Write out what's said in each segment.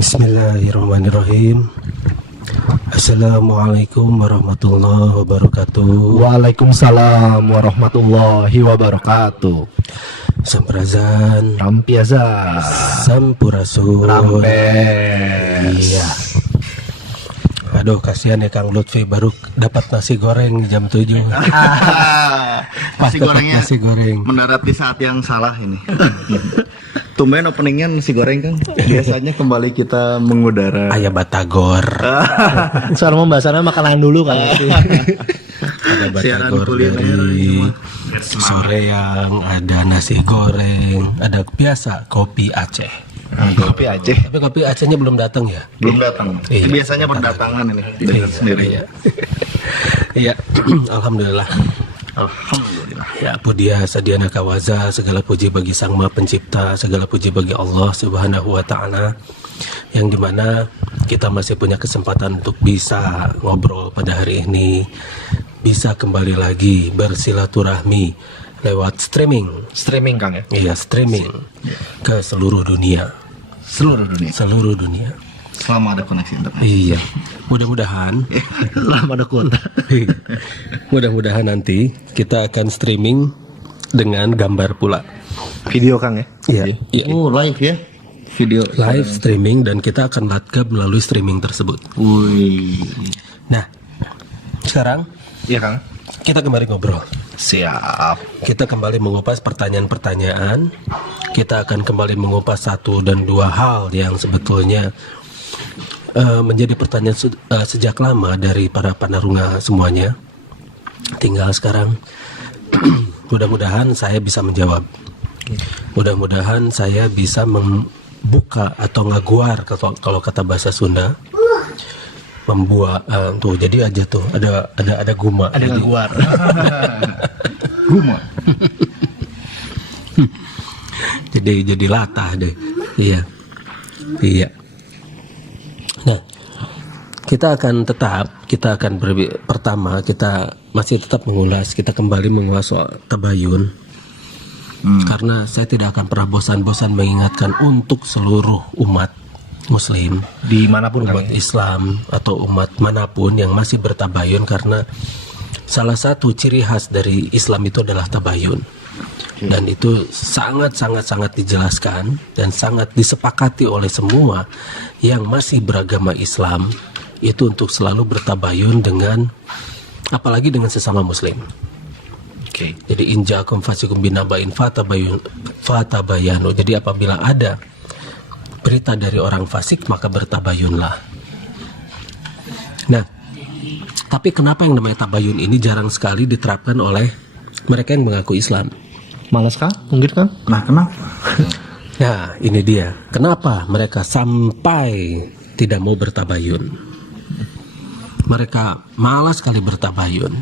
Bismillahirrahmanirrahim. Assalamualaikum warahmatullahi wabarakatuh. Waalaikumsalam warahmatullahi wabarakatuh. Samprazan, Rampiasa, Sampurasun. Rampes. Iya. Aduh, kasihan ya Kang Lutfi, baru dapat nasi goreng jam 7. Nasi gorengnya Nasi goreng. mendarat di saat yang salah ini. Tumben openingnya nasi goreng Kang. Biasanya kembali kita mengudara. Ayah Batagor. Sekarang pembahasannya makanan dulu kan. Ada Siaran Batagor kuliner ini dari mah. sore yang ada nasi goreng, ada biasa kopi Aceh. Kopi Aceh Tapi kopi Acehnya belum datang ya? belum datang. Iya. Biasanya berdatangan ini dengar sendiri. Iya. Iya, alhamdulillah. Alhamdulillah. Ya, puja sadiana kawaza, segala puji bagi Sang Maha Pencipta, segala puji bagi Allah Subhanahu wa taala, yang dimana kita masih punya kesempatan untuk bisa ngobrol pada hari ini, bisa kembali lagi bersilaturahmi lewat streaming. Streaming Kang ya. Iya, streaming ke seluruh dunia. Seluruh dunia. Seluruh dunia. Selama ada koneksi internet. Iya. Mudah-mudahan Lama ada kuota. mudah-mudahan nanti kita akan streaming dengan gambar pula. Video Kang ya. Iya. Iya. Oh, live ya. Video Live streaming, dan kita akan ladgab melalui streaming tersebut. Wih. Nah, sekarang Iya Kang. kita kembali ngobrol. Siap. Kita kembali mengupas pertanyaan-pertanyaan. Kita akan kembali mengupas satu dan dua hal yang sebetulnya menjadi pertanyaan sejak lama dari para panarunga semuanya. Tinggal sekarang mudah-mudahan saya bisa menjawab. Mudah-mudahan saya bisa membuka atau ngaguar kalau kata bahasa Sunda. Membuat tuh, jadi aja tuh ada guma. Ada Jadi- ngaguar. Guma. jadi latah deh. Iya. Nah, kita akan pertama kita masih tetap mengulas, kita kembali mengulas soal tabayun. Karena saya tidak akan pernah bosan-bosan mengingatkan untuk seluruh umat muslim, Dimanapun Kang. umat Islam atau umat manapun yang masih bertabayun, karena salah satu ciri khas dari Islam itu adalah tabayun. Dan itu sangat dijelaskan dan sangat disepakati oleh semua yang masih beragama Islam, itu untuk selalu bertabayun dengan, apalagi dengan sesama muslim. Oke. Jadi inja'akum fasikum binaba'in fatabayanu. Jadi apabila ada berita dari orang fasik, maka bertabayunlah. Nah, tapi kenapa yang namanya tabayun ini jarang sekali diterapkan oleh mereka yang mengaku Islam? Malas Kang? Mungkin Kang? Nah, kenapa? Nah, ini dia. Kenapa mereka sampai tidak mau bertabayun? Mereka malas sekali bertabayun.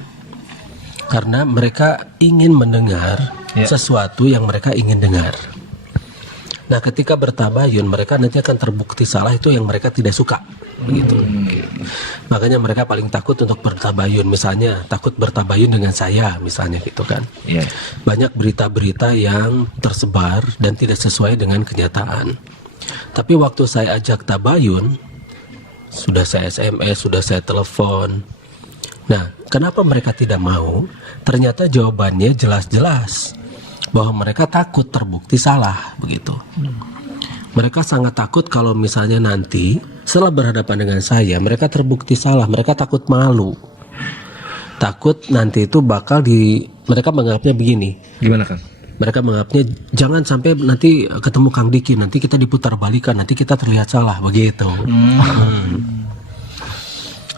Karena mereka ingin mendengar sesuatu yang mereka ingin dengar. Nah, ketika bertabayun, mereka nanti akan terbukti salah, itu yang mereka tidak suka. Begitu. Makanya mereka paling takut untuk bertabayun. Misalnya, takut bertabayun dengan saya, misalnya gitu kan. Iya. Banyak berita-berita yang tersebar dan tidak sesuai dengan kenyataan. Tapi waktu saya ajak tabayun, sudah saya SMS, sudah saya telepon. Nah, kenapa mereka tidak mau? Ternyata jawabannya jelas-jelas bahwa mereka takut terbukti salah, begitu. Mereka sangat takut kalau misalnya nanti setelah berhadapan dengan saya, mereka terbukti salah, mereka takut malu. Takut nanti itu mereka menganggapnya begini. Gimana Kang? Mereka menganggapnya jangan sampai nanti ketemu Kang Diki, nanti kita diputar balikan, nanti kita terlihat salah, begitu.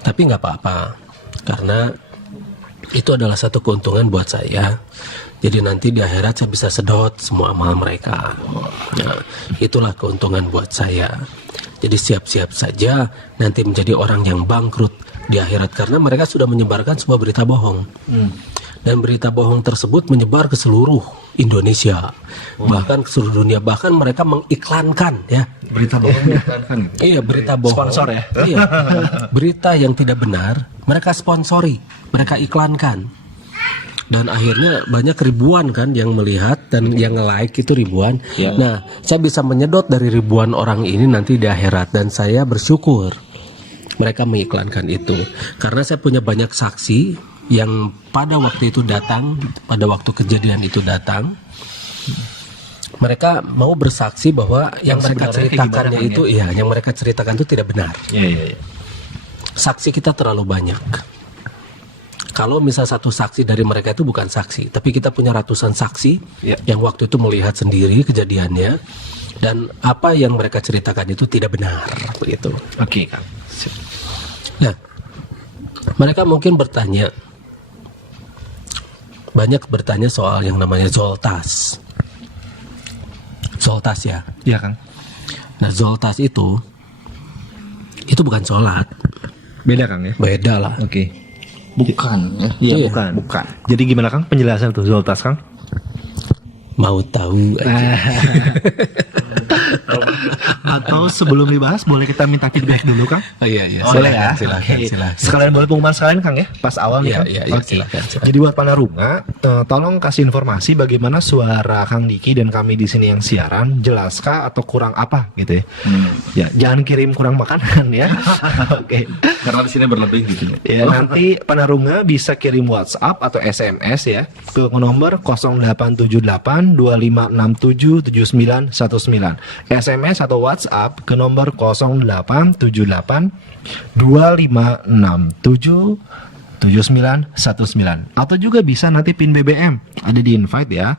Tapi nggak apa-apa, karena itu adalah satu keuntungan buat saya. Jadi nanti di akhirat saya bisa sedot semua amal mereka. Nah, itulah keuntungan buat saya. Jadi siap-siap saja nanti menjadi orang yang bangkrut di akhirat, karena mereka sudah menyebarkan sebuah berita bohong. Dan berita bohong tersebut menyebar ke seluruh Indonesia, bahkan ke seluruh dunia. Bahkan mereka mengiklankan, ya. Berita bohong diiklankan. Iya, berita bohong. Sponsor ya? Iya. Berita yang tidak benar mereka sponsori, mereka iklankan. dan akhirnya banyak ribuan kan yang melihat dan yang like itu ribuan. Ya. Nah, saya bisa menyedot dari ribuan orang ini nanti di akhirat, dan saya bersyukur mereka mengiklankan itu karena saya punya banyak saksi yang pada waktu itu datang, pada waktu kejadian itu datang. Mereka mau bersaksi bahwa yang mereka ceritakannya itu, ya, yang mereka ceritakan itu tidak benar. Iya. Saksi kita terlalu banyak. Kalau misal satu saksi dari mereka itu bukan saksi, tapi kita punya ratusan saksi yang waktu itu melihat sendiri kejadiannya, dan apa yang mereka ceritakan itu tidak benar, begitu. Oke, Kang. Nah, mereka mungkin banyak bertanya soal yang namanya zoltas. Zoltas ya. Iya, Kang. Nah, zoltas itu bukan sholat. Beda, Kang ya. Beda lah. Oke. Bukan ya. Iya. Bukan. Jadi gimana, Kang, penjelasan tuh zoltas, Kang? Mau tahu aja. Atau sebelum dibahas boleh kita minta feedback dulu, Kang? Oh, iya. Boleh ya? Silakan. Sekalian boleh pengumuman sekalian, Kang ya, pas awal nih, Kang. Iya, Oke. silakan. Jadi buat Panarunga, tolong kasih informasi bagaimana suara Kang Diki dan kami di sini yang siaran, jelaskah atau kurang apa gitu ya? Ya, jangan kirim kurang makanan ya. Oke. Karena di sini berlebih gitu. Ya, nanti Panarunga bisa kirim WhatsApp atau SMS ya ke nomor 0878 2567 7919. SMS atau WhatsApp ke nomor 0878 2567 7919. Atau juga bisa nanti pin BBM ada di invite ya.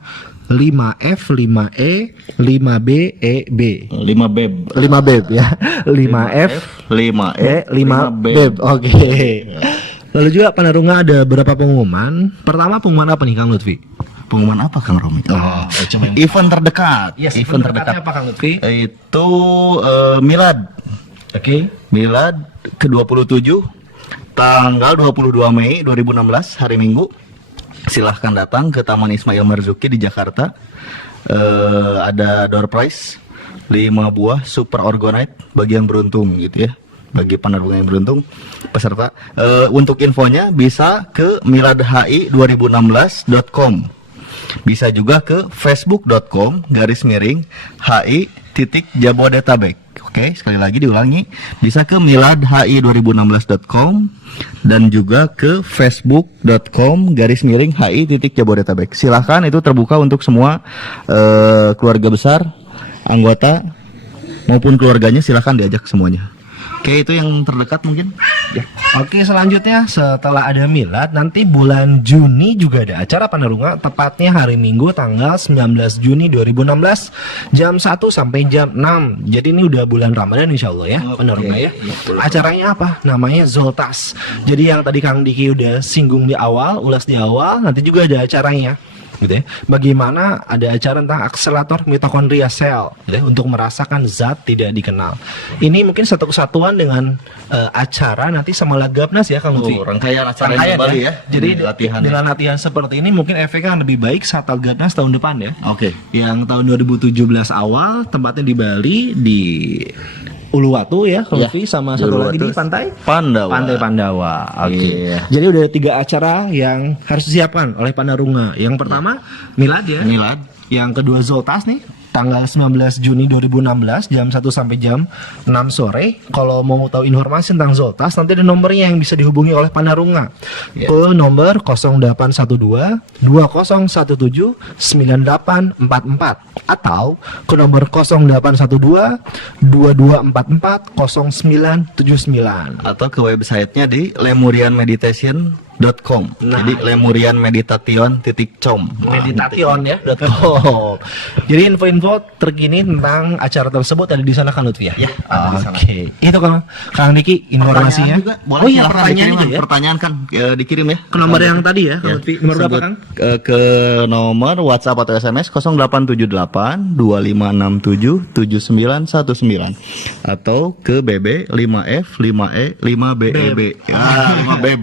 5F 5E 5B EB 5 beb 5 beb ya. 5F 5E 5 beb. Oke. Lalu juga Panarunga ada beberapa pengumuman. Pertama, pengumuman apa nih, Kang Lutfi? Pengumuman apa, Kang Romi? Event terdekat. Yes, event terdekat apa, Kang Lutfi? Itu Milad. Oke. Milad ke-27 tanggal 22 Mei 2016 hari Minggu. Silahkan datang ke Taman Ismail Marzuki di Jakarta. Ada door prize 5 buah super orgonite bagi yang beruntung gitu ya. Bagi Panarunga yang beruntung peserta. Untuk infonya bisa ke miladhi2016.com. Bisa juga ke facebook.com/hi.jabodetabek. Oke, sekali lagi diulangi, bisa ke miladhi2016.com dan juga ke facebook.com/hi.jabodetabek. Silahkan, itu terbuka untuk semua keluarga besar, anggota maupun keluarganya, silahkan diajak semuanya. Oke, itu yang terdekat mungkin. Ya. Oke, selanjutnya setelah ada Milad, nanti bulan Juni juga ada acara Panarunga, tepatnya hari Minggu tanggal 19 Juni 2016 jam 1 sampai jam 6. Jadi ini udah bulan Ramadan insya Allah ya, Panarunga ya. Acaranya apa? Namanya Zoltas. Jadi yang tadi Kang Diki udah singgung di awal, ulas di awal, nanti juga ada acaranya. Gitu ya. Bagaimana ada acara tentang akselerator mitokondria sel gitu ya, untuk merasakan zat tidak dikenal. Ini mungkin satu kesatuan dengan acara nanti sama Lagapnas ya, Kang Lutfi. Rangkaian acara yang kembali ya. Jadi latihan dengan latihan seperti ini mungkin efeknya lebih baik saat Lagapnas tahun depan ya. Oke. Yang tahun 2017 awal tempatnya di Bali di Uluwatu ya, Kang Lutfi, sama satu lagi di Pantai Pandawa. Oke. Iya. Jadi udah 3 acara yang harus disiapkan oleh Panarunga. Yang pertama Milad ya. Milad. Yang kedua Zoltas nih, tanggal 19 Juni 2016 jam 1 sampai jam 6 sore. Kalau mau tahu informasi tentang Zoltas, nanti ada nomornya yang bisa dihubungi oleh Panarunga. Ke nomor 0812 2017 9844 atau ke nomor 0812 2244 0979 atau ke websitenya di lemurianmeditation.com. Jadi lemurianmeditation.com. Meditation ya. Jadi info-info terkini tentang acara tersebut ada di sana, Kang Lutfi ya. Oke. Itu Kang Diki informasinya. Juga, boleh, oh iya, silahkan pertanyaan dikirim, juga ya. Pertanyaan kan dikirim ya. Ke nomor yang tadi ya, Kang Lutfi. Nomor berapa, Sebut, Kang? Ke nomor WhatsApp atau SMS 0878 2567 7919 atau ke BB 5F 5E 5BEB. 5 beb.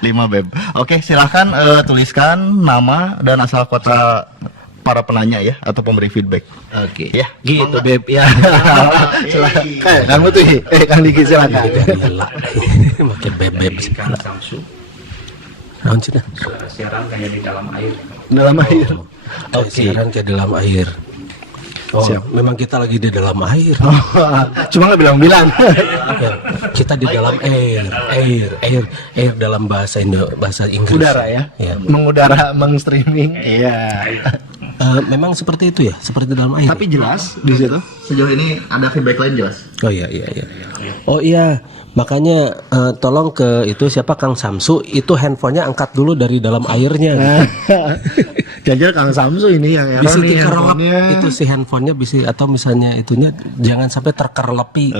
5 beb. Oke, silahkan tuliskan nama dan asal kota para penanya ya atau pemberi feedback. Oke. Ya, Gitu, Beb. Ya. Silakan. Kang Lutfi, Kang Diki silakan. Gila. Makin beb-beb sekarang. Naon cenah? Siaran kayak di dalam air. Dalam air. Kayak siaran kayak dalam air. Oh, Siap. memang kita lagi di dalam air. Cuma nggak bilang-bilang. Ya, kita di dalam air dalam bahasa bahasa Inggris. Udara ya. Ya. Mengudara, mengstreaming. Iya. Memang seperti itu ya, seperti dalam air. Tapi jelas di situ. Sejauh ini ada feedback lain jelas. Oh iya. Oh iya, makanya tolong ke itu siapa Kang Samsu, itu handphonenya angkat dulu dari dalam airnya. Jajal Kang Samsu ini yang error Bisa nih dikerlep handphonenya. itu si handphonenya bisa, atau misalnya itunya jangan sampai terkerlepi.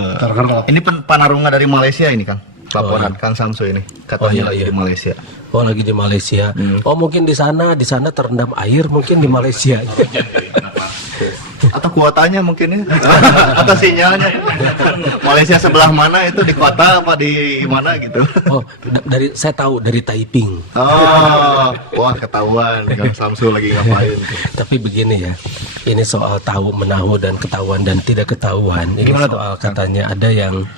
Ini panarunga dari Malaysia ini Kang. Laporan Kang Samsu ini katanya Oh, iya. lagi di Malaysia. Oh lagi di Malaysia. Oh mungkin di sana terendam air mungkin di Malaysia. Atau kuotanya mungkin ya. Atau sinyalnya. Malaysia sebelah mana itu, di kota apa di mana gitu. Oh dari saya tahu dari Taiping. Oh, wah ketahuan Kang Samsu lagi ngapain. Tapi begini ya, ini soal tahu menahu dan ketahuan dan tidak ketahuan. Ini Gimana soal katanya ada yang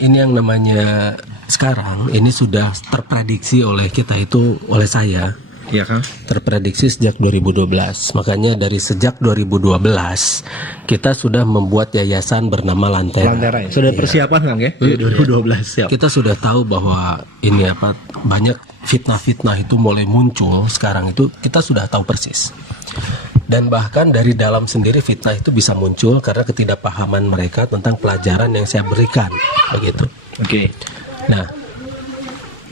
ini yang namanya sekarang ini sudah terprediksi oleh kita itu, oleh saya. Iya Kang. Terprediksi sejak 2012. Makanya dari sejak 2012 kita sudah membuat yayasan bernama Lantera. Lantera ya. Sudah persiapan Kang ya? 2012 siap. Kita sudah tahu bahwa ini apa, banyak fitnah-fitnah itu mulai muncul sekarang, itu kita sudah tahu persis. Dan bahkan dari dalam sendiri fitnah itu bisa muncul karena ketidakpahaman mereka tentang pelajaran yang saya berikan, begitu. Oke. Nah,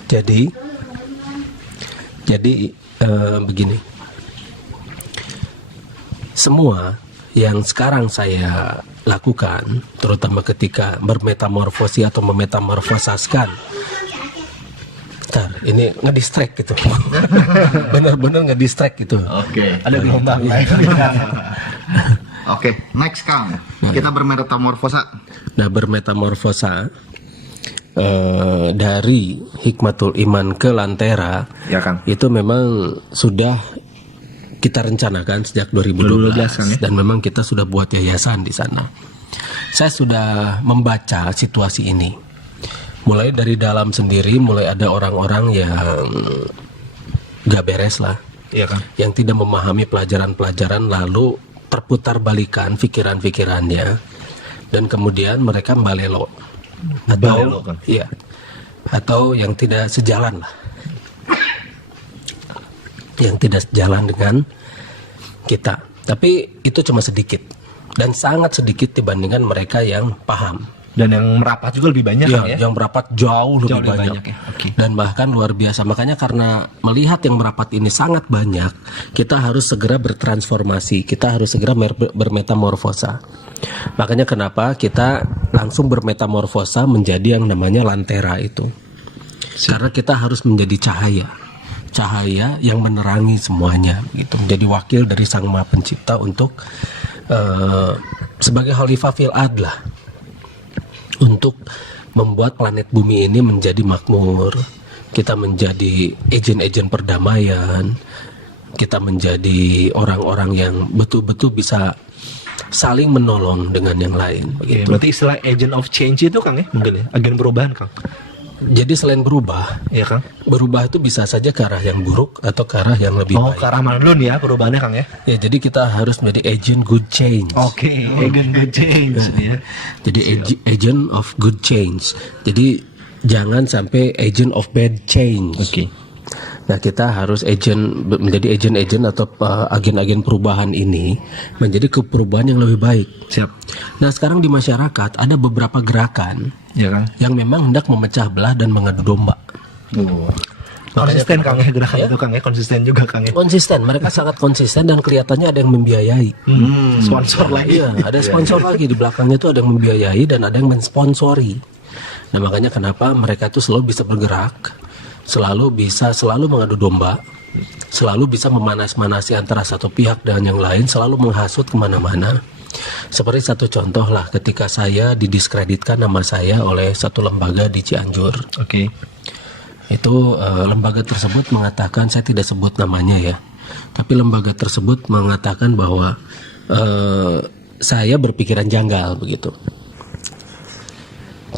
jadi begini, semua yang sekarang saya lakukan, terutama ketika bermetamorfosi atau memetamorfosaskan, ini ngedistract gitu, bener-bener ngedistract gitu. Oke. Ada gelombang lain. Oke, next Kang. Kita bermetamorfosa. Nah, bermetamorfosa dari Hikmatul Iman ke Lantera, Ya Kang. itu memang sudah kita rencanakan sejak 2012 Kang, ya? dan memang kita sudah buat yayasan di sana. Saya sudah membaca situasi ini. Mulai dari dalam sendiri, mulai ada orang-orang yang gak beres lah, Iya Kang. yang tidak memahami pelajaran-pelajaran, lalu terputar balikan pikiran-pikirannya, dan kemudian mereka balelo Balelo, kan? iya, atau yang tidak sejalan lah, yang tidak sejalan dengan kita. Tapi itu cuma sedikit dan sangat sedikit dibandingkan mereka yang paham. Dan yang merapat juga lebih banyak Kang ya? Yang merapat jauh lebih lebih banyak, banyak ya? Oke. Dan bahkan luar biasa. Makanya karena melihat yang merapat ini sangat banyak, kita harus segera bertransformasi, kita harus segera bermetamorfosa. Makanya kenapa kita langsung bermetamorfosa menjadi yang namanya Lantera itu. Karena kita harus menjadi cahaya yang menerangi semuanya, gitu. Menjadi wakil dari Sang Maha Pencipta untuk sebagai Khalifah fil Ard lah, untuk membuat planet bumi ini menjadi makmur. Kita menjadi agen-agen perdamaian. Kita menjadi orang-orang yang betul-betul bisa saling menolong dengan yang lain, Oke, begitu. berarti istilah agent of change itu Kang ya? Mungkin ya? Agen perubahan Kang? Jadi selain berubah, Iya Kang? berubah itu bisa saja ke arah yang buruk atau ke arah yang lebih Oh, baik. ke arah mana dulu nih ya perubahannya Kang ya? Ya, jadi kita harus menjadi agent good change. Oke, agent good change ya. Jadi agent of good change. Jadi jangan sampai agent of bad change. Oke. Nah, kita harus menjadi agent atau agen-agen perubahan ini menjadi perubahan yang lebih baik. Siap. Nah, sekarang di masyarakat ada beberapa gerakan Ya Kang. yang memang hendak memecah belah dan mengadu domba. Konsisten Kang ya gerakan itu Kang ya, konsisten juga Kang ya. Konsisten, mereka sangat konsisten dan kelihatannya ada yang membiayai. Sponsor lagi. Iya, ada sponsor lagi di belakangnya itu, ada yang membiayai dan ada yang mensponsori. Nah, makanya kenapa mereka itu selalu bisa bergerak, selalu mengadu domba, selalu bisa memanas-manasi antara satu pihak dan yang lain, selalu menghasut kemana-mana. Seperti satu contoh lah, ketika saya didiskreditkan nama saya oleh satu lembaga di Cianjur. Oke. Itu lembaga tersebut mengatakan, saya tidak sebut namanya ya, tapi lembaga tersebut mengatakan bahwa saya berpikiran janggal begitu.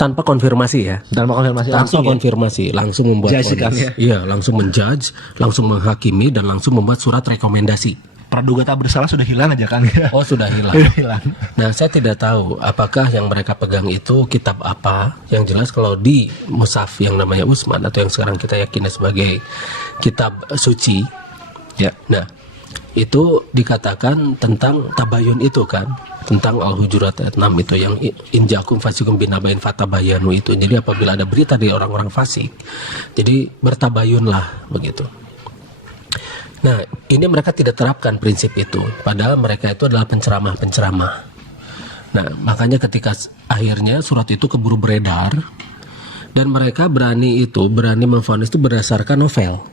tanpa konfirmasi ya. Tanpa konfirmasi Tanpa langsung ya? konfirmasi, langsung membuat Judge kan ya? Iya, langsung menjudge, langsung menghakimi dan langsung membuat surat rekomendasi. Praduga tak bersalah sudah hilang aja Kang. Oh, sudah hilang. Sudah hilang. Nah, saya tidak tahu apakah yang mereka pegang itu kitab apa. Yang jelas kalau di mushaf yang namanya Utsman atau yang sekarang kita yakini sebagai kitab suci, Ya. nah itu dikatakan tentang tabayun itu kan, tentang Al-Hujurat ayat 6 itu yang injakum fasikum binabain fatabayanu itu. Jadi apabila ada berita dari orang-orang fasik, jadi bertabayunlah begitu. Nah, ini mereka tidak terapkan prinsip itu, padahal mereka itu adalah penceramah-penceramah. Nah, makanya ketika akhirnya surat itu keburu beredar dan mereka berani memvonis itu berdasarkan novel.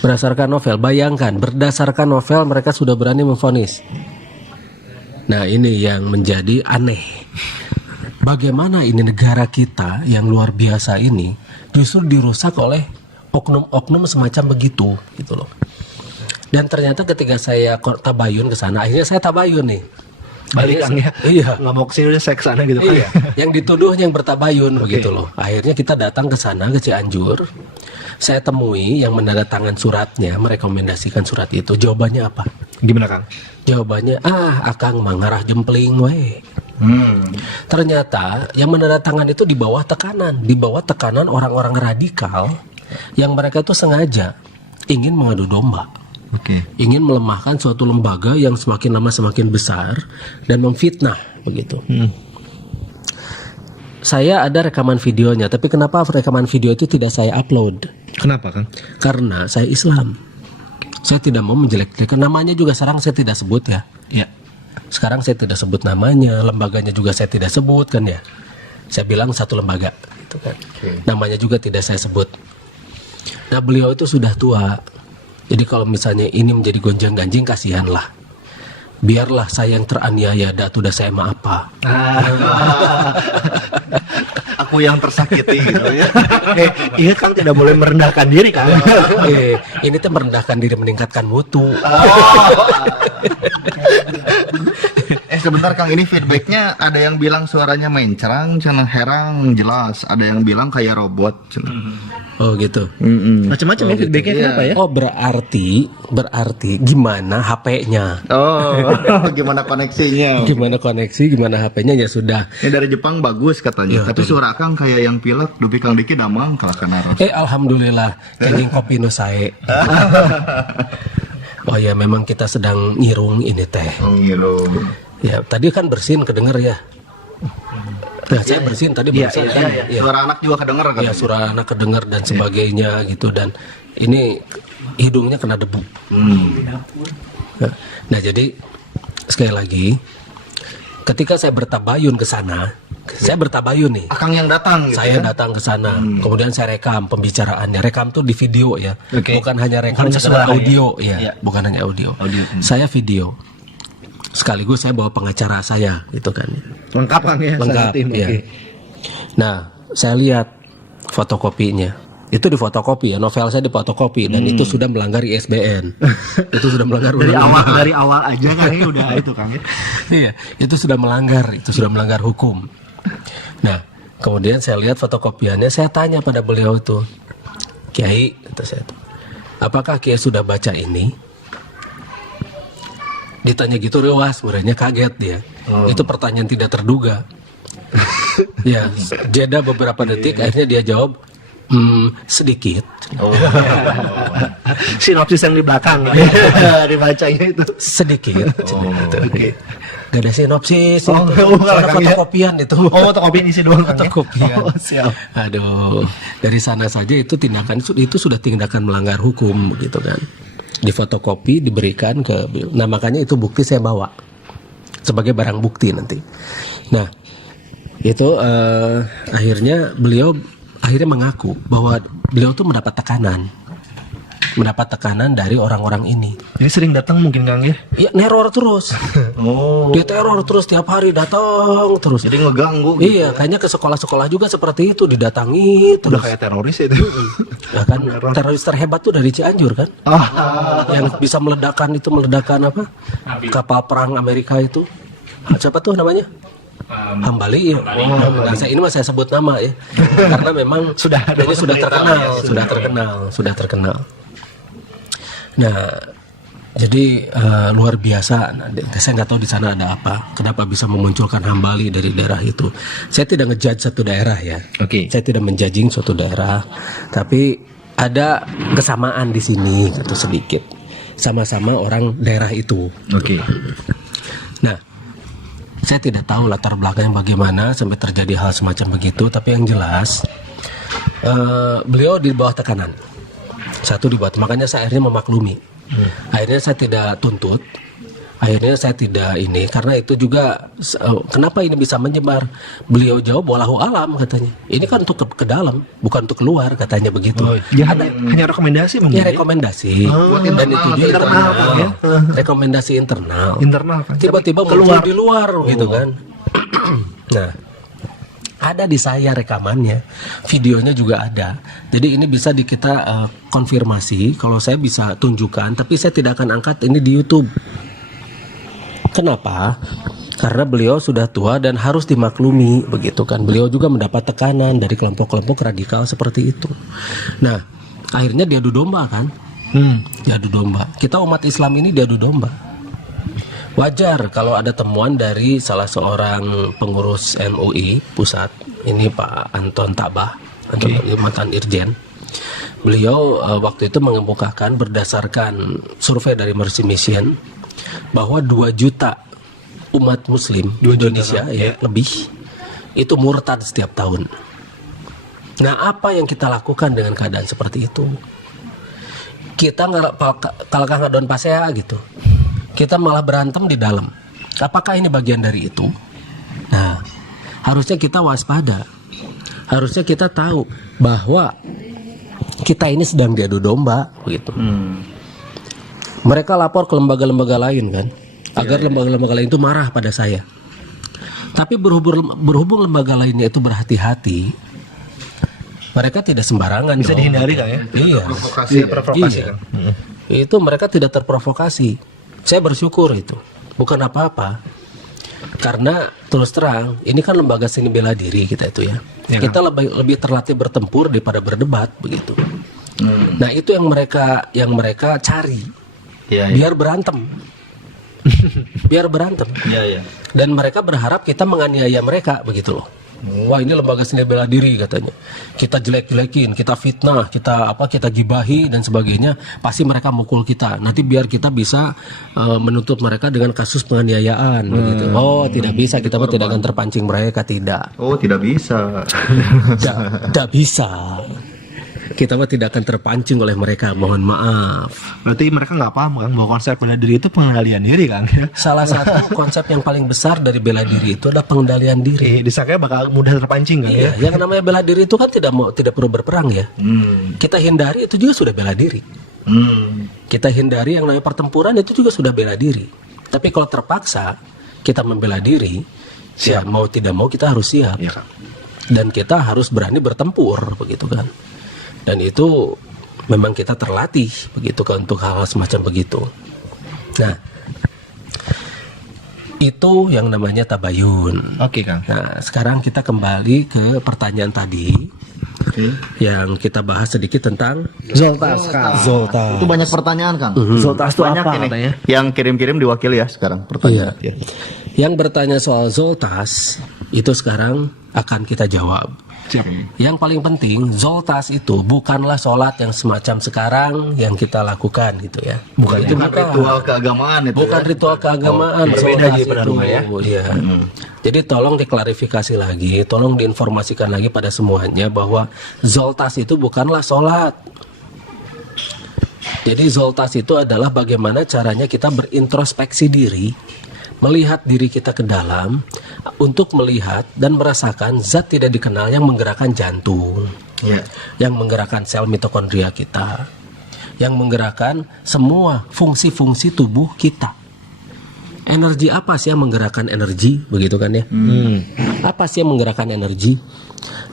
Berdasarkan novel, bayangkan berdasarkan novel mereka sudah berani memvonis. Nah, ini yang menjadi aneh. Bagaimana ini negara kita yang luar biasa ini justru dirusak oleh oknum-oknum semacam begitu gitu loh. Dan ternyata ketika saya tabayun ke sana, akhirnya saya tabayun nih. Balik Kang ya. Iya. Nggak mau kesini udah saya kesana gitu kan. Iya. Yang dituduhnya yang bertabayun begitu loh. Akhirnya kita datang ke sana ke Cianjur. Saya temui yang menandatangan suratnya, merekomendasikan surat itu. Jawabannya apa? Gimana Kang? Jawabannya, akang mangarah jempling we. Ternyata yang menandatangan itu di bawah tekanan orang-orang radikal yang mereka itu sengaja ingin mengadu domba. Ingin melemahkan suatu lembaga yang semakin lama semakin besar dan memfitnah begitu. Saya ada rekaman videonya, tapi kenapa rekaman video itu tidak saya upload? Kenapa Kang? Karena saya Islam. Saya tidak mau menjelek-jelekan namanya juga sekarang saya tidak sebut ya. Ya. Sekarang saya tidak sebut namanya, lembaganya juga saya tidak sebut kan ya. Saya bilang satu lembaga gitu kan. Namanya juga tidak saya sebut. Nah, beliau itu sudah tua. Jadi kalau misalnya ini menjadi gonjang-ganjing, kasihanlah. Biarlah saya yang teraniaya, udah saya mah apa. Aku yang tersakiti gitu ya. Iya Kang, tidak boleh merendahkan diri Kang. Ini tuh merendahkan diri, meningkatkan mutu. Sebentar Kang, ini feedbacknya ada yang bilang suaranya mencerang, cenah herang jelas. Ada yang bilang kayak robot. Oh gitu. Macam-macam ya feedbacknya Iya. kenapa ya? Oh berarti gimana HP-nya? Oh, gimana koneksinya? Gimana koneksi, gimana HP-nya ya sudah. Ini dari Jepang bagus katanya. Ya, Tapi suara Kang kayak yang pilek, dupi Kang Diki damang kalau kena ros. Alhamdulillah, kenging kopi nu sae. Oh ya, memang kita sedang ngirung ini teh. Oh, gitu. Ya, tadi kan bersin kedenger ya. Nah, saya bersin tadi barusan kan. Ya. Suara anak juga kedenger kan? Ya, suara anak kedengar dan sebagainya gitu, dan ini hidungnya kena debu. Nah, jadi sekali lagi ketika saya bertabayun ke sana, saya bertabayun nih. Akang yang datang gitu. Saya datang ke sana, kemudian saya rekam pembicaraannya. Rekam tuh di video ya, bukan hanya rekam Bukan sekedar suara, audio ya, bukan hanya audio. Saya video. Sekaligus saya bawa pengacara saya gitu kan. Lengkap Kang ya. Lengkap ya. Nah, saya lihat fotokopinya. Itu difotokopi ya, novel saya difotokopi dan itu sudah melanggar ISBN. Itu sudah melanggar Dari awal aja kan ini udah itu Kang ya. Iya, itu sudah melanggar hukum. Nah, kemudian saya lihat fotokopiannya, saya tanya pada beliau itu, Kiai, kata saya, apakah Kiai sudah baca ini? Ditanya gitu, rewas, sebenarnya kaget dia. Itu pertanyaan tidak terduga. Ya, jeda beberapa detik, akhirnya dia jawab, sedikit. Sinopsis yang di belakang dibacanya itu. Sedikit. Gak ada sinopsis. Ada fotokopian itu. Fotokopian isi doang Kang ya? Fotokopian. Siap. Aduh, dari sana saja itu tindakan itu sudah tindakan melanggar hukum begitu kan. Difotokopi, diberikan ke. Nah, makanya itu bukti saya bawa sebagai barang bukti nanti. Nah, itu akhirnya beliau mengaku bahwa beliau tuh mendapat tekanan dari orang-orang ini. Jadi sering datang mungkin Kang ya? Iya, neror terus. Dia teror terus tiap hari datang terus. Jadi ngeganggu. Iya, kayaknya ke sekolah-sekolah juga seperti itu, didatangi terus. Udah kayak teroris itu. Ya kan, teroris terhebat tuh dari Cianjur kan? Yang bisa meledakkan apa? Kapal perang Amerika itu. Siapa tuh namanya? Hambali. Nah, ini saya sebut nama ya, karena memang ini sudah terkenal. Nah, jadi luar biasa. Nah, saya nggak tahu di sana ada apa. Kenapa bisa memunculkan Hambali dari daerah itu? Saya tidak ngejudge satu daerah ya. Saya tidak menjudging suatu daerah, tapi ada kesamaan di sini gitu sedikit. Sama-sama orang daerah itu. Nah, saya tidak tahu latar belakangnya bagaimana sampai terjadi hal semacam begitu, tapi yang jelas beliau di bawah tekanan. Makanya saya akhirnya memaklumi. Akhirnya saya tidak tuntut. Akhirnya saya tidak ini, karena itu juga kenapa ini bisa menyebar. Beliau jawab wallahu alam katanya. Ini kan untuk ke dalam, bukan untuk keluar katanya begitu. Hanya rekomendasi mungkin. Ya rekomendasi. Dan itu juga internal. Rekomendasi internal. Kan? Tiba-tiba keluar di luar gitu kan. Nah, ada di saya rekamannya, videonya juga ada. Jadi ini bisa kita konfirmasi. Kalau saya bisa tunjukkan, tapi saya tidak akan angkat ini di YouTube. Kenapa? Karena beliau sudah tua dan harus dimaklumi begitu kan. Beliau juga mendapat tekanan dari kelompok-kelompok radikal seperti itu. Nah, akhirnya diadu domba kan? Diadu domba. Kita umat Islam ini diadu domba. Wajar kalau ada temuan dari salah seorang pengurus MUI pusat, ini Pak Anton Tabah, mantan Irjen. Beliau waktu itu mengemukakan berdasarkan survei dari Mercy Mission bahwa 2 juta umat muslim di Indonesia lebih itu murtad setiap tahun. Nah, apa yang kita lakukan dengan keadaan seperti itu? Kita kalkah ngadon pasea gitu. Kita malah berantem di dalam. Apakah ini bagian dari itu? Nah, harusnya kita waspada. Harusnya kita tahu bahwa kita ini sedang diadu domba begitu. Mereka lapor ke lembaga-lembaga lain kan, agar lembaga-lembaga lain itu marah pada saya. Tapi berhubung lembaga lainnya itu berhati-hati, mereka tidak sembarangan. Bisa dihindari kan ya? Iya. Provokasi kan. Itu mereka tidak terprovokasi. Saya bersyukur itu, bukan apa-apa. Karena terus terang, ini kan lembaga seni bela diri kita itu ya. Kita lebih terlatih bertempur daripada berdebat begitu. Nah itu yang mereka cari. Biar berantem. Dan mereka berharap kita menganiaya mereka begitu loh. Wah, ini lembaga seni bela diri katanya. Kita jelek-jelekin, kita fitnah, kita gibahi dan sebagainya. Pasti mereka mukul kita. Nanti biar kita bisa menuntut mereka dengan kasus penganiayaan begitu. Oh, tidak bisa, kita tidak akan terpancing mereka, tidak. Oh, tidak bisa. Tidak bisa. Kita tidak akan terpancing oleh mereka, mohon maaf. Berarti mereka nggak paham kan bahwa konsep bela diri itu pengendalian diri kan? Salah satu konsep yang paling besar dari bela diri itu adalah pengendalian diri. Disangka bakal mudah terpancing kan ya? Yang namanya bela diri itu kan tidak perlu berperang ya. Kita hindari itu juga sudah bela diri. Kita hindari yang namanya pertempuran itu juga sudah bela diri. Tapi kalau terpaksa kita membela diri, ya mau tidak mau kita harus siap. Ya, kan? Dan kita harus berani bertempur begitu kan. Dan itu memang kita terlatih begitu kan untuk hal-hal semacam begitu. Nah, itu yang namanya tabayun. Oke, Kang. Nah, sekarang kita kembali ke pertanyaan tadi. Yang kita bahas sedikit tentang Zoltas, Kang. Itu banyak pertanyaan, Kang. Zoltas itu Banyak apa ini. katanya? Yang kirim-kirim diwakili ya sekarang pertanyaan. Iya. Yang bertanya soal Zoltas itu sekarang akan kita jawab. Yang paling penting, Zoltas itu bukanlah sholat yang semacam sekarang yang kita lakukan gitu ya. Bukan itu bukan ritual keagamaan itu. Bukan ritual keagamaan. Berbeda Zoltas pada itu. rumah ya. Iya. Jadi tolong diklarifikasi lagi, tolong diinformasikan lagi pada semuanya bahwa Zoltas itu bukanlah sholat. Jadi Zoltas itu adalah bagaimana caranya kita berintrospeksi diri, melihat diri kita ke dalam untuk melihat dan merasakan zat tidak dikenal yang menggerakkan jantung, yang menggerakkan sel mitokondria kita, yang menggerakkan semua fungsi-fungsi tubuh kita. Energi apa sih yang menggerakkan energi, begitu kan ya? Apa sih yang menggerakkan energi?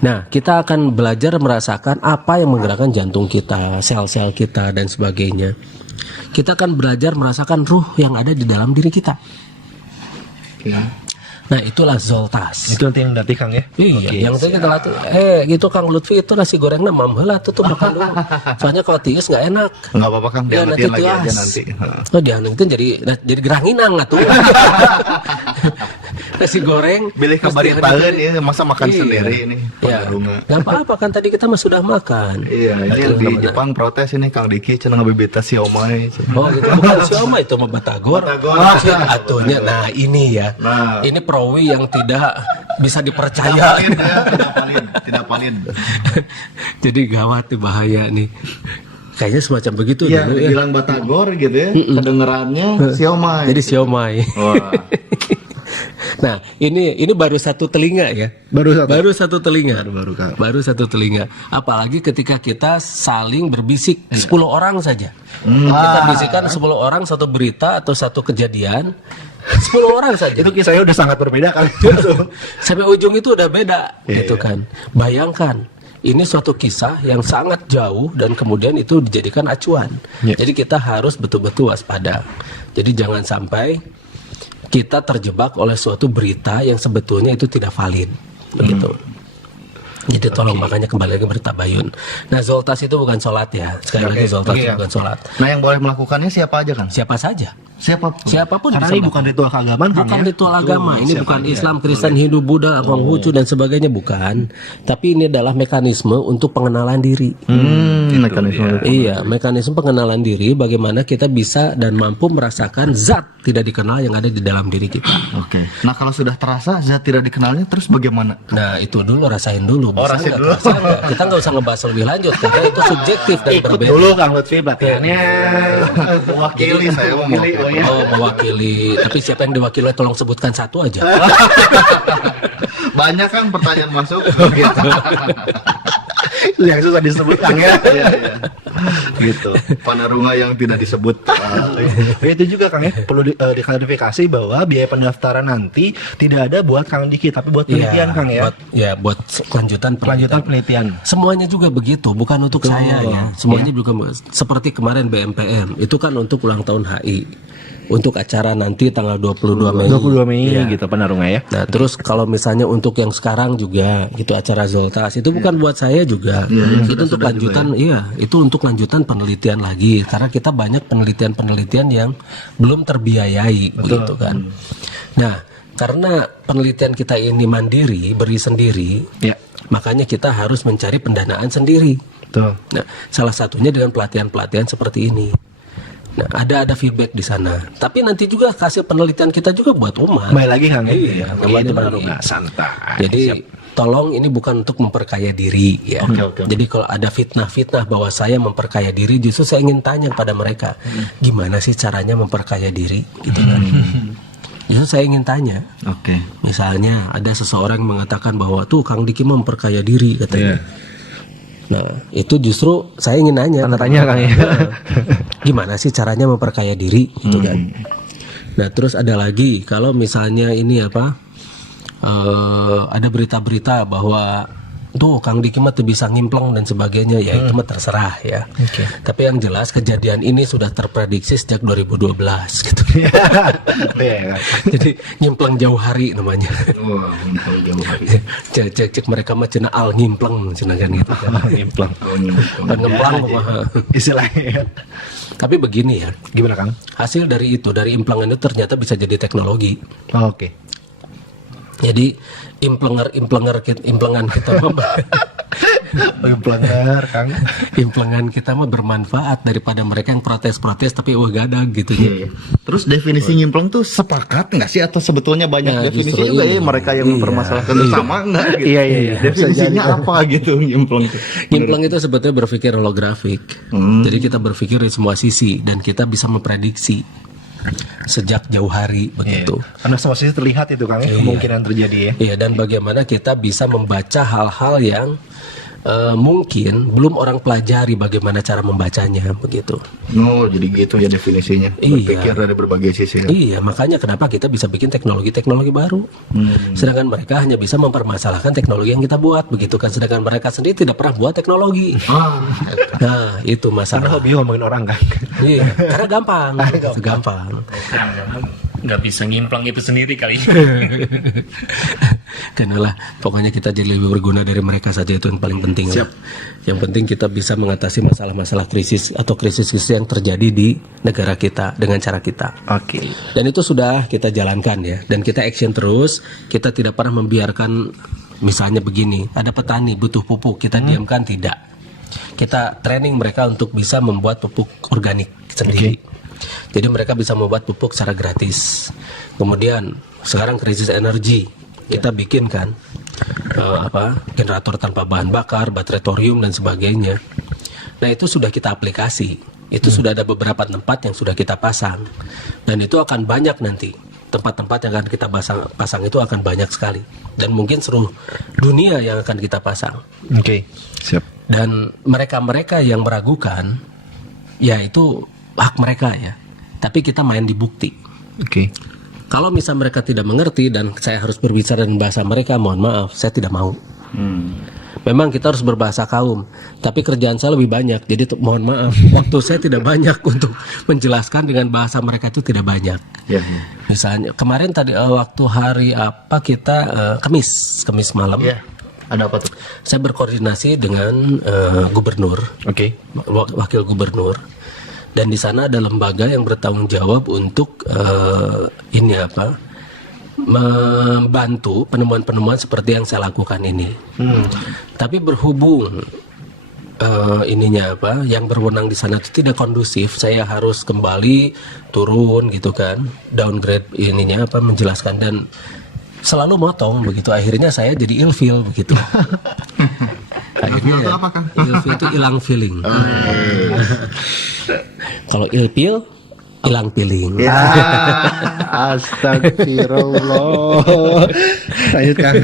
Nah, kita akan belajar merasakan apa yang menggerakkan jantung kita, sel-sel kita dan sebagainya. Kita akan belajar merasakan ruh yang ada di dalam diri kita. Nah, itulah Zoltas. Itu nanti yang nanti Kang ya. Iya, Oke, yang tadi kita latih, gitu Kang Lutfi itu nasi gorengnya mamheula tuh makan dulu. Soalnya kalau tius nggak enak. Nggak apa-apa Kang, Ya, diangetin nanti lagi aja tuas. nanti. Oh, itu jadi geranginang atuh. Nasi goreng. Pilih terus kabarin dihadirkan. paeun ya, masa makan Iya. sendiri ini. Ya, Panarunga. nggak apa-apa kan tadi kita mah sudah makan. Iya, ini yang di Jepang protes ini Kang Diki cenah ngabibita siomay. Oh gitu, bukan siomay itu mah batagor. Batagor. Atuhnya, nah ini ya. Nah. Ini Prowi yang tidak bisa dipercaya. Tidak valid. Jadi gawat nih, bahaya nih. Kayaknya semacam begitu Iya, dulu ya. bilang batagor gitu ya. Kedengerannya siomay. Jadi siomay. Wah. Nah, ini baru satu telinga ya. Baru satu. Baru satu telinga. Baru, Kang. Baru satu telinga. Apalagi ketika kita saling berbisik 10 orang saja. Kita bisikan 10 orang satu berita atau satu kejadian. 10 orang saja. Itu kisahnya udah sangat berbeda Kang. Sampai ujung itu udah beda Iya, gitu kan. Bayangkan, ini suatu kisah yang sangat jauh dan kemudian itu dijadikan acuan. Iya. Jadi kita harus betul-betul waspada. Jadi jangan sampai kita terjebak oleh suatu berita yang sebetulnya itu tidak valid, begitu. Jadi tolong, makanya kembali lagi bertabayun. Nah, Zoltas itu bukan sholat ya. Sekali lagi Zoltas Oke, itu ya. bukan sholat. Nah, yang boleh melakukannya siapa aja kan? Siapa saja, Siapa? siapapun Karena bisa ini bukan ritual keagamaan Kang bukan ya. ritual agama, ini siapa bukan aja. Islam, Kristen, Hindu, Buddha, Konghucu dan sebagainya, bukan. Tapi ini adalah mekanisme untuk pengenalan diri. Mekanisme. Iya, mekanisme pengenalan diri, bagaimana kita bisa dan mampu merasakan zat tidak dikenal yang ada di dalam diri kita. Oke. Nah, kalau sudah terasa zat tidak dikenalnya terus bagaimana? Nah, itu dulu rasain dulu. Bisa rasain nggak dulu. terasa nggak? Kita nggak usah ngebahas lebih lanjut karena itu subjektif dan Ikut berbeda. dulu Kang Lutfi pelatihannya. Mewakili saya mau mewakili. Oh, mewakili. Tapi siapa yang diwakili? Tolong sebutkan satu aja. Banyak kan pertanyaan masuk gitu. Yang susah disebut Kang ya. Iya, iya. Gitu. Panarunga yang tidak disebut. Ya, itu juga Kang ya, perlu diklarifikasi bahwa biaya pendaftaran nanti tidak ada buat Kang Diki tapi buat penelitian Kang ya. Buat kelanjutan Kelanjutan penelitian. Semuanya juga begitu, bukan untuk saya ya. Semuanya juga seperti kemarin BMPM, itu kan untuk ulang tahun HI. Untuk acara nanti tanggal 22 Mei. 22 Mei Ya. gitu Panarunga ya. Nah, terus kalau misalnya untuk yang sekarang juga gitu acara Zoltas itu bukan buat saya juga. Itu untuk lanjutan, iya, itu untuk lanjutan penelitian lagi karena kita banyak penelitian-penelitian yang belum terbiayai begitu kan. Nah, karena penelitian kita ini mandiri, beri sendiri, Ya. makanya kita harus mencari pendanaan sendiri. Betul. Nah, salah satunya dengan pelatihan-pelatihan seperti ini. Nah, ada feedback di sana. Tapi nanti juga hasil penelitian kita juga buat umat. Kembali lagi Kang ya. Iya, Namanya kembali Panarunga lagi. santai. Jadi tolong ini bukan untuk memperkaya diri ya. Oke. Jadi kalau ada fitnah-fitnah bahwa saya memperkaya diri, justru saya ingin tanya pada mereka, gimana sih caranya memperkaya diri gitu kan. Justru saya ingin tanya. Oke. Misalnya ada seseorang yang mengatakan bahwa tuh Kang Diki memperkaya diri katanya. Nah, itu justru saya ingin nanya. Tanya Kang ya. Gimana sih caranya memperkaya diri gitu kan. Nah, terus ada lagi kalau misalnya ini apa? Ada berita-berita bahwa tuh Kang Diki mah tuh bisa ngimpleng dan sebagainya, ya itu mah terserah ya. Tapi yang jelas kejadian ini sudah terprediksi sejak 2012 gitu. Iya, Kang. Jadi nyimpleng jauh hari namanya. Wah, jauh hari. Cek mereka mah cenah al ngimpleng cenah kan gitu kan. Nyemplung. Bukan ngemplang kumaha. Istilahnya. Tapi begini ya, Gimana Kang? hasil dari itu, dari implengan itu ternyata bisa jadi teknologi. Oh, oke. Jadi implengan kita mah Pelanggar Kang. implengan kita mah bermanfaat daripada mereka yang protes-protes tapi gadag gitu ya. Terus definisi nyimplung tuh sepakat nggak sih atau sebetulnya banyak Nah, definisi justru juga ini. ya mereka yang Iya. mempermasalahkan sama nggak gitu? Iya, iya. Definisinya apa gitu nyimplung itu? Nyimpleng itu sebetulnya berpikir holografik. Jadi kita berpikir dari semua sisi dan kita bisa memprediksi sejak jauh hari begitu. Karena semua sisi terlihat itu Kang ya, kemungkinan terjadi ya. Iya, dan bagaimana kita bisa membaca hal-hal yang mungkin belum orang pelajari bagaimana cara membacanya begitu. Oh, jadi gitu ya definisinya. Iya. Berpikir dari berbagai sisi. Ya. Iya, makanya kenapa kita bisa bikin teknologi-teknologi baru. Sedangkan mereka hanya bisa mempermasalahkan teknologi yang kita buat begitu kan. Sedangkan mereka sendiri tidak pernah buat teknologi. Nah, itu Karena masalah. hobi ngomongin orang kan. Iya, karena gampang. Gampang. nggak bisa ngimplang itu sendiri kali. Kenalah, pokoknya kita jadi lebih berguna dari mereka saja, itu yang paling penting. Siap. Yang penting kita bisa mengatasi masalah-masalah krisis atau krisis-krisis yang terjadi di negara kita dengan cara kita. Oke. Dan itu sudah kita jalankan ya, dan kita action terus. Kita tidak pernah membiarkan, misalnya begini, ada petani butuh pupuk, kita diamkan, tidak. Kita training mereka untuk bisa membuat pupuk organik sendiri. Jadi mereka bisa membuat pupuk secara gratis. Kemudian sekarang krisis energi, kita bikin kan generator tanpa bahan bakar, baterai thorium dan sebagainya. Nah itu sudah kita aplikasi. Itu sudah ada beberapa tempat yang sudah kita pasang. Dan itu akan banyak nanti. Tempat-tempat yang akan kita pasang itu akan banyak sekali. Dan mungkin seluruh dunia yang akan kita pasang. Oke. Siap. Dan mereka-mereka yang meragukan, ya itu hak mereka ya. Tapi kita main di bukti. Oke. Kalau misal mereka tidak mengerti dan saya harus berbicara dengan bahasa mereka, mohon maaf, saya tidak mau. Memang kita harus berbahasa kaum, tapi kerjaan saya lebih banyak. Jadi mohon maaf, waktu saya tidak banyak untuk menjelaskan dengan bahasa mereka itu tidak banyak. Ya. Misalnya kemarin tadi waktu hari apa kita Kamis malam. Iya. Ada apa tuh? Saya berkoordinasi dengan gubernur, Oke. wakil gubernur, dan di sana ada lembaga yang bertanggung jawab untuk membantu penemuan-penemuan seperti yang saya lakukan ini. Tapi berhubung yang berwenang di sana itu tidak kondusif, saya harus kembali turun gitu kan, downgrade menjelaskan dan selalu motong begitu. Akhirnya saya jadi ilfeel begitu. Akhirnya ilfeel itu hilang feeling. Kalau ilfeel hilang feeling. Astagfirullah. Lanjut Kang.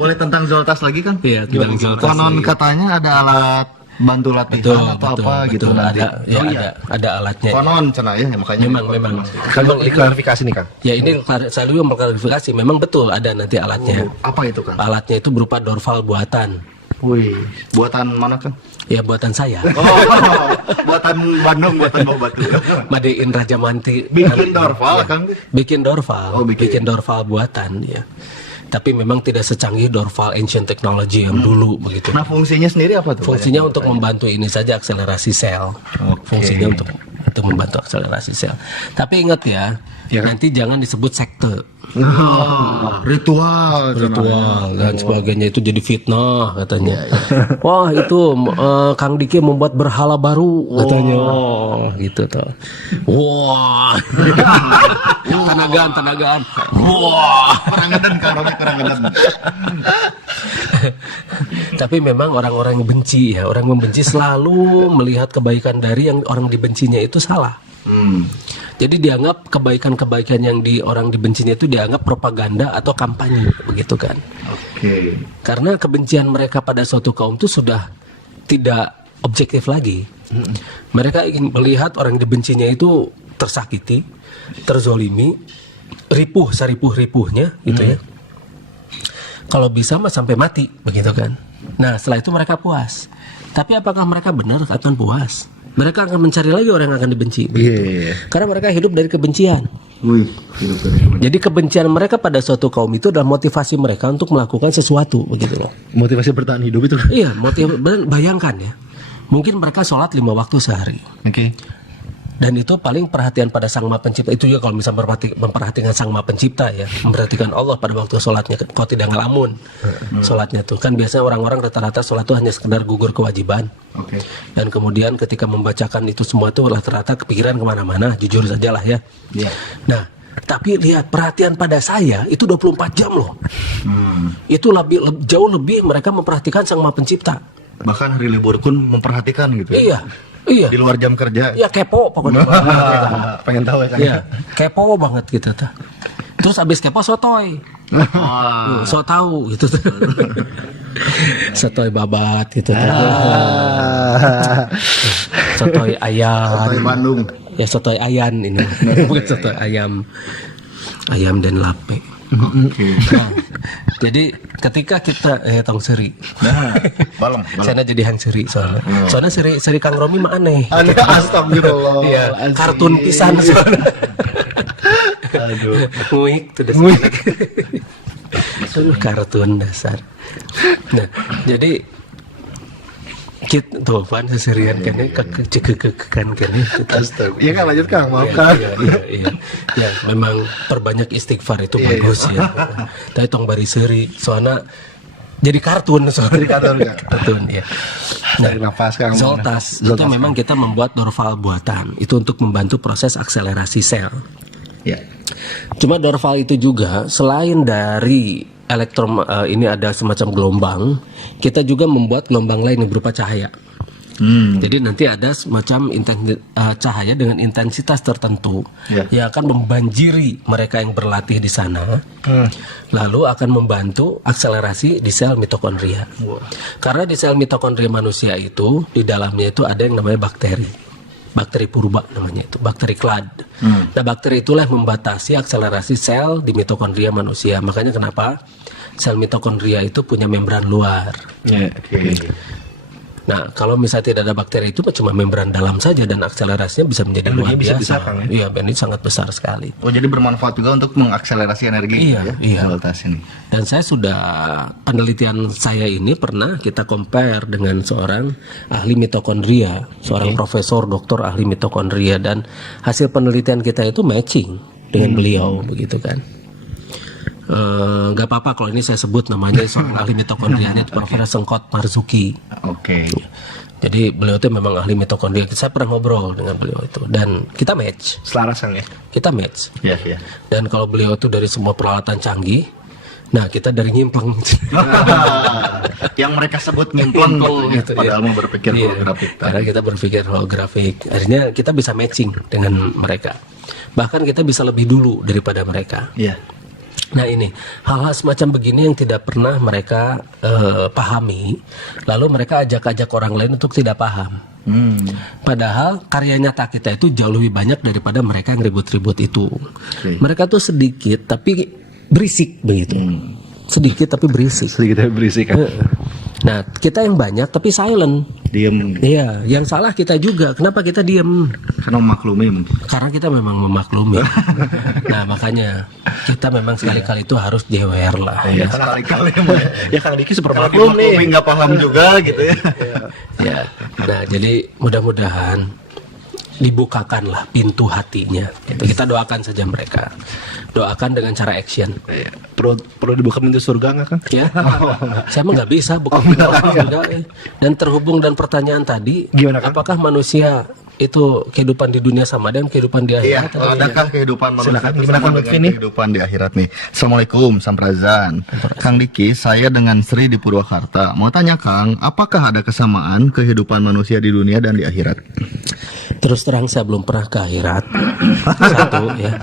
Boleh tentang Zoltas lagi kan? Iya, tentang Zoltas. Konon katanya ada alat bantu latihan atau apa gitu nanti. Ada alatnya. Konon cenah ya, makanya Memang. Kang klarifikasi nih Kang. Ya ini saya dulu mengklarifikasi, memang betul ada nanti alatnya. apa itu kan? Alatnya itu berupa dorval buatan. Wih, buatan mana kan? Ya buatan saya. Buatan Bandung, buatan Bau Batu. Madein Raja Manti. Bikin dorval kan? Bikin dorval. Oh, bikin dorval buatan ya. Tapi memang tidak secanggih dorval ancient technology yang dulu begitu. Nah, fungsinya sendiri apa tuh? Fungsinya untuk membantu ini saja, akselerasi sel. Fungsinya untuk membantu akselerasi sel. Tapi ingat ya, nanti jangan disebut sekte. Ritual Dan sebagainya, itu jadi fitnah katanya. Wah itu Kang Diki membuat berhala baru katanya. Gitu tuh. Wah. Tanagaan. Wah. Kurang ngeden. Tapi memang orang-orang yang benci ya, orang membenci selalu melihat kebaikan dari yang orang dibencinya itu salah. Jadi dianggap kebaikan-kebaikan yang orang dibencinya itu dianggap propaganda atau kampanye begitu kan. Oke. Karena kebencian mereka pada suatu kaum itu sudah tidak objektif lagi. Mereka ingin melihat orang dibencinya itu tersakiti, terzolimi, ripuh-ripuhnya gitu ya. Kalau bisa mah sampai mati begitu kan. Nah setelah itu mereka puas. Tapi apakah mereka benar akan puas? Mereka akan mencari lagi orang yang akan dibenci. Karena mereka hidup dari kebencian. Jadi kebencian mereka pada suatu kaum itu adalah motivasi mereka untuk melakukan sesuatu begitu loh. Motivasi bertahan hidup itu. Iya, bayangkan ya. Mungkin mereka sholat 5 waktu sehari. Oke. Dan itu paling perhatian pada Sang Maha Pencipta. Itu ya kalau misalnya memperhatikan Sang Maha Pencipta ya, memperhatikan Allah pada waktu sholatnya. Kau tidak ngelamun sholatnya tuh. Kan biasanya orang-orang rata-rata sholat itu hanya sekedar gugur kewajiban. Oke. Dan kemudian ketika membacakan itu semua tuh rata-rata kepikiran kemana-mana, jujur saja lah ya. Nah, tapi lihat perhatian pada saya itu 24 jam loh. Itu jauh lebih mereka memperhatikan Sang Maha Pencipta. Bahkan hari libur pun memperhatikan gitu ya. Iya. Di luar jam kerja. Ya kepo pokoknya. Pengen tahu ya Kang. Iya, kepo banget gitu tuh. Terus abis kepo sotoy. So tahu gitu tuh. Sotoy babat gitu tuh. Sotoy ayam. Sotoy Bandung. Ya sotoy ayan ini. Bukan sotoy ayam. Ayam dan lape. Nah, jadi ketika kita tong seri. Balem. Sana jadi hang seri soalnya. Soalnya seri Kang Romi mah aneh. Astagfirullah. Iya, kartun pisan soalnya. Aduh. Nguik tuh dasar. Sungguh kartun dasar. Nah, jadi kita tuh pan seserian kan kekekan kan. Astaga. Iya kan lanjut Kang, maaf Kang. Iya. Ya, memang perbanyak istighfar itu bagus ya. Tapi tong bari seuri, soalnya jadi kartun soalnya. Jadi kartun Kang. Kartun ya. Tarik nafas Kang. Zoltas itu memang kita membuat Dorval buatan. Itu untuk membantu proses akselerasi sel. Ya. Cuma Dorval itu juga selain dari ini ada semacam gelombang, kita juga membuat gelombang lain yang berupa cahaya. Jadi nanti ada semacam cahaya dengan intensitas tertentu yang akan membanjiri mereka yang berlatih di sana, lalu akan membantu akselerasi di sel mitokondria. Karena di sel mitokondria manusia itu di dalamnya itu ada yang namanya bakteri purba namanya itu, bakteri clad. Nah, bakteri itulah yang membatasi akselerasi sel di mitokondria manusia. Makanya kenapa sel mitokondria itu punya membran luar. Nah, kalau misalnya tidak ada bakteri itu cuma membran dalam saja dan akselerasinya bisa menjadi luar biasa. Besar, Kang, ya? Iya, ini sangat besar sekali. Oh, jadi bermanfaat juga untuk mengakselerasi energi Iya. Zoltas ini. Dan saya sudah penelitian saya ini pernah kita compare dengan seorang ahli mitokondria, seorang profesor doktor ahli mitokondria, dan hasil penelitian kita itu matching dengan beliau begitu kan. Gak apa-apa kalau ini saya sebut namanya seorang ahli mitokondria, itu Profesor Sengkot Marzuki. Oke. Jadi beliau itu memang ahli mitokondria. Saya pernah ngobrol dengan beliau itu dan kita match. Selaras Kang ya. Kita match. Iya. Dan kalau beliau itu dari semua peralatan canggih, nah kita dari nyimpang. Yang mereka sebut nyimpang gitu, padahal mau berpikir holografik. Karena kita berpikir holografik, akhirnya kita bisa matching dengan mereka. Bahkan kita bisa lebih dulu daripada mereka. Iya. Nah ini hal-hal semacam begini yang tidak pernah mereka pahami, lalu mereka ajak-ajak orang lain untuk tidak paham. Padahal karya nyata kita itu jauh lebih banyak daripada mereka yang ribut-ribut itu. Mereka tuh sedikit tapi berisik begitu. Sedikit tapi berisik. Sedikit berisik kan. Nah, kita yang banyak tapi silent. Diem. Iya, yang salah kita juga. Kenapa kita diem? Karena memaklumi mungkin. Karena kita memang memaklumi. Nah, makanya kita memang sekali-kali itu harus jewer lah. Ya, sekali-kali Ya Kang Diki super kalau maklum nih. dimaklumi nggak paham juga gitu ya. Ya. Nah, jadi mudah-mudahan dibukakanlah pintu hatinya. Itu kita doakan saja mereka. Doakan dengan cara action. Perlu dibuka pintu surga nggak Kang? Ya, saya mah nggak bisa buka pintu surga. Dan terhubung dan pertanyaan tadi, Gimana, Kang? apakah manusia itu kehidupan di dunia sama dengan kehidupan di Iya, akhirat? atau adakah kehidupan manusia Silakan, itu gimana sama Kang dengan Lutfi nih? kehidupan di akhirat nih? Assalamualaikum, Samprazan. Kang Diki, saya dengan Sri di Purwakarta. Mau tanya Kang, apakah ada kesamaan kehidupan manusia di dunia dan di akhirat? Terus terang saya belum pernah ke akhirat. Satu ya.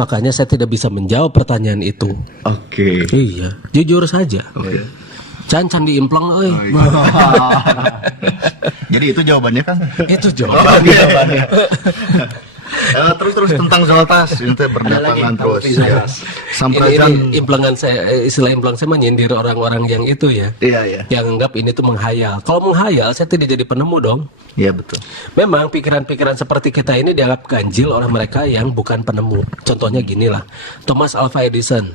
Makanya saya tidak bisa menjawab pertanyaan itu. Oke. Iya, jujur saja. Can diimpleng euy. Jadi itu jawabannya Kang? Itu jawaban. Jawabannya. Terus tentang Zoltas ini teh berdatangan terus. Ya. Samprazan. Ini implengan saya, istilah implang saya menyindir orang-orang yang itu ya. Iya. Yang anggap ini tuh menghayal. Kalau menghayal saya tidak jadi penemu dong. Iya betul. Memang pikiran-pikiran seperti kita ini dianggap ganjil oleh mereka yang bukan penemu. Contohnya gini lah, Thomas Alva Edison.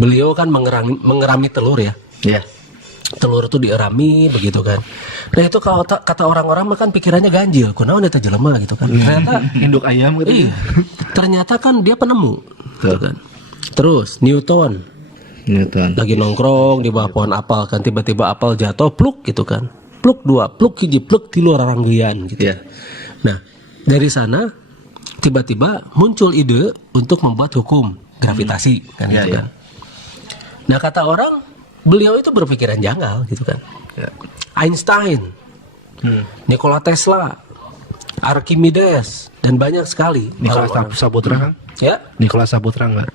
Beliau kan mengerami telur ya. Iya. Telur itu dierami begitu kan. Nah itu kalau kata orang-orang makan pikirannya ganjil. Kunaon eta jelema gitu kan. Ternyata Induk ayam gitu. iya. Ternyata kan dia penemu. Gitu kan. Terus Newton lagi nongkrong di bawah pohon apel kan, tiba-tiba apel jatuh pluk gitu kan. Pluk dua, pluk hiji, pluk tilu raranggeun gitu. Iya. Nah, dari sana tiba-tiba muncul ide untuk membuat hukum gravitasi kan Iya, gitu iya. kan. Nah, kata orang beliau itu berpikiran janggal gitu kan. Ya. Einstein, Nikola Tesla, Archimedes dan banyak sekali Nikola orang-orang. Saputra Kang? Ya, Nikola Saputra enggak?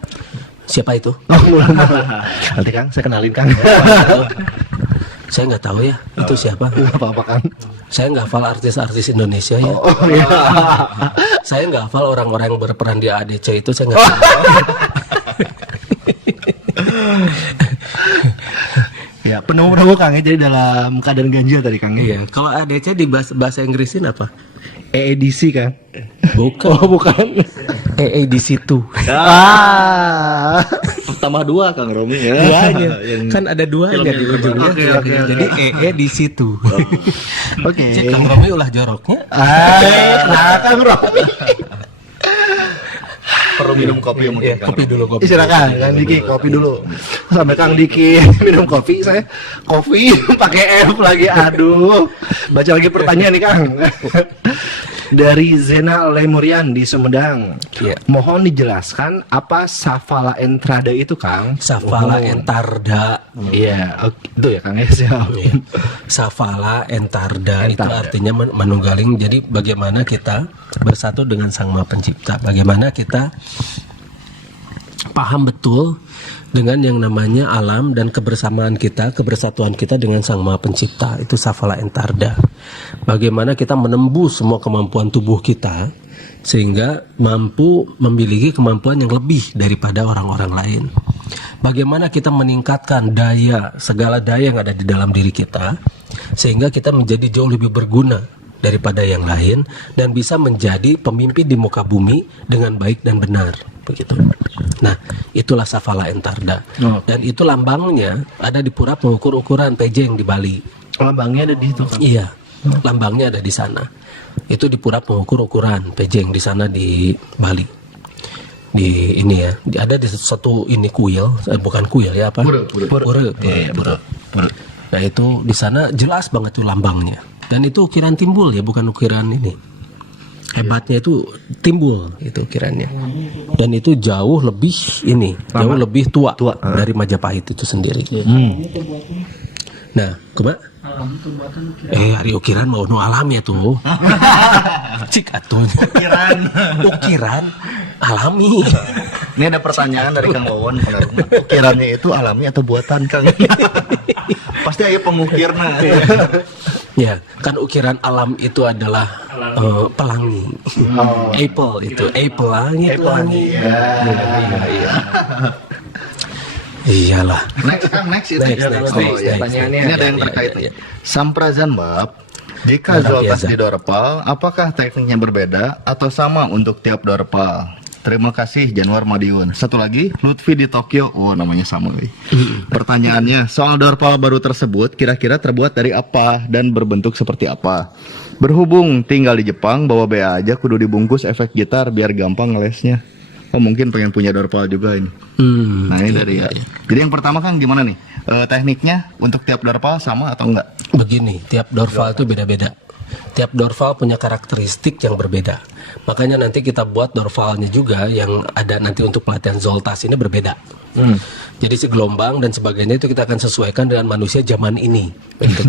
siapa itu? Nanti Kang saya kenalin Kang. Saya nggak tahu ya itu siapa. Enggak apa-apa Kang. Saya nggak hafal artis-artis Indonesia ya. Iya. Saya nggak hafal orang-orang yang berperan di ADC itu, saya nggak hafal. Ya, penemu Kang ya, jadi dalam keadaan ganjil tadi Kang ya. Iya, kalau ADC di bahasa Inggrisin apa? EEDC kan? Bukan. Oh bukan. EE di situ. Tambah 2 Kang Romi ya. Duanya. Kan ada duanya di Filmnya ujungnya. oke. Jadi EE di situ. Oke. Cek Kang Romi ulah joroknya. Nah Kang Romi. Perlu minum kopi mungkin. Ya, kopi dulu kopi. Silakan Kang Diki kopi dulu. Sampai Kang Diki minum kopi, saya kopi pakai F lagi. Aduh. Baca lagi pertanyaan nih Kang. Dari Zena Lemurian di Sumedang. Iya. Mohon dijelaskan apa Saphala entrada itu Kang? Saphala entarda. Iya, itu ya Kang ya. Siap. Iya. Saphala entarda itu Entarda. artinya manunggaling. Jadi bagaimana kita bersatu dengan Sang Maha Pencipta. Bagaimana kita paham betul dengan yang namanya alam dan kebersamaan kita, kebersatuan kita dengan Sang Maha Pencipta. Itu Saphala entarda. Bagaimana kita menembus semua kemampuan tubuh kita sehingga mampu memiliki kemampuan yang lebih daripada orang-orang lain. Bagaimana kita meningkatkan daya, segala daya yang ada di dalam diri kita sehingga kita menjadi jauh lebih berguna daripada yang lain dan bisa menjadi pemimpin di muka bumi dengan baik dan benar, begitu. Nah, itulah Saphala entarda. Dan itu lambangnya ada di pura pengukur ukuran Pejeng di Bali. Lambangnya ada di situ Kang. Iya, lambangnya ada di sana. Itu di pura pengukur ukuran Pejeng di sana di Bali. Di ini ya, ada di satu ini kuil, bukan kuil ya apa? Pura. Nah itu di sana jelas banget tuh lambangnya. Dan itu ukiran timbul ya, bukan ukiran ini. Hebatnya itu timbul itu ukirannya. Dan itu jauh lebih ini, jauh lebih tua, dari Majapahit itu sendiri. Nah, kemana? Hari ukiran mau nu alam ya tuh. Cik atuh. Ukiran alami. Ini ada pertanyaan dari Kang Wawon. Ukirannya itu alami atau buatan Kang? Pasti ada pengukirna. Ya, kan ukiran alam itu adalah pelangi. Apple itu, pelangi. Iya. Iyalah. Next Kang, next itu. Next. Pertanyaannya Ini ada yang terkait nih. Samprazan bab. Jika Zoltas di Dorpal, apakah tekniknya berbeda atau sama untuk tiap Dorpal? Terima kasih Januar Madiun. Satu lagi, Lutfi di Tokyo. Oh, namanya sama. Pertanyaannya, soal Dorpal baru tersebut kira-kira terbuat dari apa dan berbentuk seperti apa? Berhubung tinggal di Jepang, bawa BA aja kudu dibungkus efek gitar biar gampang ngelesnya. Oh, mungkin pengen punya Dorpal juga ini. Nah, ini dari ya. Jadi yang pertama kan gimana nih? Tekniknya untuk tiap Dorpal sama atau enggak? Begini, tiap Dorpal itu beda-beda. Tiap Dorpal punya karakteristik yang berbeda. Makanya nanti kita buat Dorpalnya juga yang ada nanti untuk pelatihan Zoltas ini berbeda. Jadi si gelombang dan sebagainya itu kita akan sesuaikan dengan manusia zaman ini.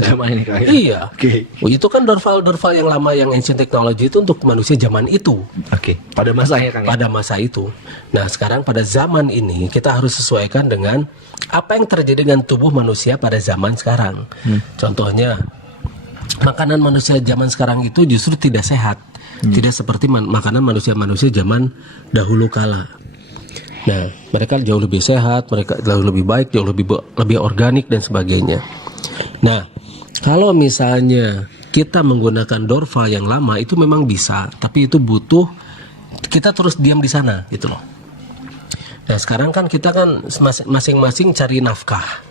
Zaman ini Kang. Iya. Oke. Itu kan Dorpal yang lama yang ancient technology itu untuk manusia zaman itu. Oke. Pada masanya Kang. Pada masa itu. Nah sekarang pada zaman ini kita harus sesuaikan dengan apa yang terjadi dengan tubuh manusia pada zaman sekarang. Contohnya makanan manusia zaman sekarang itu justru tidak sehat, tidak seperti makanan manusia-manusia zaman dahulu kala. Nah mereka jauh lebih sehat, mereka jauh lebih baik, jauh lebih organik dan sebagainya. Nah kalau misalnya kita menggunakan Dorpal yang lama itu memang bisa, tapi itu butuh kita terus diam di sana gitu loh. Nah sekarang kan kita kan masing-masing cari nafkah,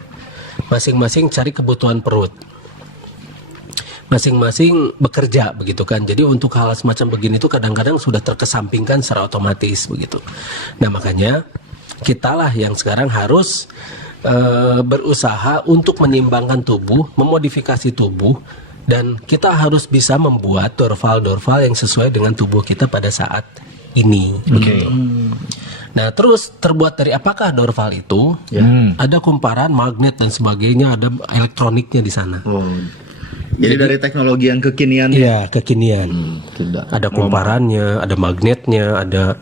masing-masing cari kebutuhan perut, masing-masing bekerja begitu kan. Jadi untuk hal semacam begini itu kadang-kadang sudah terkesampingkan secara otomatis begitu. Nah makanya kitalah yang sekarang harus berusaha untuk menyimbangkan tubuh, memodifikasi tubuh, dan kita harus bisa membuat Dorpal yang sesuai dengan tubuh kita pada saat ini begitu. Nah terus terbuat dari apakah Dorpal itu? Ada kumparan, magnet dan sebagainya, ada elektroniknya di sana. Jadi dari teknologi yang kekinian. Iya, kekinian. Ada kumparannya, ada magnetnya, ada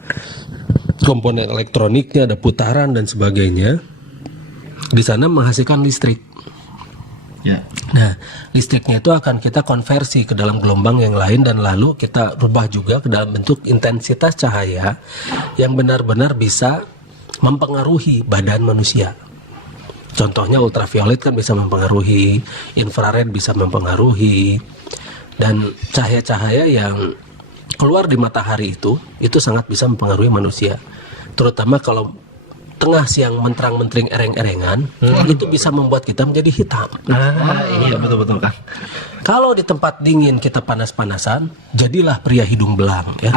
komponen elektroniknya, ada putaran dan sebagainya. Di sana menghasilkan listrik. Ya. Nah, listriknya itu akan kita konversi ke dalam gelombang yang lain dan lalu kita rubah juga ke dalam bentuk intensitas cahaya yang benar-benar bisa mempengaruhi badan manusia. Contohnya ultraviolet kan bisa mempengaruhi, infrared bisa mempengaruhi, dan cahaya-cahaya yang keluar di matahari itu sangat bisa mempengaruhi manusia. Terutama kalau tengah siang menterang-mentering ereng-erengan, itu bisa membuat kita menjadi hitam. Iya betul Kang. Kalau di tempat dingin kita panas-panasan, jadilah pria hidung belang ya.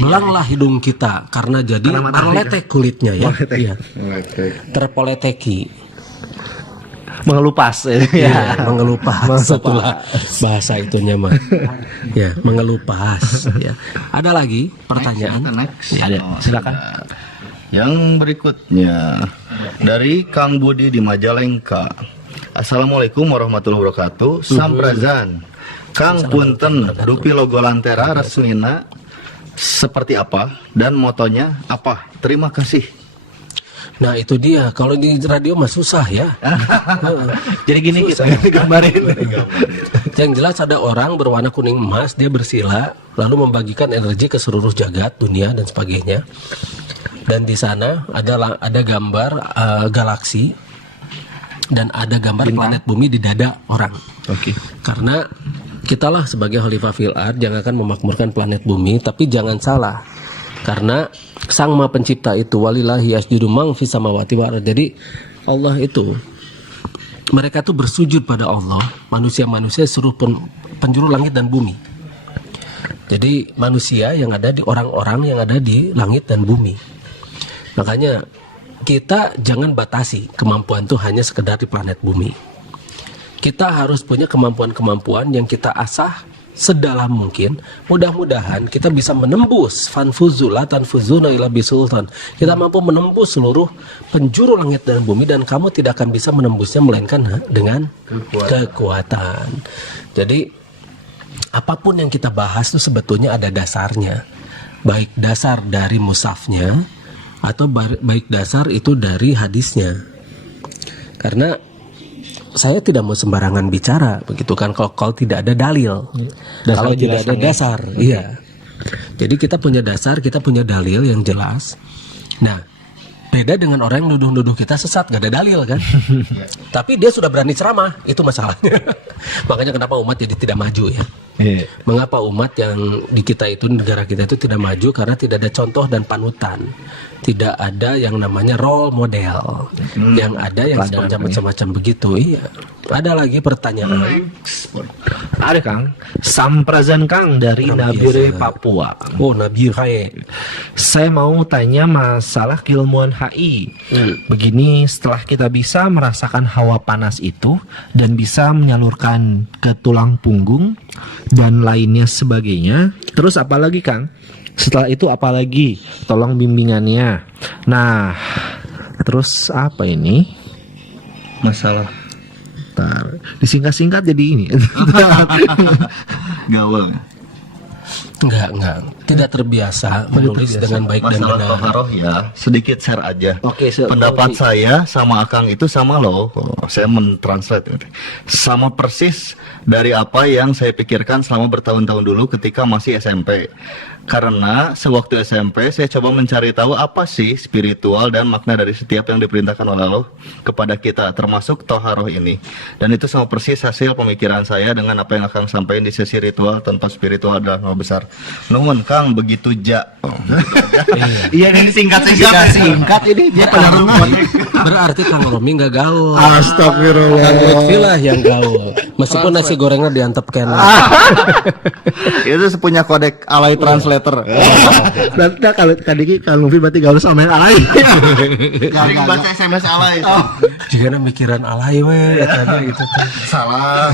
Belanglah hidung kita karena jadi terletek kulitnya ya. Iya. Terpoleteki. Mengelupas Ya, mengelupas. Itulah bahasa itunya mah. Ya, mengelupas ya. Ada lagi pertanyaan? Next. Ada, silakan. Yang berikutnya dari Kang Budi di Majalengka. Assalamualaikum warahmatullahi wabarakatuh. Samprazan. Kang punten dupi logo Lantera resmina seperti apa dan motonya apa? Terima kasih. Nah itu dia, kalau di radio mah susah ya. Jadi gini kita gambarin. Yang jelas ada orang berwarna kuning emas, dia bersila lalu membagikan energi ke seluruh jagat, dunia dan sebagainya. Dan di sana ada gambar galaksi dan ada gambar planet bumi di dada orang. Oke. Karena kitalah sebagai Khalifah fil ard yang akan memakmurkan planet bumi, tapi jangan salah. Karena Sang Maha Pencipta itu walillahi yasjudu man fis samawati wal ard. Jadi Allah itu mereka tuh bersujud pada Allah, manusia-manusia seluruh penjuru langit dan bumi. Jadi manusia yang ada di orang-orang yang ada di langit dan bumi. Makanya kita jangan batasi kemampuan itu hanya sekedar di planet bumi. Kita harus punya kemampuan-kemampuan yang kita asah sedalam mungkin. Mudah-mudahan kita bisa menembus fanfuzula tanfuzuna ila bisultan. Kita mampu menembus seluruh penjuru langit dan bumi dan kamu tidak akan bisa menembusnya melainkan dengan kekuatan. Jadi apapun yang kita bahas itu sebetulnya ada dasarnya. Baik dasar dari mushafnya atau baik dasar itu dari hadisnya. Karena saya tidak mau sembarangan bicara, begitu kan, kalau tidak ada dalil, kalau tidak ada dasar, iya. Jadi kita punya dasar, kita punya dalil yang jelas. Nah, beda dengan orang yang nuduh-nuduh kita sesat, gak ada dalil kan? Tapi dia sudah berani ceramah, itu masalahnya. Makanya kenapa umat jadi tidak maju ya? Mengapa umat yang di kita itu, negara kita itu tidak maju? Karena tidak ada contoh dan panutan. Tidak ada yang namanya role model. Yang ada yang semacam begitu. Iya. Ada lagi pertanyaan? Ada Kang. Samprazan Kang dari Nabire Papua. Oh, Nabire. Saya mau tanya masalah keilmuan HI. Begini, setelah kita bisa merasakan hawa panas itu dan bisa menyalurkan ke tulang punggung dan lainnya sebagainya, terus apa lagi Kang? Setelah itu apa lagi? Tolong bimbingannya. Nah, terus apa ini? Masalah Disingkat-singkat jadi ini. gaul. Enggak. Tidak terbiasa menulis dengan baik dan Masalah benar. toharoh ya, sedikit share aja. Oke, Pendapat saya sama Akang itu sama loh. Saya mentranslate. Sama persis dari apa yang saya pikirkan selama bertahun-tahun dulu ketika masih SMP. Karena sewaktu SMP saya coba mencari tahu apa sih spiritual dan makna dari setiap yang diperintahkan oleh Allah kepada kita, termasuk toharoh ini. Dan itu sama persis hasil pemikiran saya dengan apa yang akan sampaikan di sesi ritual tanpa spiritual adalah hal besar. Nuhun Kang begitu Iya, ini singkat ini dia Berarti Kang Romi nggak gaul. Astagfirullah. Kang Lutfi lah yang gaul. Meskipun nasi gorengnya diantep kena. Itu punya kodek alay translator. Nanti kalau Luffy berarti gaul sama yang lain. Garing baca SMS alay. Jika mikiran alay we katanya gitu kan. Salah.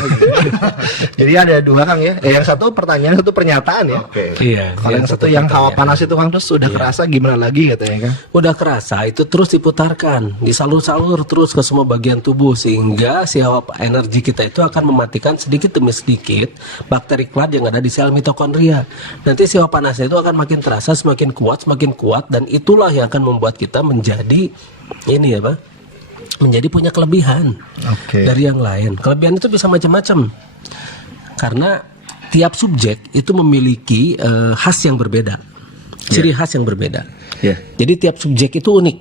Jadi ada dua Kang ya. Yang satu pertanyaan, satu pernyataan ya. Oke. Iya. Kalau yang satu yang hawa panas itu Kang, terus udah kerasa gimana lagi katanya Kang? Udah kerasa itu terus diputarkan, disalur-salur terus ke semua bagian tubuh sehingga si hawa energi kita itu akan mematikan sedikit demi sedikit bakteri klat yang ada di sel mitokondria. Nanti si hawa panasnya itu akan makin terasa, semakin kuat dan itulah yang akan membuat kita menjadi ini ya Pak, menjadi punya kelebihan dari yang lain. Kelebihan itu bisa macam-macam karena tiap subjek itu memiliki khas yang berbeda, ciri khas yang berbeda. Jadi tiap subjek itu unik.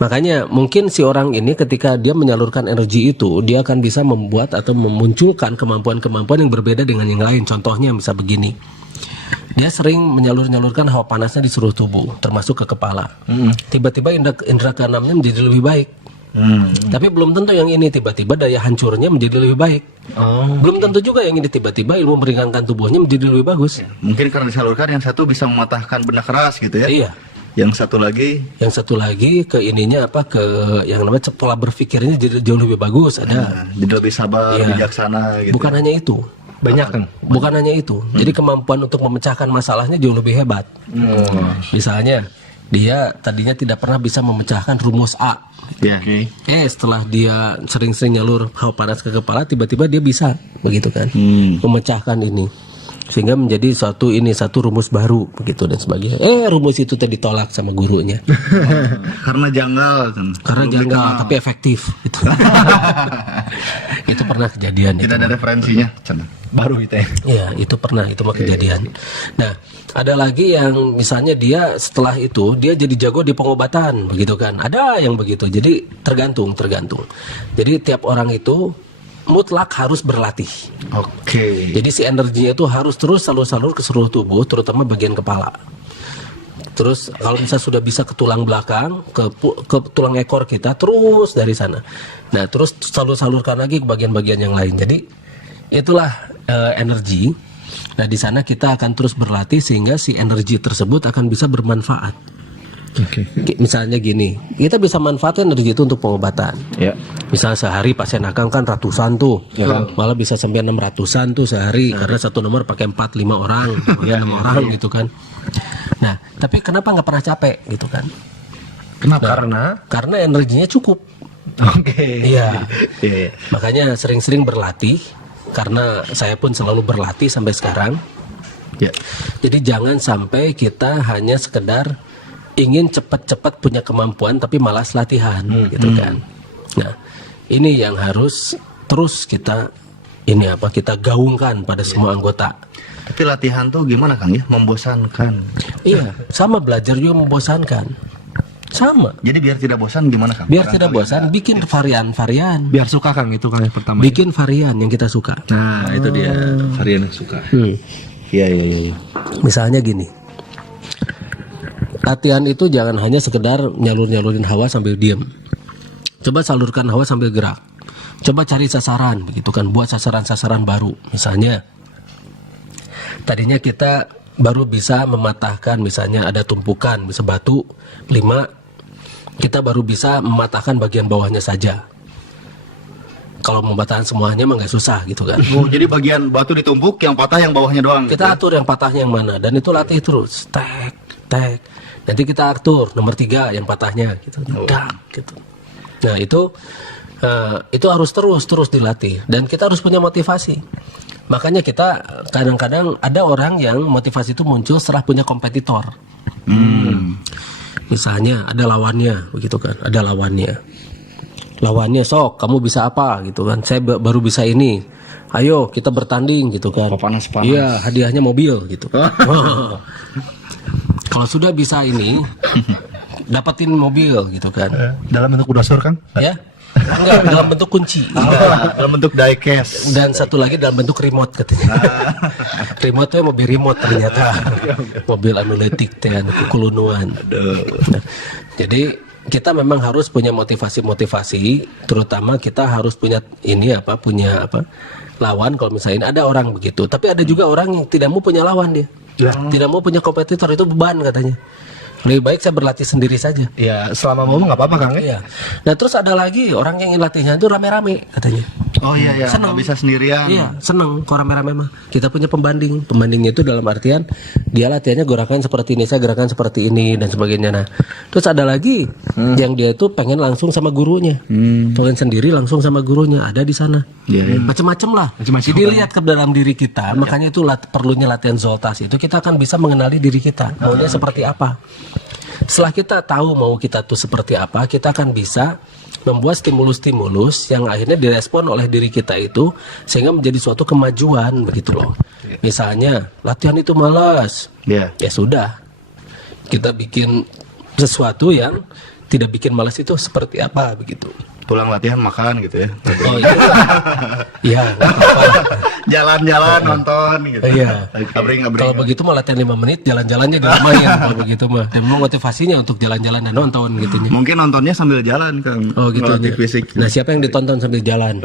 Makanya mungkin si orang ini ketika dia menyalurkan energi itu, dia akan bisa membuat atau memunculkan kemampuan-kemampuan yang berbeda dengan yang lain. Contohnya bisa begini. dia sering menyalurkan hawa panasnya di seluruh tubuh, termasuk ke kepala. Tiba-tiba indera keenamnya menjadi lebih baik. Tapi belum tentu yang ini tiba-tiba daya hancurnya menjadi lebih baik. Belum tentu juga yang ini tiba-tiba ilmu meringankan tubuhnya menjadi lebih bagus. Mungkin karena disalurkan yang satu bisa mematahkan benda keras gitu ya. Iya. Yang satu lagi ke ininya apa, ke yang namanya pola berpikirnya jadi jauh lebih bagus, ada. Jadi lebih sabar, Iya. bijaksana gitu. Bukan hanya itu. Banyak kan? Bukan hanya itu. Jadi kemampuan untuk memecahkan masalahnya jauh lebih hebat. Misalnya dia tadinya tidak pernah bisa memecahkan rumus A. Ya. Setelah dia sering-sering nyalur hawa panas ke kepala, tiba-tiba dia bisa, begitu kan? Memecahkan ini. Sehingga menjadi satu rumus baru, begitu dan sebagainya. Rumus itu tadi ditolak sama gurunya. Karena janggal. Karena Belum janggal, dikenal. tapi efektif. Itu pernah kejadian. Tidak itu. ada referensinya. Baru itu ya. Iya, itu pernah, itu mah kejadian. Nah, ada lagi yang misalnya dia setelah itu dia jadi jago di pengobatan, begitu kan? Ada yang begitu. Jadi tergantung. Jadi tiap orang itu mutlak harus berlatih. Oke. Jadi si energinya itu harus terus salur ke seluruh tubuh, terutama bagian kepala. Terus kalau misalnya sudah bisa ke tulang belakang, ke tulang ekor kita, terus dari sana. Nah, terus salurkan lagi ke bagian-bagian yang lain. Jadi itulah energi. Nah, di sana kita akan terus berlatih sehingga si energi tersebut akan bisa bermanfaat. Misalnya gini, kita bisa manfaatkan energi itu untuk pengobatan. Ya. Misalnya sehari pasien akang kan ratusan tuh, malah bisa sampai 600-an tuh sehari, karena satu nomor pakai 4-5 orang, 6 orang gitu kan. Nah, tapi kenapa nggak pernah capek gitu kan? Kenapa? Karena energinya cukup. Oke. Iya. Iya. Makanya sering-sering berlatih, karena saya pun selalu berlatih sampai sekarang. Ya. Jadi jangan sampai kita hanya sekedar ingin cepat-cepat punya kemampuan tapi malas latihan, gitu kan. Nah, ini yang harus terus kita gaungkan pada semua anggota. Tapi latihan tuh gimana Kang ya? Membosankan. Iya, sama belajar juga membosankan. Sama. Jadi biar tidak bosan gimana Kang? Biar tidak bosan, bikin varian-varian. Biar suka Kang itu kan yang pertama. Bikin varian yang kita suka. Nah, itu dia. Varian yang suka. Iya. Misalnya gini. Latihan itu jangan hanya sekedar nyalurin hawa sambil diem. Coba salurkan hawa sambil gerak. Coba cari sasaran, begitu kan, buat sasaran-sasaran baru. Misalnya, tadinya kita baru bisa mematahkan, misalnya ada tumpukan, bisa batu 5, kita baru bisa mematahkan bagian bawahnya saja. Kalau mematahkan semuanya mah nggak susah gitu kan. Jadi bagian batu ditumpuk, yang patah yang bawahnya doang. Kita atur yang patahnya yang mana, dan itu latih terus. Tek. Nanti kita atur nomor 3 yang patahnya gitu. Gitu. Nah, itu harus terus dilatih, dan kita harus punya motivasi. Makanya kita kadang-kadang ada orang yang motivasi itu muncul setelah punya kompetitor. Misalnya ada lawannya, begitu kan? Ada lawannya, sok kamu bisa apa gitu kan? Saya baru bisa ini. Ayo kita bertanding gitu kan? Panas-panas. Iya, hadiahnya mobil gitu. Kalau sudah bisa ini, dapetin mobil gitu kan? Dalam bentuk brosur Kang? Ya? Enggak, dalam bentuk kunci. Dalam bentuk diecast. Dan satu lagi dalam bentuk remote katanya. Remote itu mobil remote ternyata. Mobil anuletik teh anu kukulunuan. Nah, jadi kita memang harus punya motivasi, terutama kita harus punya lawan. Kalau misalnya ada orang begitu, tapi ada juga orang yang tidak mau punya lawan dia. Tidak mau punya kompetitor, itu beban katanya. Lebih baik saya berlatih sendiri saja. Ya, selama mau nggak apa-apa Kang ya. Iya. Nah, terus ada lagi orang yang latihnya itu rame-rame katanya. Oh iya, Seneng. nggak bisa sendirian. Iya, seneng kalau rame-rame mah. Kita punya pembanding. Pembandingnya itu dalam artian dia latihannya gerakan seperti ini, saya gerakan seperti ini dan sebagainya. Nah, terus ada lagi yang dia itu pengen langsung sama gurunya. Pengen sendiri langsung sama gurunya, ada di sana. Iya. Macam-macam lah. Macam-macam. Jadi lihat ke dalam diri kita, makanya itu perlunya latihan Zoltas itu kita akan bisa mengenali diri kita, maunya seperti apa. Setelah kita tahu mau kita tuh seperti apa, kita akan bisa membuat stimulus-stimulus yang akhirnya direspon oleh diri kita itu sehingga menjadi suatu kemajuan begitu loh. Misalnya latihan itu malas, ya sudah, kita bikin sesuatu yang tidak bikin malas itu seperti apa begitu. pulang latihan makan gitu ya. Oh iya. Iya, nggak apa-apa. Jalan-jalan nonton gitu. Iya. Abring. Kalau begitu mah latihan 5 menit, jalan-jalannya gak lumayan kalau begitu mah. Dan memang motivasinya untuk jalan-jalan dan nonton gitu. Mungkin nontonnya sambil jalan, Kang. Oh gitu. Ngelatih fisik. Nah, siapa yang ditonton sambil jalan?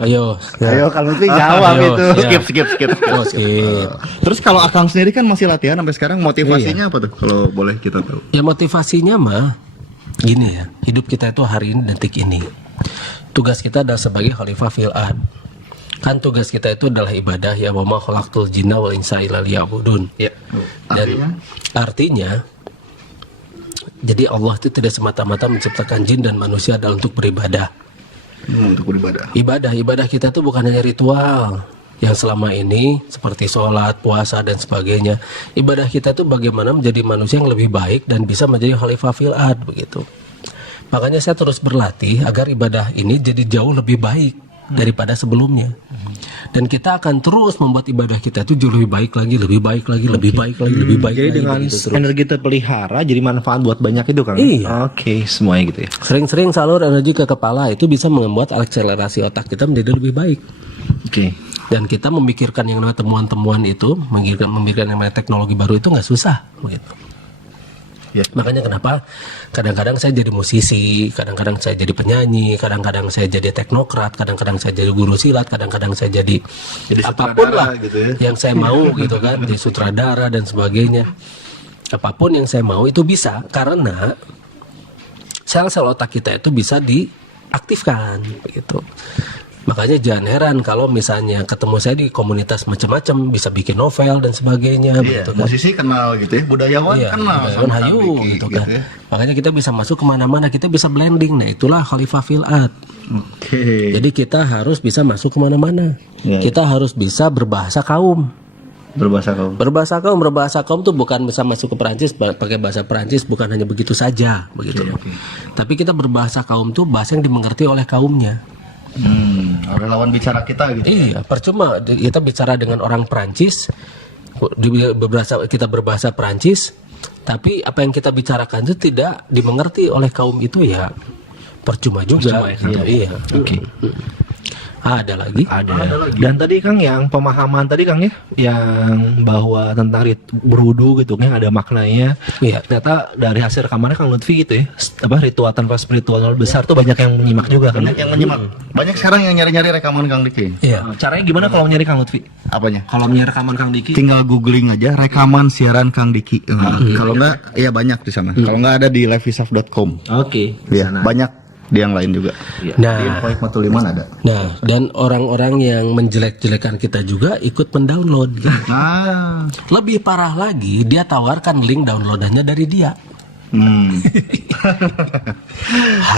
Ayo. Ayo Kang Lutfi jawab Ayo, itu. ya. Skip. Oh, skip. Terus kalau Akang sendiri kan masih latihan sampai sekarang, motivasinya apa tuh kalau boleh kita tahu? Ya motivasinya mah gini ya, hidup kita itu hari ini detik ini. Tugas kita adalah sebagai khalifah fil ard. Kan tugas kita itu adalah ibadah ya, wa ma khalaqtul jinna wal insa illa liya'budun. Ya. Dan artinya jadi Allah itu tidak semata-mata menciptakan jin dan manusia adalah untuk beribadah. Untuk beribadah. Ibadah kita itu bukan hanya ritual yang selama ini seperti sholat, puasa dan sebagainya. Ibadah kita itu bagaimana menjadi manusia yang lebih baik dan bisa menjadi khalifah fil ard begitu. Makanya saya terus berlatih agar ibadah ini jadi jauh lebih baik daripada sebelumnya. Dan kita akan terus membuat ibadah kita itu jauh lebih baik lagi, lebih baik lagi, lebih baik lagi, lebih baik Jadi lagi. dengan begitu terus. energi terpelihara jadi manfaat buat banyak itu Kang. Iya. Oke, semuanya gitu ya. Sering-sering salur energi ke kepala itu bisa membuat akselerasi otak kita menjadi lebih baik. Oke. Dan kita memikirkan yang namanya temuan-temuan itu, memikirkan yang namanya teknologi baru itu nggak susah, begitu. Ya. Makanya kenapa kadang-kadang saya jadi musisi, kadang-kadang saya jadi penyanyi, kadang-kadang saya jadi teknokrat, kadang-kadang saya jadi guru silat, kadang-kadang saya jadi apapun lah sutradara gitu ya. yang saya mau gitu kan, jadi sutradara dan sebagainya. Apapun yang saya mau itu bisa karena sel-sel otak kita itu bisa diaktifkan, begitu. Makanya jangan heran kalau misalnya ketemu saya di komunitas macam-macam, bisa bikin novel dan sebagainya, Iya, gitu kan. musisi kenal gitu ya, budayawan Iya, kenal budayawan sama hayu Kang Diki, gitu kan. ya. Makanya kita bisa masuk kemana-mana, kita bisa blending. Nah itulah khalifah fil ard. Oke. Jadi kita harus bisa masuk kemana-mana. Iya, Kita harus bisa berbahasa kaum. Berbahasa kaum. Berbahasa kaum tuh bukan bisa masuk ke Perancis pakai bahasa Perancis, bukan hanya begitu saja, begitu. Tapi kita berbahasa kaum tuh bahasa yang dimengerti oleh kaumnya. Relawan bicara kita gitu. Iya, percuma kita bicara dengan orang Perancis, kita berbahasa Perancis, tapi apa yang kita bicarakan itu tidak dimengerti oleh kaum itu ya percuma juga. Iya. Oke. Ada lagi? Ada. Dan tadi Kang yang pemahaman tadi Kang ya, yang bahwa tentang berwudu gitu kan ada maknanya. Iya. Ternyata dari hasil rekamannya Kang Lutfi gitu ya, apa tanpa spiritual besar tuh banyak yang menyimak juga kan. Banyak yang menyimak. Banyak sekarang yang nyari-nyari rekaman Kang Diki. Iya. Caranya gimana kalau nyari Kang Lutfi? Apanya? Kalau nyari rekaman Kang Diki? Tinggal googling aja rekaman siaran Kang Diki. Kalau enggak, ya banyak di sana. Kalau enggak ada di liveisaf.com. Oke. Iya, banyak di yang lain juga. Di Nah, Info Hikmatul Iman ada. dan orang-orang yang menjelek-jelekan kita juga ikut mendownload. Gitu. Nah, Lebih parah lagi, dia tawarkan link downloadannya dari dia.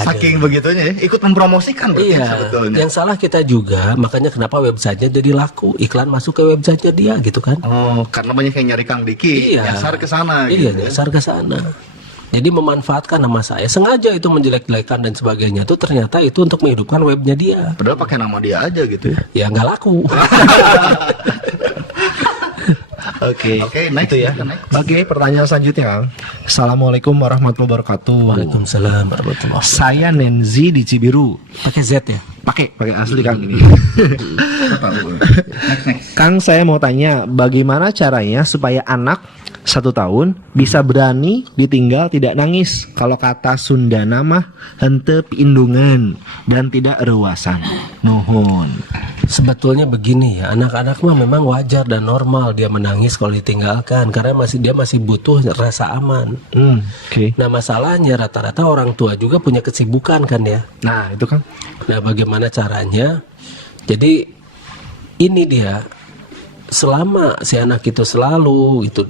saking begitunya ya, ikut mempromosikan berarti Iya, sebetulnya. yang salah kita juga, makanya kenapa websitenya jadi laku, iklan masuk ke websitenya dia gitu kan. Oh, karena banyak yang nyari Kang Diki, Iya. nyasar ke sana Iya, gitu. dasar ke sana. Jadi memanfaatkan nama saya, sengaja itu menjelek-jelekan dan sebagainya itu ternyata itu untuk menghidupkan webnya dia. Padahal pakai nama dia aja gitu ya. Ya nggak laku. Oke, next Itu ya. next. Oke, pertanyaan selanjutnya Kang. Assalamualaikum warahmatullahi wabarakatuh. Waalaikumsalam warahmatullahi wabarakatuh. Saya Nenzi di Cibiru. Pakai Z ya? Pakai asli Kang ini. Next. Kang, saya mau tanya, bagaimana caranya supaya anak 1 tahun bisa berani ditinggal tidak nangis? Kalau kata Sunda mah henteu piindungan dan tidak rewasan. Nuhun. Sebetulnya begini ya, anak-anak mah memang wajar dan normal dia menangis kalau ditinggalkan karena dia masih butuh rasa aman. Oke. Nah masalahnya rata-rata orang tua juga punya kesibukan kan ya. Nah, itu Kang. Nah bagaimana caranya? Jadi ini dia, selama si anak itu selalu itu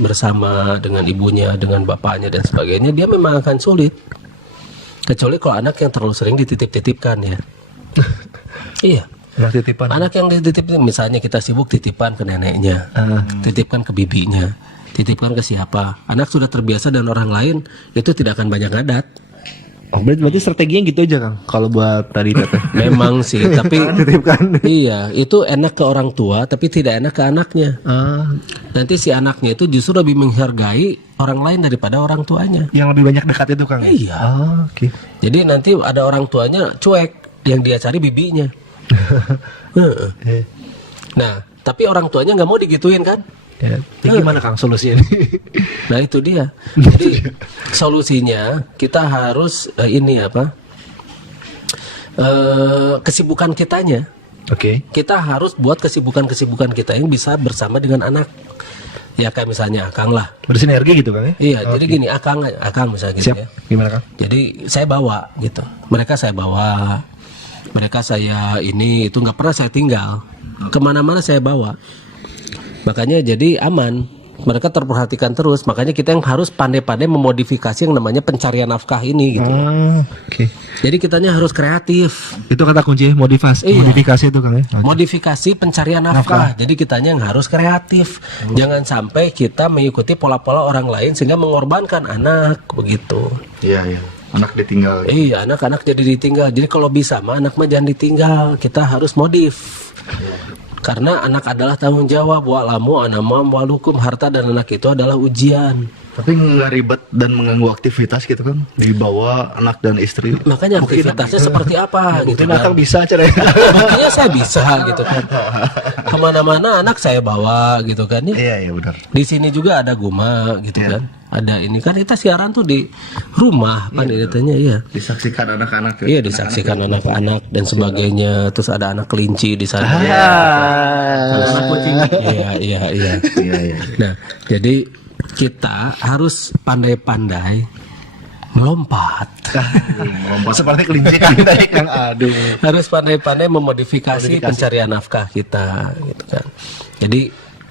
bersama dengan ibunya, dengan bapaknya dan sebagainya, dia memang akan sulit. Kecuali kalau anak yang terlalu sering dititip-titipkan ya. Iya. Anak titipan. Anak yang dititipin, misalnya kita sibuk titipan ke neneknya, titipkan ke bibinya, titipkan ke siapa. Anak sudah terbiasa dan orang lain itu tidak akan banyak ngadat. Oh, berarti strateginya gitu aja Kang. Kalau buat tadi teteh. Memang sih, tapi Titipkan. iya, itu enak ke orang tua tapi tidak enak ke anaknya. Nanti si anaknya itu justru lebih menghargai orang lain daripada orang tuanya. Yang lebih banyak dekat itu Kang. Iya. Oke. Jadi nanti ada orang tuanya cuek, yang dia cari bibinya. Heeh. Nah, tapi orang tuanya nggak mau digituin kan? Ya, ini gimana Kang solusinya? Nah itu dia. Jadi solusinya kita harus kesibukan kitanya. Oke. Kita harus buat kesibukan-kesibukan kita yang bisa bersama dengan anak. Ya kayak misalnya Akang lah. Bersinergi gitu Kang ya? Iya, jadi gini, Akang misalnya gitu Siap. ya. Gimana Kang? Jadi saya bawa gitu. Mereka saya bawa. Mereka saya ini itu nggak pernah saya tinggal. Kemana-mana saya bawa. Makanya jadi aman. Mereka terperhatikan terus. Makanya kita yang harus pandai-pandai memodifikasi yang namanya pencarian nafkah ini gitu. Oke. Jadi kitanya harus kreatif. Itu kata kunci modifikasi. Iya. Modifikasi itu Kang ya? Modifikasi pencarian nafkah. Jadi kitanya yang harus kreatif. Jangan sampai kita mengikuti pola-pola orang lain sehingga mengorbankan anak begitu. Iya. Anak ditinggal. Iya, anak-anak jadi ditinggal. Jadi kalau bisa mah anak mah jangan ditinggal. Kita harus modif. Karena anak adalah tanggung jawab. Wa'lamu annama amwalukum, harta dan anak itu adalah ujian. Tapi nggak ribet dan mengganggu aktivitas gitu kan? Dibawa anak dan istri. Makanya aktivitasnya seperti apa gitu Mungkin Akang kan. bisa cerai. Buktinya saya bisa gitu kan. Kemana-mana anak saya bawa gitu kan ya. Iya benar. Di sini juga ada Guma gitu kan. Ada ini kan kita siaran tuh di rumah kan katanya iya. Disaksikan anak-anak. Iya disaksikan anak-anak dan sebagainya. Terus ada anak kelinci di sana. Anak kucing. Iya. Nah, jadi kita harus pandai-pandai melompat. Seperti kelinci Kang tadi Kang. Aduh. Harus pandai-pandai memodifikasi pencarian nafkah kita gitu kan. Jadi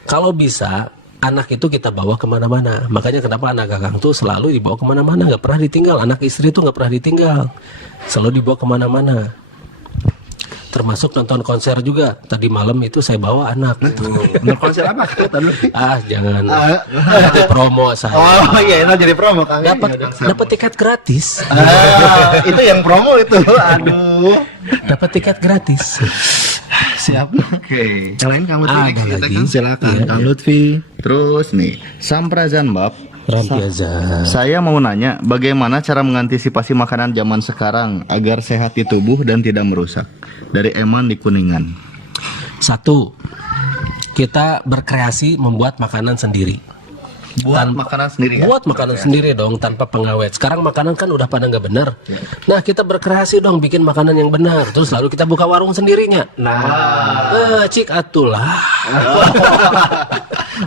kalau bisa anak itu kita bawa kemana-mana. Makanya kenapa anak Kakang tuh selalu dibawa kemana-mana, nggak pernah ditinggal. Anak istri tuh nggak pernah ditinggal, selalu dibawa kemana-mana. Termasuk nonton konser juga. Tadi malam itu saya bawa anak. Nonton konser apa? Jangan. Itu promo saya. Oh iya, enak jadi promo Kang. Dapat tiket gratis. Itu yang promo itu. Aduh. Dapat tiket gratis. Siap. Oke. Yang lain Kang Lutfi. Ada lagi. Silakan Iya, Kang Lutfi. Terus nih, Samprazan Bab. Rampiaza. Saya mau nanya, bagaimana cara mengantisipasi makanan zaman sekarang agar sehat di tubuh dan tidak merusak? Dari Eman di Kuningan. 1. Kita berkreasi membuat makanan sendiri. Buat makanan sendiri ya? Buat makanan sendiri dong tanpa pengawet. Sekarang makanan kan udah pada nggak benar. Nah kita berkreasi dong bikin makanan yang benar. Terus lalu kita buka warung sendirinya. Cik atulah.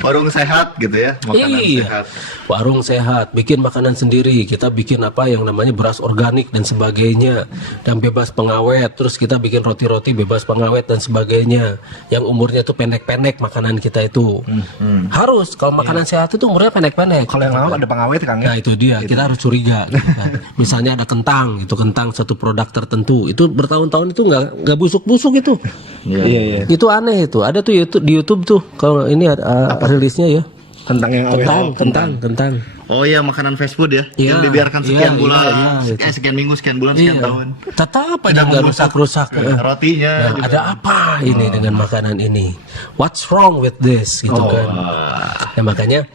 Warung sehat gitu ya? Makanan Iya. sehat. Warung sehat, bikin makanan sendiri. Kita bikin apa yang namanya beras organik dan sebagainya, dan bebas pengawet. Terus kita bikin roti-roti bebas pengawet dan sebagainya. Yang umurnya tuh pendek-pendek makanan kita itu. Harus kalau makanan sehat itu umurnya pendek-pendek. Kalau yang lama ada pengawet Kang ya. Nah itu dia, kita harus curiga gitu kan. Misalnya ada kentang, itu kentang satu produk tertentu, itu bertahun-tahun itu nggak busuk-busuk itu. Iya. Itu aneh itu. Ada tuh di YouTube tuh kalau ini ada rilisnya ya. Kentang yang awet. Kentang. Oh iya, makanan fast food ya? Iya. Yang dibiarkan sekian Iya, bulan, iya. sekian minggu, sekian bulan, sekian tahun. Tetap aja nggak rusak-rusak. Rotinya Nah, juga. ada apa ini dengan makanan ini? What's wrong with this? Gitu kan. Nah, makanya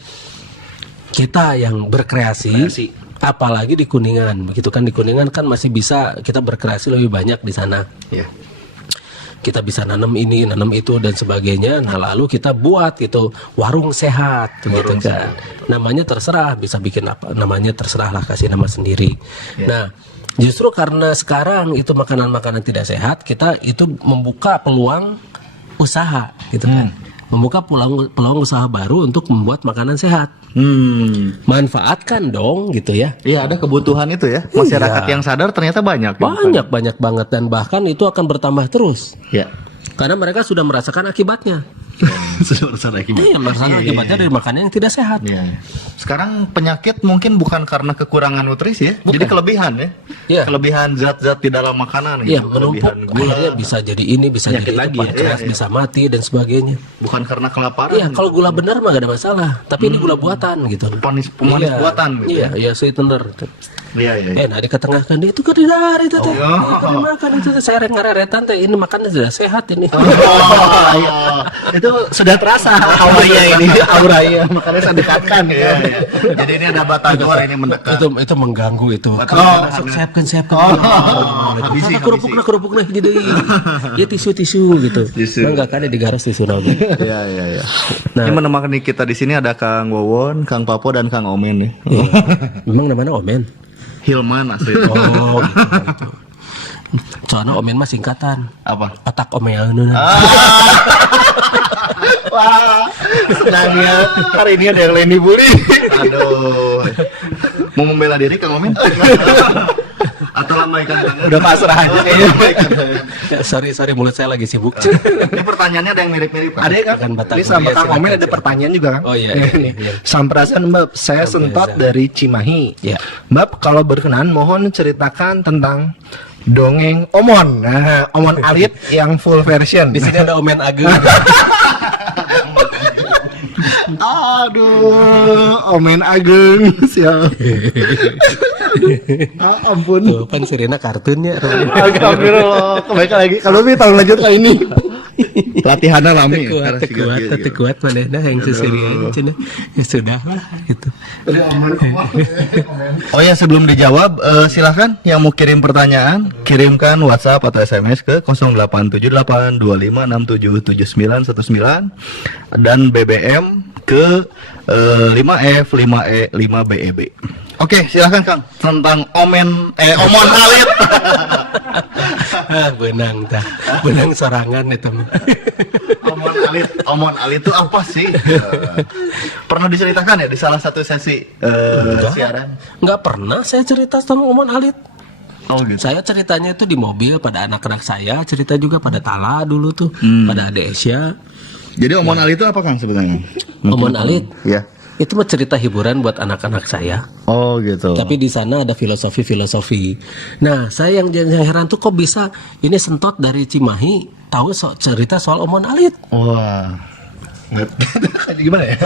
kita yang berkreasi, apalagi di Kuningan, begitu kan, di Kuningan kan masih bisa kita berkreasi lebih banyak di sana. Iya. Kita bisa nanam ini, nanam itu dan sebagainya. Nah, lalu kita buat itu warung sehat, gitu kan. Namanya terserah, bisa bikin apa, namanya terserah lah, kasih nama sendiri. Nah, justru karena sekarang itu makanan-makanan tidak sehat, kita itu membuka peluang usaha, gitu kan. Membuka peluang usaha baru untuk membuat makanan sehat. Manfaatkan dong gitu ya. Iya, ada kebutuhan itu ya. Masyarakat yang sadar ternyata banyak. Banyak banget, dan bahkan itu akan bertambah terus. Ya. Karena mereka sudah merasakan akibatnya. Sudah akibat. Iya, merasakan akibatnya dari makanan yang tidak sehat. Iya. Sekarang penyakit mungkin bukan karena kekurangan nutrisi ya, jadi kelebihan ya. Iya. Kelebihan zat-zat di dalam makanan Iya, gitu. menumpuk. Kelebihan gula. Akhirnya bisa jadi ini, bisa Penyakit jadi lagi itu, ya. pankreas bisa mati dan sebagainya. Bukan karena kelaparan. Iya, kalau gula benar mah gak ada masalah. Tapi ini gula buatan gitu. Pemanis Iya. buatan gitu. Iya, iya sweetener. Iya, iya. Nah diketengahkan dia itu dari itu teh. Itu makan itu teh. Saya ngareretan teh ini makannya sudah sehat ini. Itu sudah terasa auranya ini, auranya makanya saya dekatkan ya. Jadi ini ada batagor ini mendekat. Itu mengganggu itu. Masuk siapkan. Habisi. Kerupuknya jadi ya tisu gitu. Enggak kan digaras tisu nabi. Iya. Nah, Ini menemani kita di sini ada Kang Wowon, Kang Papo dan Kang Omen nih. memang namanya Omen. Hilman asli. Oh gitu. Soalnya Omen mah singkatan. Apa? Otak Omean. Wah, senangnya hari ini ada yang Leni Buli. Aduh. Mau membela diri Kang Omen? Atau lambaikan tangan? Udah pasrah aja kayaknya. Sorry mulut saya lagi sibuk. Ini pertanyaannya ada yang mirip-mirip kan? Ada kan? Akan batal. Ini sama Iya, Kang silakan. Omen ada pertanyaan juga kan? Oh, iya. Sampurasun Mbak, saya Sentot dari Cimahi. Iya. Mbak, kalau berkenan mohon ceritakan tentang dongeng Omon. Nah, Omon Alit yang full version. Di sini ada Omen Ageng. Aduh, Omen Ageng. Siap. Ampun. Tuh, kan Serena kartunnya. Astagfirullah. Kebaikan lagi. Kalau lebih tahun lanjut kali ini. Latihannya lami. Tekuat mana yang sesuai cina. Ya sudah lah itu. Oh ya, sebelum dijawab, silahkan yang mau kirim pertanyaan, kirimkan WhatsApp atau SMS ke 087825677919 dan BBM ke 5F, 5E, 5BEB. Oke, silahkan Kang, tentang Omon Alit. Benang sorangan itu. Omon Alit itu apa sih? Pernah diceritakan ya di salah satu sesi siaran? Nggak pernah saya cerita tentang Omon Alit. Oh gitu. Saya ceritanya itu di mobil pada anak-anak saya, cerita juga pada Tala dulu tuh, pada Ade Esya. Jadi Omon Alit itu apa Kang sebenarnya? Omon Alit Ya. itu mah cerita hiburan buat anak-anak saya. Oh gitu. Tapi di sana ada filosofi. Nah, saya yang heran tuh kok bisa ini Sentot dari Cimahi tahu cerita soal Omon Alit. Wah. Gimana ya?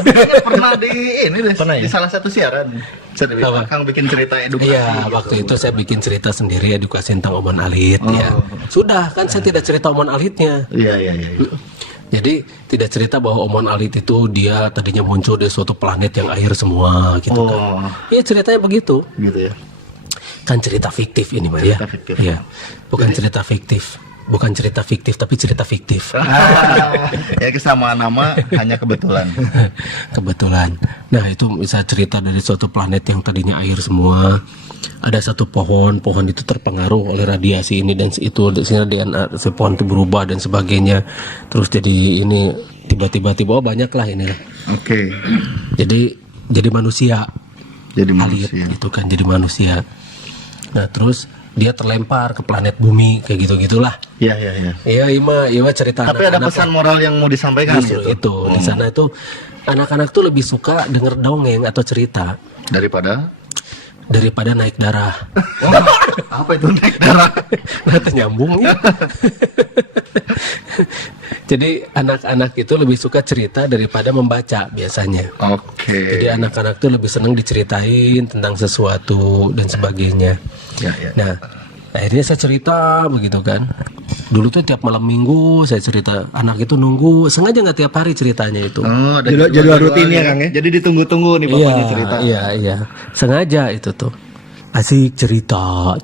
Pernah di ini deh, Pernah ya? di salah satu siaran. Apa? Kang bikin cerita edukasi. Iya, waktu itu saya bikin cerita sendiri edukasi tentang Omon Alit ya. Sudah, kan saya tidak cerita Omon Alitnya. Iya. Jadi tidak cerita bahwa Omon Alit itu dia tadinya muncul dari suatu planet yang air semua gitu kan. Iya, ceritanya begitu. Gitu ya. Kan cerita fiktif ini mah ya. Cerita fiktif. Iya. Bukan cerita fiktif. Bukan cerita fiktif tapi cerita fiktif. Ya kesamaan nama hanya kebetulan. Kebetulan. Nah, itu bisa cerita dari suatu planet yang tadinya air semua. Ada satu pohon itu terpengaruh oleh radiasi ini dan itu sehingga DNA si pohon itu berubah dan sebagainya. Terus jadi ini tiba-tiba oh banyak lah ini. Oke. Jadi manusia. Jadi Alit manusia. itu kan jadi manusia. Nah, terus dia terlempar ke planet bumi kayak gitulah. Iya. Iya cerita. Tapi ada anak-anak pesan moral yang mau disampaikan justru gitu. itu di sana itu anak-anak tuh lebih suka denger dongeng atau cerita daripada naik darah. Apa itu naik darah? Nah, nyambung ya. Jadi anak-anak itu lebih suka cerita daripada membaca biasanya. Oke. Jadi anak-anak tuh lebih senang diceritain tentang sesuatu dan sebagainya. Ya. Nah, akhirnya saya cerita begitu kan. Dulu tuh tiap malam minggu saya cerita, anak itu nunggu, sengaja nggak tiap hari ceritanya itu. Oh, ada Jadwal rutinnya, Kang, ya? Jadi ditunggu-tunggu nih bapaknya cerita. Iya, sengaja itu tuh. Asik cerita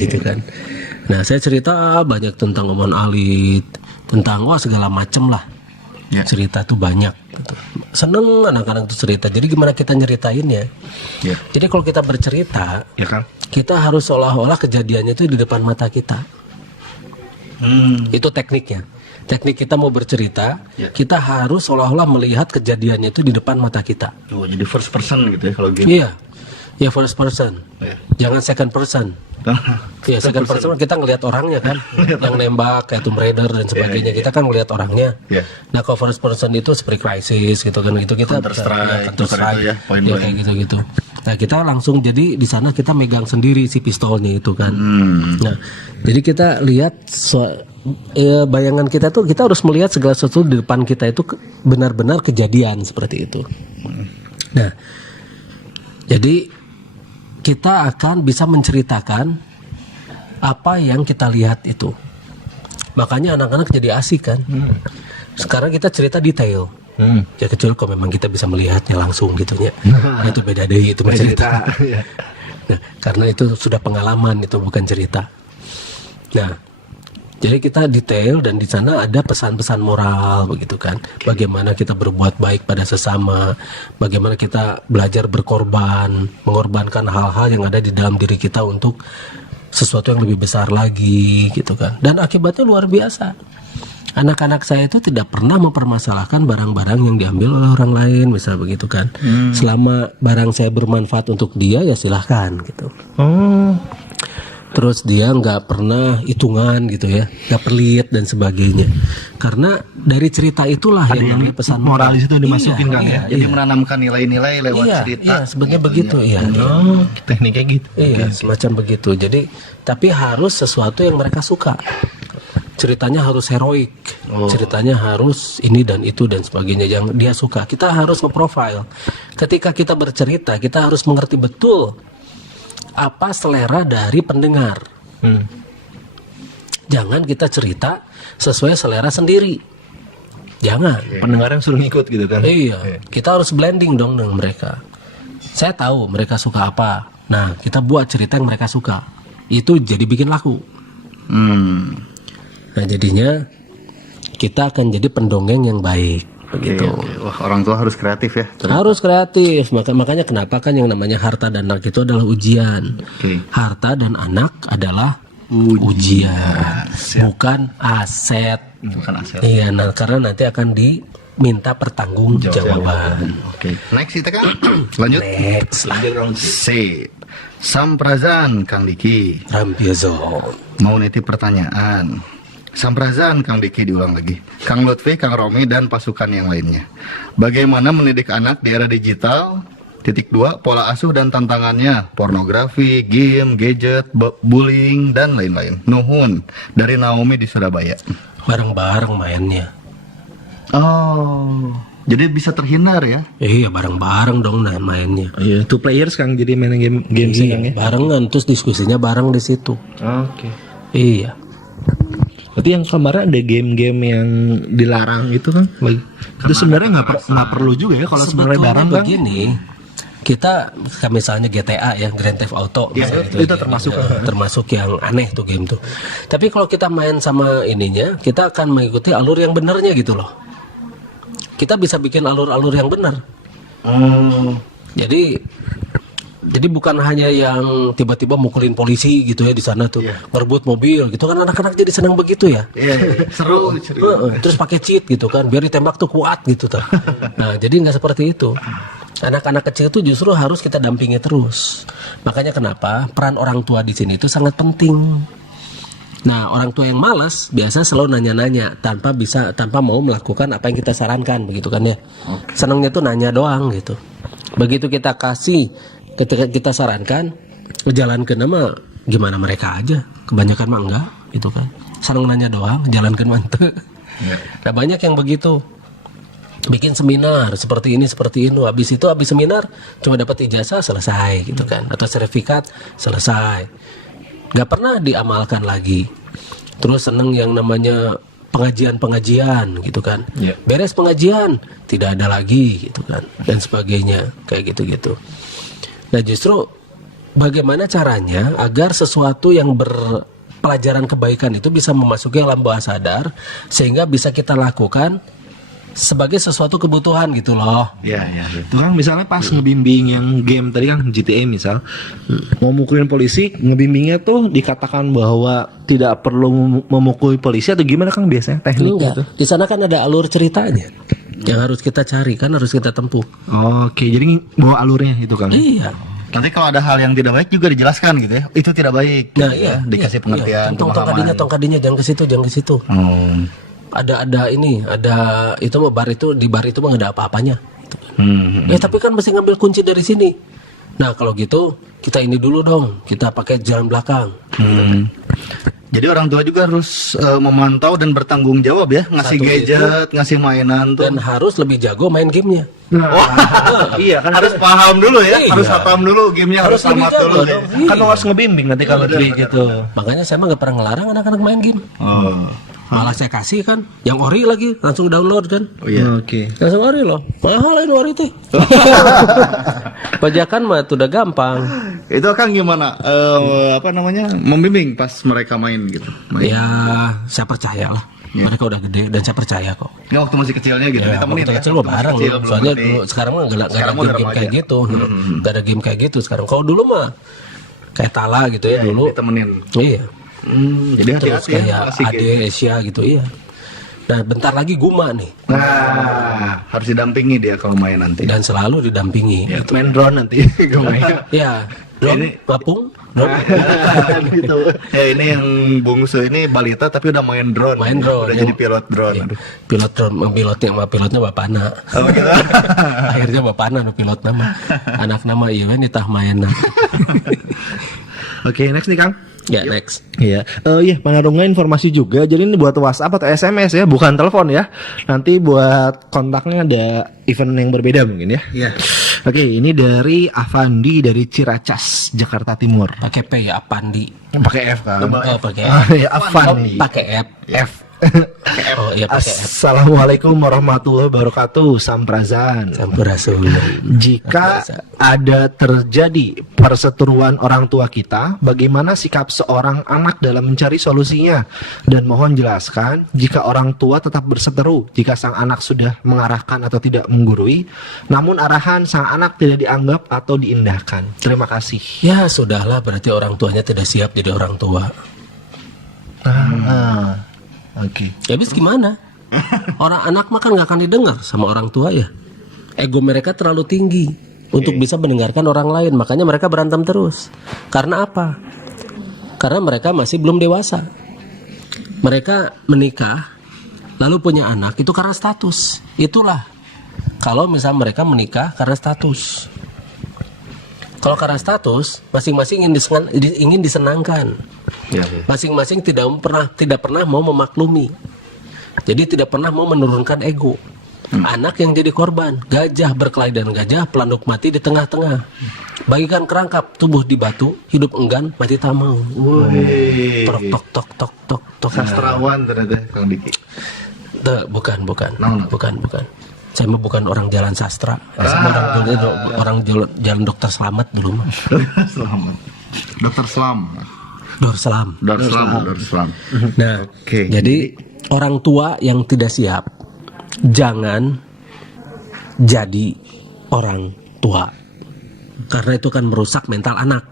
gitu kan. Nah, saya cerita banyak tentang Omon Alit, tentang segala macem lah. Ya. Cerita tuh banyak gitu. Seneng anak-anak tuh cerita. Jadi gimana kita nyeritainnya? Ya. Jadi kalau kita bercerita, Ya Kang. kita harus seolah-olah kejadiannya itu di depan mata kita. Itu tekniknya. Teknik kita mau bercerita, kita harus seolah-olah melihat kejadiannya itu di depan mata kita. Oh, jadi first person gitu ya kalau gitu. Iya, ya first person. Iya. Jangan second person. Ya second person kita ngelihat orangnya kan, yang nembak kayak Tomb Raider dan sebagainya. Kita kan ngelihat orangnya. Iya. Nah kalau first person itu seperti Crisis gitu kan, gitu kita Counter-Strike, Counter-Strike, ya, point ya, blank. kayak gitu. Nah kita langsung jadi di sana kita megang sendiri si pistolnya itu kan. Nah jadi kita lihat bayangan kita tuh kita harus melihat segala sesuatu di depan kita itu benar-benar kejadian seperti itu. Nah jadi kita akan bisa menceritakan apa yang kita lihat itu. Makanya anak-anak jadi asik kan. Sekarang kita cerita detail. Ya kecuali kalau memang kita bisa melihatnya langsung gitunya. Itu beda deh, itu mencerita. Nah, karena itu sudah pengalaman, itu bukan cerita. Nah, jadi kita detail dan di sana ada pesan-pesan moral begitu kan. Bagaimana kita berbuat baik pada sesama, bagaimana kita belajar berkorban, mengorbankan hal-hal yang ada di dalam diri kita untuk sesuatu yang lebih besar lagi gitu kan. Dan akibatnya luar biasa. Anak-anak saya itu tidak pernah mempermasalahkan barang-barang yang diambil oleh orang lain, misal begitu kan. Selama barang saya bermanfaat untuk dia ya silahkan gitu. Terus dia nggak pernah hitungan gitu ya, nggak pelit dan sebagainya. Karena dari cerita itulah yang namanya pesan moral di situ dimasukin kan ya. Jadi menanamkan nilai-nilai lewat cerita. Iya, sebenarnya begitu ya. Tekniknya gitu. Iya, semacam begitu. Jadi, tapi harus sesuatu yang mereka suka. Ceritanya harus heroik, ceritanya harus ini dan itu dan sebagainya yang dia suka. Kita harus nge-profile. Ketika kita bercerita, kita harus mengerti betul apa selera dari pendengar. Jangan kita cerita sesuai selera sendiri. Jangan. Pendengar yang suruh ngikut gitu kan. Iya, kita harus blending dong dengan mereka. Saya tahu mereka suka apa. Nah, kita buat cerita yang mereka suka. Itu jadi bikin laku. Nah, jadinya kita akan jadi pendongeng yang baik. Begitu. Wah, orang tua harus kreatif ya. Harus kreatif. Makanya kenapa kan yang namanya harta dan anak itu adalah ujian. Harta dan anak adalah ujian, bukan aset. Bukan aset. Iya, nah, karena nanti akan diminta pertanggungjawaban. Oke. Next kita kan. Lanjut. Lanjut round C. Samprazan Kang Diki. Rampiezo. Mau nitip pertanyaan. Samprazan Kang Diki diulang lagi. Kang Lutfi, Kang Romi dan pasukan yang lainnya. Bagaimana mendidik anak di era digital? Titik 2, pola asuh dan tantangannya, pornografi, game, gadget, bullying dan lain-lain. Nuhun dari Naomi di Surabaya. Bareng-bareng mainnya. Oh, jadi bisa terhindar ya? Iya, bareng-bareng dong mainnya. Iya, two players Kang jadi main game sih Kang ya. Barengan, terus diskusinya bareng di situ. Oke. Iya. Berarti yang kemarin ada game-game yang dilarang itu kan? Itu sebenarnya nggak perlu juga ya kalau sebenarnya barang kan? Begini, kita misalnya GTA ya, Grand Theft Auto, ya, itu termasuk yang aneh tuh game tuh. Tapi kalau kita main sama ininya, kita akan mengikuti alur yang benernya gitu loh. Kita bisa bikin alur-alur yang benar. Jadi bukan hanya yang tiba-tiba mukulin polisi gitu ya di sana tuh, ngerebut mobil gitu kan, anak-anak jadi senang begitu ya. Seru. Terus pakai cheat gitu kan, biar ditembak tuh kuat gitu tuh. Nah, jadi nggak seperti itu. Anak-anak kecil itu justru harus kita dampingi terus. Makanya kenapa peran orang tua di sini itu sangat penting. Nah, orang tua yang malas biasa selalu nanya-nanya tanpa mau melakukan apa yang kita sarankan begitu kan ya. Senangnya tuh nanya doang gitu. Begitu kita kasih, ketika kita sarankan, jalankan nama gimana mereka aja. Kebanyakan mah enggak gitu kan. Senang nanya doang, jalankan mantep. Nah, banyak yang begitu. Bikin seminar seperti ini habis seminar cuma dapat ijazah selesai gitu kan, atau sertifikat selesai, nggak pernah diamalkan lagi. Terus seneng yang namanya pengajian gitu kan, beres pengajian tidak ada lagi gitu kan, dan sebagainya kayak gitu. Nah, justru bagaimana caranya agar sesuatu yang berpelajaran kebaikan itu bisa memasuki alam bawah sadar sehingga bisa kita lakukan sebagai sesuatu kebutuhan gitu loh. Iya. Itu kan misalnya pas ngebimbing yang game tadi kan GTA misal, mau mukulin polisi, ngebimbingnya tuh dikatakan bahwa tidak perlu memukuli polisi atau gimana Kang biasanya tekniknya tuh? Di sana kan ada alur ceritanya yang harus kita cari kan, harus kita tempuh. Oke, jadi bawa alurnya itu Kang. Iya. Nanti kalau ada hal yang tidak baik juga dijelaskan gitu ya. Itu tidak baik. Nah, gitu ya. Dikasih pengertian. Tongkadinya jangan ke situ. Ada itu bar itu di bar itu mah nggak ada apa-apanya. Ya tapi kan mesti ngambil kunci dari sini. Nah kalau gitu kita ini dulu dong, kita pakai jalan belakang. Jadi orang tua juga harus memantau dan bertanggung jawab ya, ngasih Satu gadget, ngasih mainan tuh. Dan harus lebih jago main gamenya. Iya kan Harus paham dulu ya, Iya. harus hatam dulu gamenya, harus lebih tamat jago dulu ya. dong. Iya. kan lo harus ngebimbing nanti kalau kayak gitu. Makanya saya mah gak pernah ngelarang anak-anak main game. Oh, Malah saya kasih kan, yang ori lagi langsung download kan. oh iya. Oke. Langsung ori loh, mahal ini ori teh. Pajakan mah tuh udah gampang. Itu kan gimana? Apa namanya? Membimbing pas mereka main gitu. Main. Ya saya percaya lah. Mereka udah gede dan saya percaya kok. Ya, waktu masih kecilnya gitu. Ya, ditemenin waktu ya. kecil lo Waktu bareng masih loh. kecil, belum Soalnya ngerti. dulu sekarang mah nggak ada Sekarang udah game-game kayak remaja. gitu. Nggak ada game kayak gitu sekarang. Kalau dulu mah kayak Tala gitu ya dulu. Ditemenin. Iya. Jadi Terus hati-hati ya. kayak Masih Ade Asia gitu iya. Nah bentar lagi Guma nih Nah, harus didampingi dia kalau main nanti. dan selalu didampingi. Main drone nanti gue main. Ya, drone, ngapung, drone, gitu. Ya ini yang bungsu ini balita tapi udah main drone. Main drone. Udah jadi pilot drone. Iya. Aduh. Pilot drone, pilotnya bapana. Oh, gitu. Akhirnya bapana nu pilot nama. Anak nama iya nitah main. Oke, next nih Kang. Ya next. Iya, iya Panarunga informasi juga. Jadi ini buat WhatsApp atau SMS ya, bukan telepon ya. Nanti buat kontaknya ada event yang berbeda mungkin ya. Iya. Oke, ini dari Avandi dari Ciracas, Jakarta Timur. Pakai P ya Apandi. Pakai F kan? Oh pakai F. Ah, ya Avandi. Pakai F. F. Oh iya pakai F. Assalamualaikum warahmatullahi wabarakatuh. Samprazan. Sampurasun. Jika ada terjadi perseteruan orang tua kita, bagaimana sikap seorang anak dalam mencari solusinya? Dan mohon jelaskan, jika orang tua tetap berseteru, jika sang anak sudah mengarahkan atau tidak menggurui, namun arahan sang anak tidak dianggap atau diindahkan. Terima kasih. Ya sudahlah berarti orang tuanya tidak siap jadi orang tua. Oke. Ya habis gimana? Orang anak mah kan nggak akan didengar sama orang tua ya. Ego mereka terlalu tinggi untuk bisa mendengarkan orang lain, makanya mereka berantem terus. Karena apa? Karena mereka masih belum dewasa. Mereka menikah lalu punya anak itu karena status. Itulah kalau misal mereka menikah karena status. Kalau karena status, masing-masing ingin disenangkan. Ya, Masing-masing tidak pernah mau memaklumi. Jadi tidak pernah mau menurunkan ego. Anak yang jadi korban, gajah berkelahi dan gajah pelanduk mati di tengah-tengah. Bagikan kerangkap tubuh di batu, hidup enggan, mati tak mau. Tok tok tok tok tok tok. Sastrawan ternyata Kang Diki. Bukan. No. Bukan. Saya mah bukan orang jalan sastra. Saya mah orang jalan dokter selamat dulu mah. Selamat. Dokter Slam. Dorselam. Dorslam. Nah, Oke. jadi orang tua yang tidak siap jangan jadi orang tua. Karena itu kan merusak mental anak.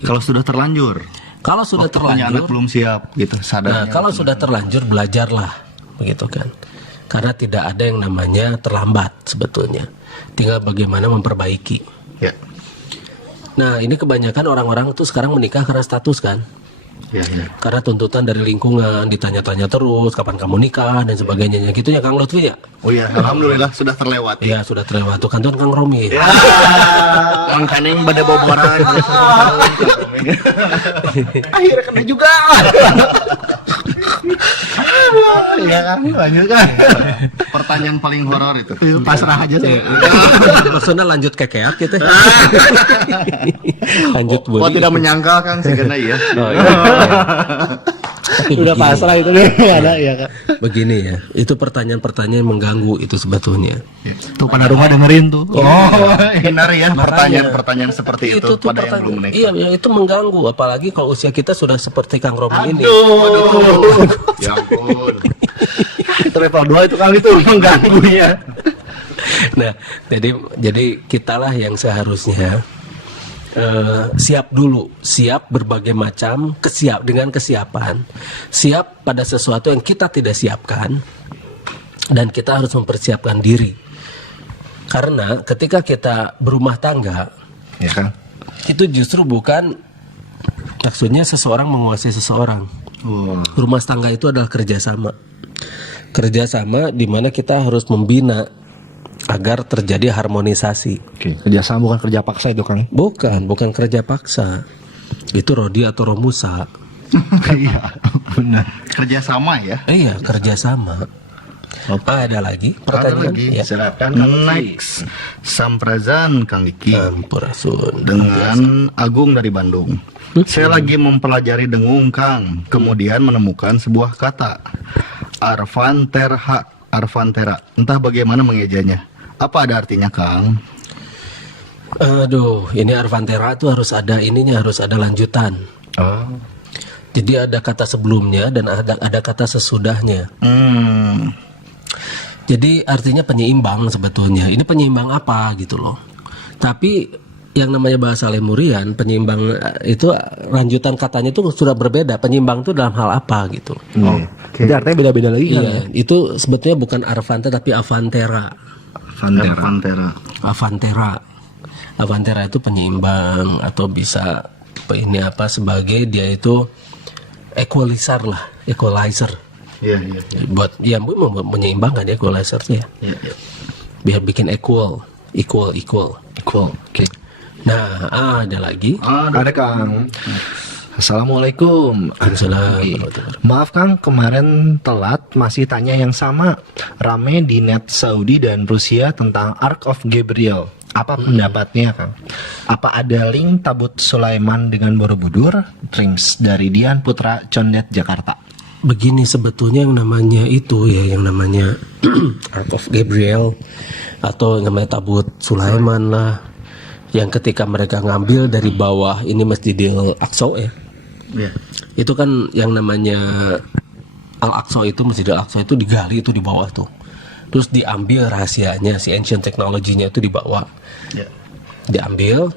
Kalau sudah terlanjur. Kalau sudah Waktu punya anak terlanjur, belum siap gitu nah, sadarnya. kalau sudah terlanjur belajarlah, begitu kan? Karena tidak ada yang namanya terlambat sebetulnya. Tinggal bagaimana memperbaiki. Ya. Nah, ini kebanyakan orang-orang tuh sekarang menikah karena status kan? Ya. Karena tuntutan dari lingkungan, ditanya-tanya terus kapan kamu nikah dan sebagainya. Gitu ya Kang Lutfi ya? Oh iya, alhamdulillah sudah terlewati. Iya sudah terlewat. Tuh kan Kang Romi. Ya. Kang Kaneng pada boboran. Akhirnya kena juga. Ya kan, lanjut kan. Pertanyaan paling horor itu. Pasrah aja sih. Maksudnya lanjut kekeak gitu. Lanjut Oh, tidak menyangka Kang sigana ya. Oh, iya. Tapi Udah begini, pasrah itu deh ada ya Kak. begini ya. Itu pertanyaan-pertanyaan yang mengganggu itu sebetulnya. Tuh Panarunga dengerin tuh. Oh, hindari ya pertanyaan-pertanyaan seperti itu tuh pada yang belum menikah. Iya, ya, itu mengganggu apalagi kalau usia kita sudah seperti Kang Romi ini. Ya ampun. Itu level 2 itu kali itu mengganggunya. Nah, jadi kitalah yang seharusnya siap dulu, siap berbagai macam dengan kesiapan, siap pada sesuatu yang kita tidak siapkan, dan kita harus mempersiapkan diri. Karena ketika kita berumah tangga, Ya kan? itu justru bukan maksudnya seseorang menguasai seseorang. Rumah tangga itu adalah kerjasama di mana kita harus membina agar terjadi harmonisasi. Oke, kerjasama bukan kerja paksa itu Kang. Bukan kerja paksa. Itu Rodi atau Romusa. Iya, benar. Kerjasama ya. Iya, kerjasama. Ada lagi Ada pertanyaan? lagi. Ya. Silakan Kang Lutfi. Next, Samprazan Kang Diki Sampurasun. dengan Agung dari Bandung. Saya lagi mempelajari dengung Kang, kemudian menemukan sebuah kata Arvantera. Entah bagaimana mengejanya. Apa ada artinya Kang? Aduh, ini Arvantera itu harus ada ininya, harus ada lanjutan. Oh. Jadi ada kata sebelumnya dan ada kata sesudahnya. Jadi artinya penyeimbang sebetulnya. Ini penyeimbang apa gitu loh. Tapi yang namanya bahasa Lemurian, penyeimbang itu lanjutan katanya itu sudah berbeda. Penyeimbang itu dalam hal apa gitu. Jadi artinya beda-beda lagi kan? Iya, itu sebetulnya bukan Arvanta tapi Avantera. Avantera itu penyeimbang atau bisa ini apa sebagai dia itu equalizer. Iya. Buat ya menyeimbangkan equalizernya. Iya. Biar bikin equal. Oke. Nah, ada lagi. Ada Kang. Assalamualaikum. Waalaikumsalam. Maaf Kang, kemarin telat masih tanya yang sama. Rame di net Saudi dan Rusia tentang Ark of Gabriel. Apa pendapatnya Kang? Apa ada link tabut Sulaiman dengan Borobudur? Drinks dari Dian Putra Condet Jakarta. Begini sebetulnya yang namanya itu ya, yang namanya Ark of Gabriel atau yang namanya tabut Sulaiman lah, yang ketika mereka ngambil dari bawah ini Masjidil Aqsa ya. Iya. Itu kan yang namanya Al-Aqsa itu, Masjidil Aqsa itu digali itu di bawah tuh. Terus diambil rahasianya, si ancient teknologinya itu dibawa. Ya. Diambil,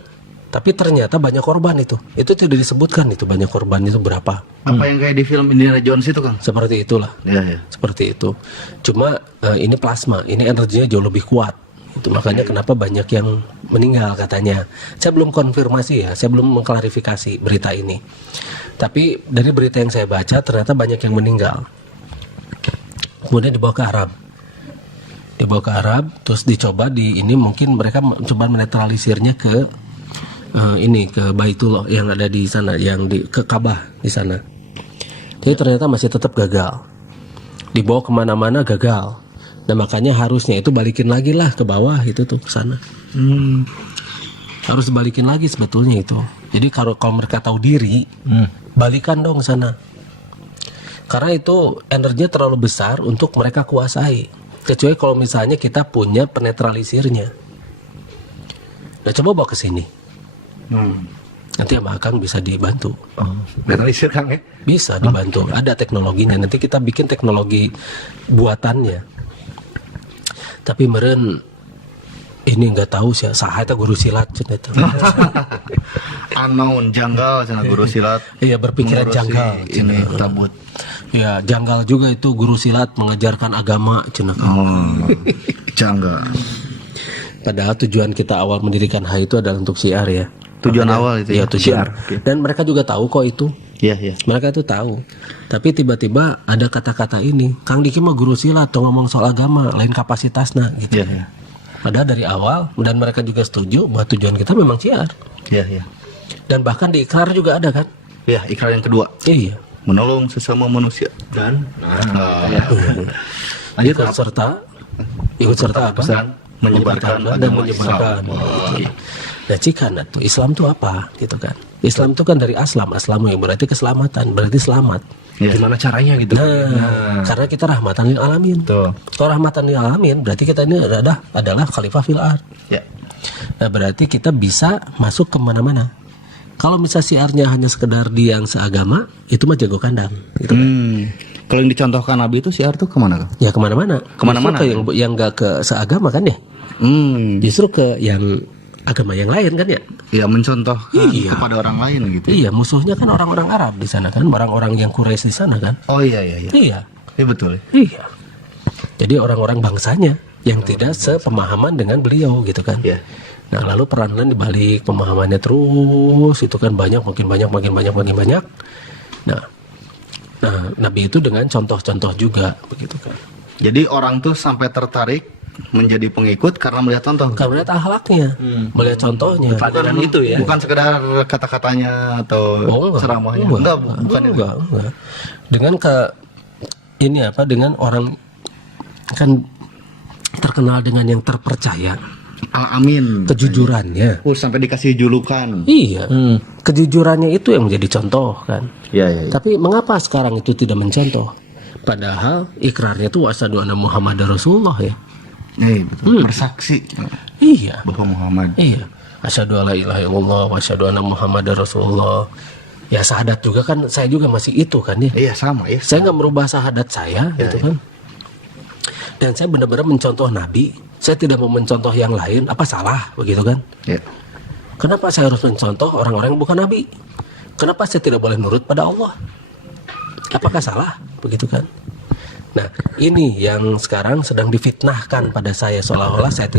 tapi ternyata banyak korban itu. Itu tidak disebutkan itu banyak korban itu berapa. Apa yang kayak di film Indiana Jones itu Kang? Seperti itulah. Iya. Seperti itu. Cuma ini plasma, ini energinya jauh lebih kuat. Itu makanya kenapa banyak yang meninggal katanya. Saya belum konfirmasi ya, saya belum mengklarifikasi berita ini. Tapi dari berita yang saya baca ternyata banyak yang meninggal. Kemudian dibawa ke Arab. Terus dicoba di ini mungkin mereka coba menetralisirnya ke ke Baitullah yang ada di sana, yang ke Ka'bah di sana. Jadi ternyata masih tetap gagal. Dibawa kemana-mana gagal. Nah makanya harusnya itu balikin lagi lah ke bawah itu tuh ke sana. Harus balikin lagi sebetulnya itu. Jadi kalau mereka tahu diri, balikan dong ke sana. Karena itu energinya terlalu besar untuk mereka kuasai. Kecuali kalau misalnya kita punya penetralisirnya. Nah coba bawa ke sini. Nanti sama Akang bisa dibantu. Netralisir Kang ya? Bisa dibantu. Ada teknologinya. Nanti kita bikin teknologi buatannya. Tapi meren ini nggak tahu sih. Saha eta guru silat itu. Unknown, janggal sana guru silat. Iya berpikiran Mengurusi janggal. Ini tabut. Ya janggal juga itu guru silat mengajarkan agama cina. Janggal. Padahal tujuan kita awal mendirikan HAI itu adalah untuk syiar ya. Tujuan Makanya, awal itu ya, ya? tujuan. Syiar. Dan mereka juga tahu kok itu. Iya. Mereka itu tahu. Tapi tiba-tiba ada kata-kata ini, Kang Diki mah guru silat tuh ngomong soal agama, lain kapasitasnya gitu. Iya. Padahal dari awal dan mereka juga setuju bahwa tujuan kita memang syiar. Iya. Dan bahkan di ikrar juga ada kan? Ya, ikrar yang kedua, Iya. menolong sesama manusia. Dan Ikut serta apa? Menyebarkan dan agama menyebarkan. Islam. Nah cikana tuh Islam tuh apa gitu kan? Islam tuh kan dari aslamu yang berarti keselamatan, berarti selamat. Iya. gimana caranya gitu? Karena kita rahmatan lil alamin. Tuh. Kalau rahmatan lil alamin berarti kita ini adalah khalifah fil ard. Ya. Nah, berarti kita bisa masuk kemana-mana. Kalau misalnya siarnya hanya sekedar di yang seagama, itu mah jago kandang. Gitu. Kalau yang dicontohkan Nabi itu syiar tuh kemana Kang? Ya kemana-mana. Kemana-mana, Justru ke yang nggak ke seagama kan ya. Justru ke yang agama yang lain kan ya. Ya mencontohkan Iya. kepada orang lain gitu. Iya, musuhnya kan orang-orang Arab di sana kan, orang-orang yang Quraisy di sana kan. Oh iya. Iya. Iya betul. Iya. Jadi orang-orang bangsanya yang tidak sepemahaman dengan beliau gitu kan. Iya. Nah, lalu peran-peran dibalik pemahamannya terus itu kan makin banyak. Nah, Nabi itu dengan contoh-contoh juga begitu kan. Jadi orang tuh sampai tertarik menjadi pengikut karena melihat contoh. Karena melihat akhlaknya, melihat contohnya. Pelajaran itu ya. Bukan sekedar kata-katanya atau ceramahnya. Enggak. Enggak. Dengan dengan orang kan terkenal dengan yang terpercaya, Amin. kejujurannya. Sampai dikasih julukan. Iya, kejujurannya itu yang menjadi contoh kan. Iya. Tapi mengapa sekarang itu tidak mencontoh? Padahal ikrarnya itu wasyhadu anna Muhammadar Rasulullah ya. Betul. Bersaksi Iya. bahwa Muhammad. Iya. Asyhadu alla ilaha illallah wa asyhadu anna Muhammadar Rasulullah. Ya syahadat juga kan saya juga masih itu kan ya. Iya sama ya. Saya nggak merubah syahadat saya gitu kan. Dan saya benar-benar mencontoh Nabi. Saya tidak mau mencontoh yang lain. Apa salah begitu kan? Ya. Kenapa saya harus mencontoh orang-orang yang bukan Nabi? Kenapa saya tidak boleh nurut pada Allah? Apakah salah begitu kan? Nah, ini yang sekarang sedang difitnahkan pada saya seolah-olah saya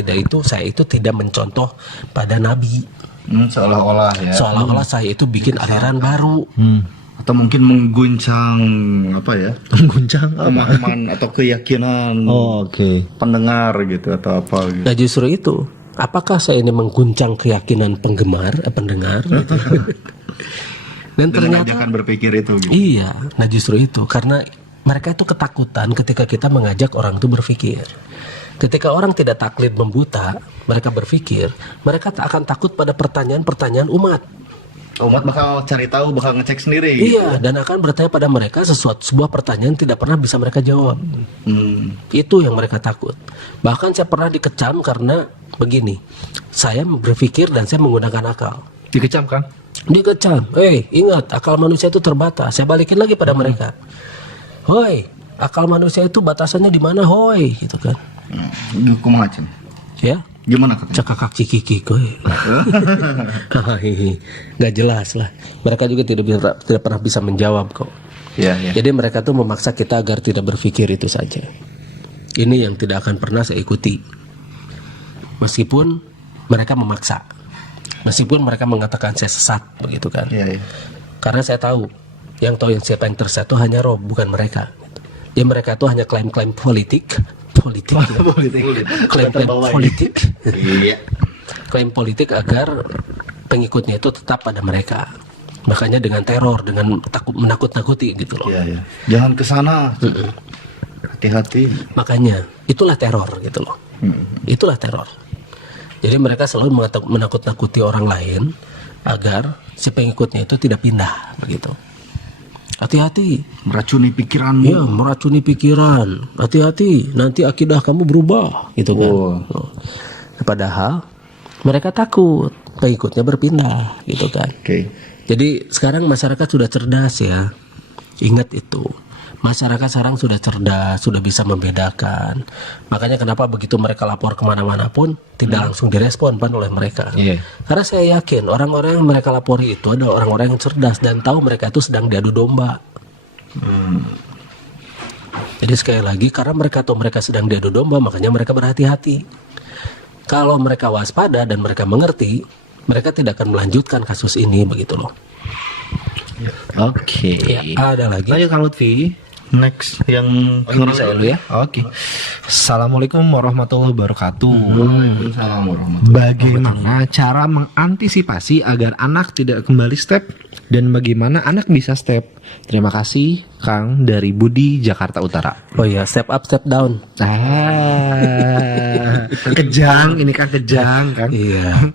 itu tidak mencontoh pada Nabi. Seolah-olah ya. Seolah-olah saya itu bikin aliran baru. Atau mungkin mengguncang apa ya? Mengguncang Pemahaman atau keyakinan Oke. pendengar gitu atau apa gitu. Nah justru itu, apakah saya ini mengguncang keyakinan pendengar? Gitu. Dan Dengan ternyata ajakan berpikir itu gitu. iya, nah justru itu karena mereka itu ketakutan ketika kita mengajak orang itu berpikir. Ketika orang tidak taklid membuta, mereka berpikir, mereka tak akan takut pada pertanyaan-pertanyaan umat. Umat bakal cari tahu, bakal ngecek sendiri. Gitu. Iya, dan akan bertanya pada mereka sebuah pertanyaan tidak pernah bisa mereka jawab. Itu yang mereka takut. Bahkan saya pernah dikecam karena begini, saya berpikir dan saya menggunakan akal. Dikecam kan? Dikecam, ingat akal manusia itu terbatas. Saya balikin lagi pada mereka. Hoi, akal manusia itu batasannya di mana? Hoi, gitu kan? Kumaha Cen? Ya, Gimana katanya? cekakak cikiki koy. Nggak jelas lah. Mereka juga tidak pernah bisa menjawab kok. Iya. Jadi mereka tuh memaksa kita agar tidak berpikir itu saja. Ini yang tidak akan pernah saya ikuti. Meskipun mereka memaksa. Meskipun mereka mengatakan saya sesat begitu kan. Iya. Karena saya tahu yang siapa yang tersesat itu hanya Rob, bukan mereka. Ya mereka itu hanya klaim-klaim politik. Klaim politik. Iya. Klaim politik agar pengikutnya itu tetap pada mereka. Makanya dengan teror, dengan menakut-nakuti gitu loh. Iya. Jangan ke sana. Hati-hati. Makanya itulah teror gitu loh. Itulah teror. Jadi mereka selalu menakut-nakuti orang lain agar si pengikutnya itu tidak pindah begitu. Hati-hati. Meracuni pikiranmu. Iya, meracuni pikiran. Hati-hati, nanti akidah kamu berubah gitu kan. Padahal mereka takut pengikutnya berpindah gitu kan. Oke. Jadi sekarang masyarakat sudah cerdas ya. Ingat itu. Masyarakat sekarang sudah cerdas, sudah bisa membedakan. Makanya kenapa begitu mereka lapor kemana-mana pun tidak langsung direspon oleh mereka. Iya. Karena saya yakin orang-orang yang mereka lapori itu adalah orang-orang yang cerdas dan tahu mereka itu sedang diadu domba. Jadi sekali lagi karena mereka tahu mereka sedang diadu domba, makanya mereka berhati-hati. Kalau mereka waspada dan mereka mengerti, mereka tidak akan melanjutkan kasus ini begitu loh. Oke. Ya, ada lagi. Lanjut Kang Lutfi. Next yang Ini saya dulu ya. Oke. Assalamualaikum warahmatullahi wabarakatuh. Waalaikumsalam warahmatullahi. Bagaimana cara mengantisipasi agar anak tidak kembali step dan bagaimana anak bisa step? Terima kasih Kang dari Budi Jakarta Utara. Oh iya, step up, step down. Kejang ini kan kejang kan. Iya.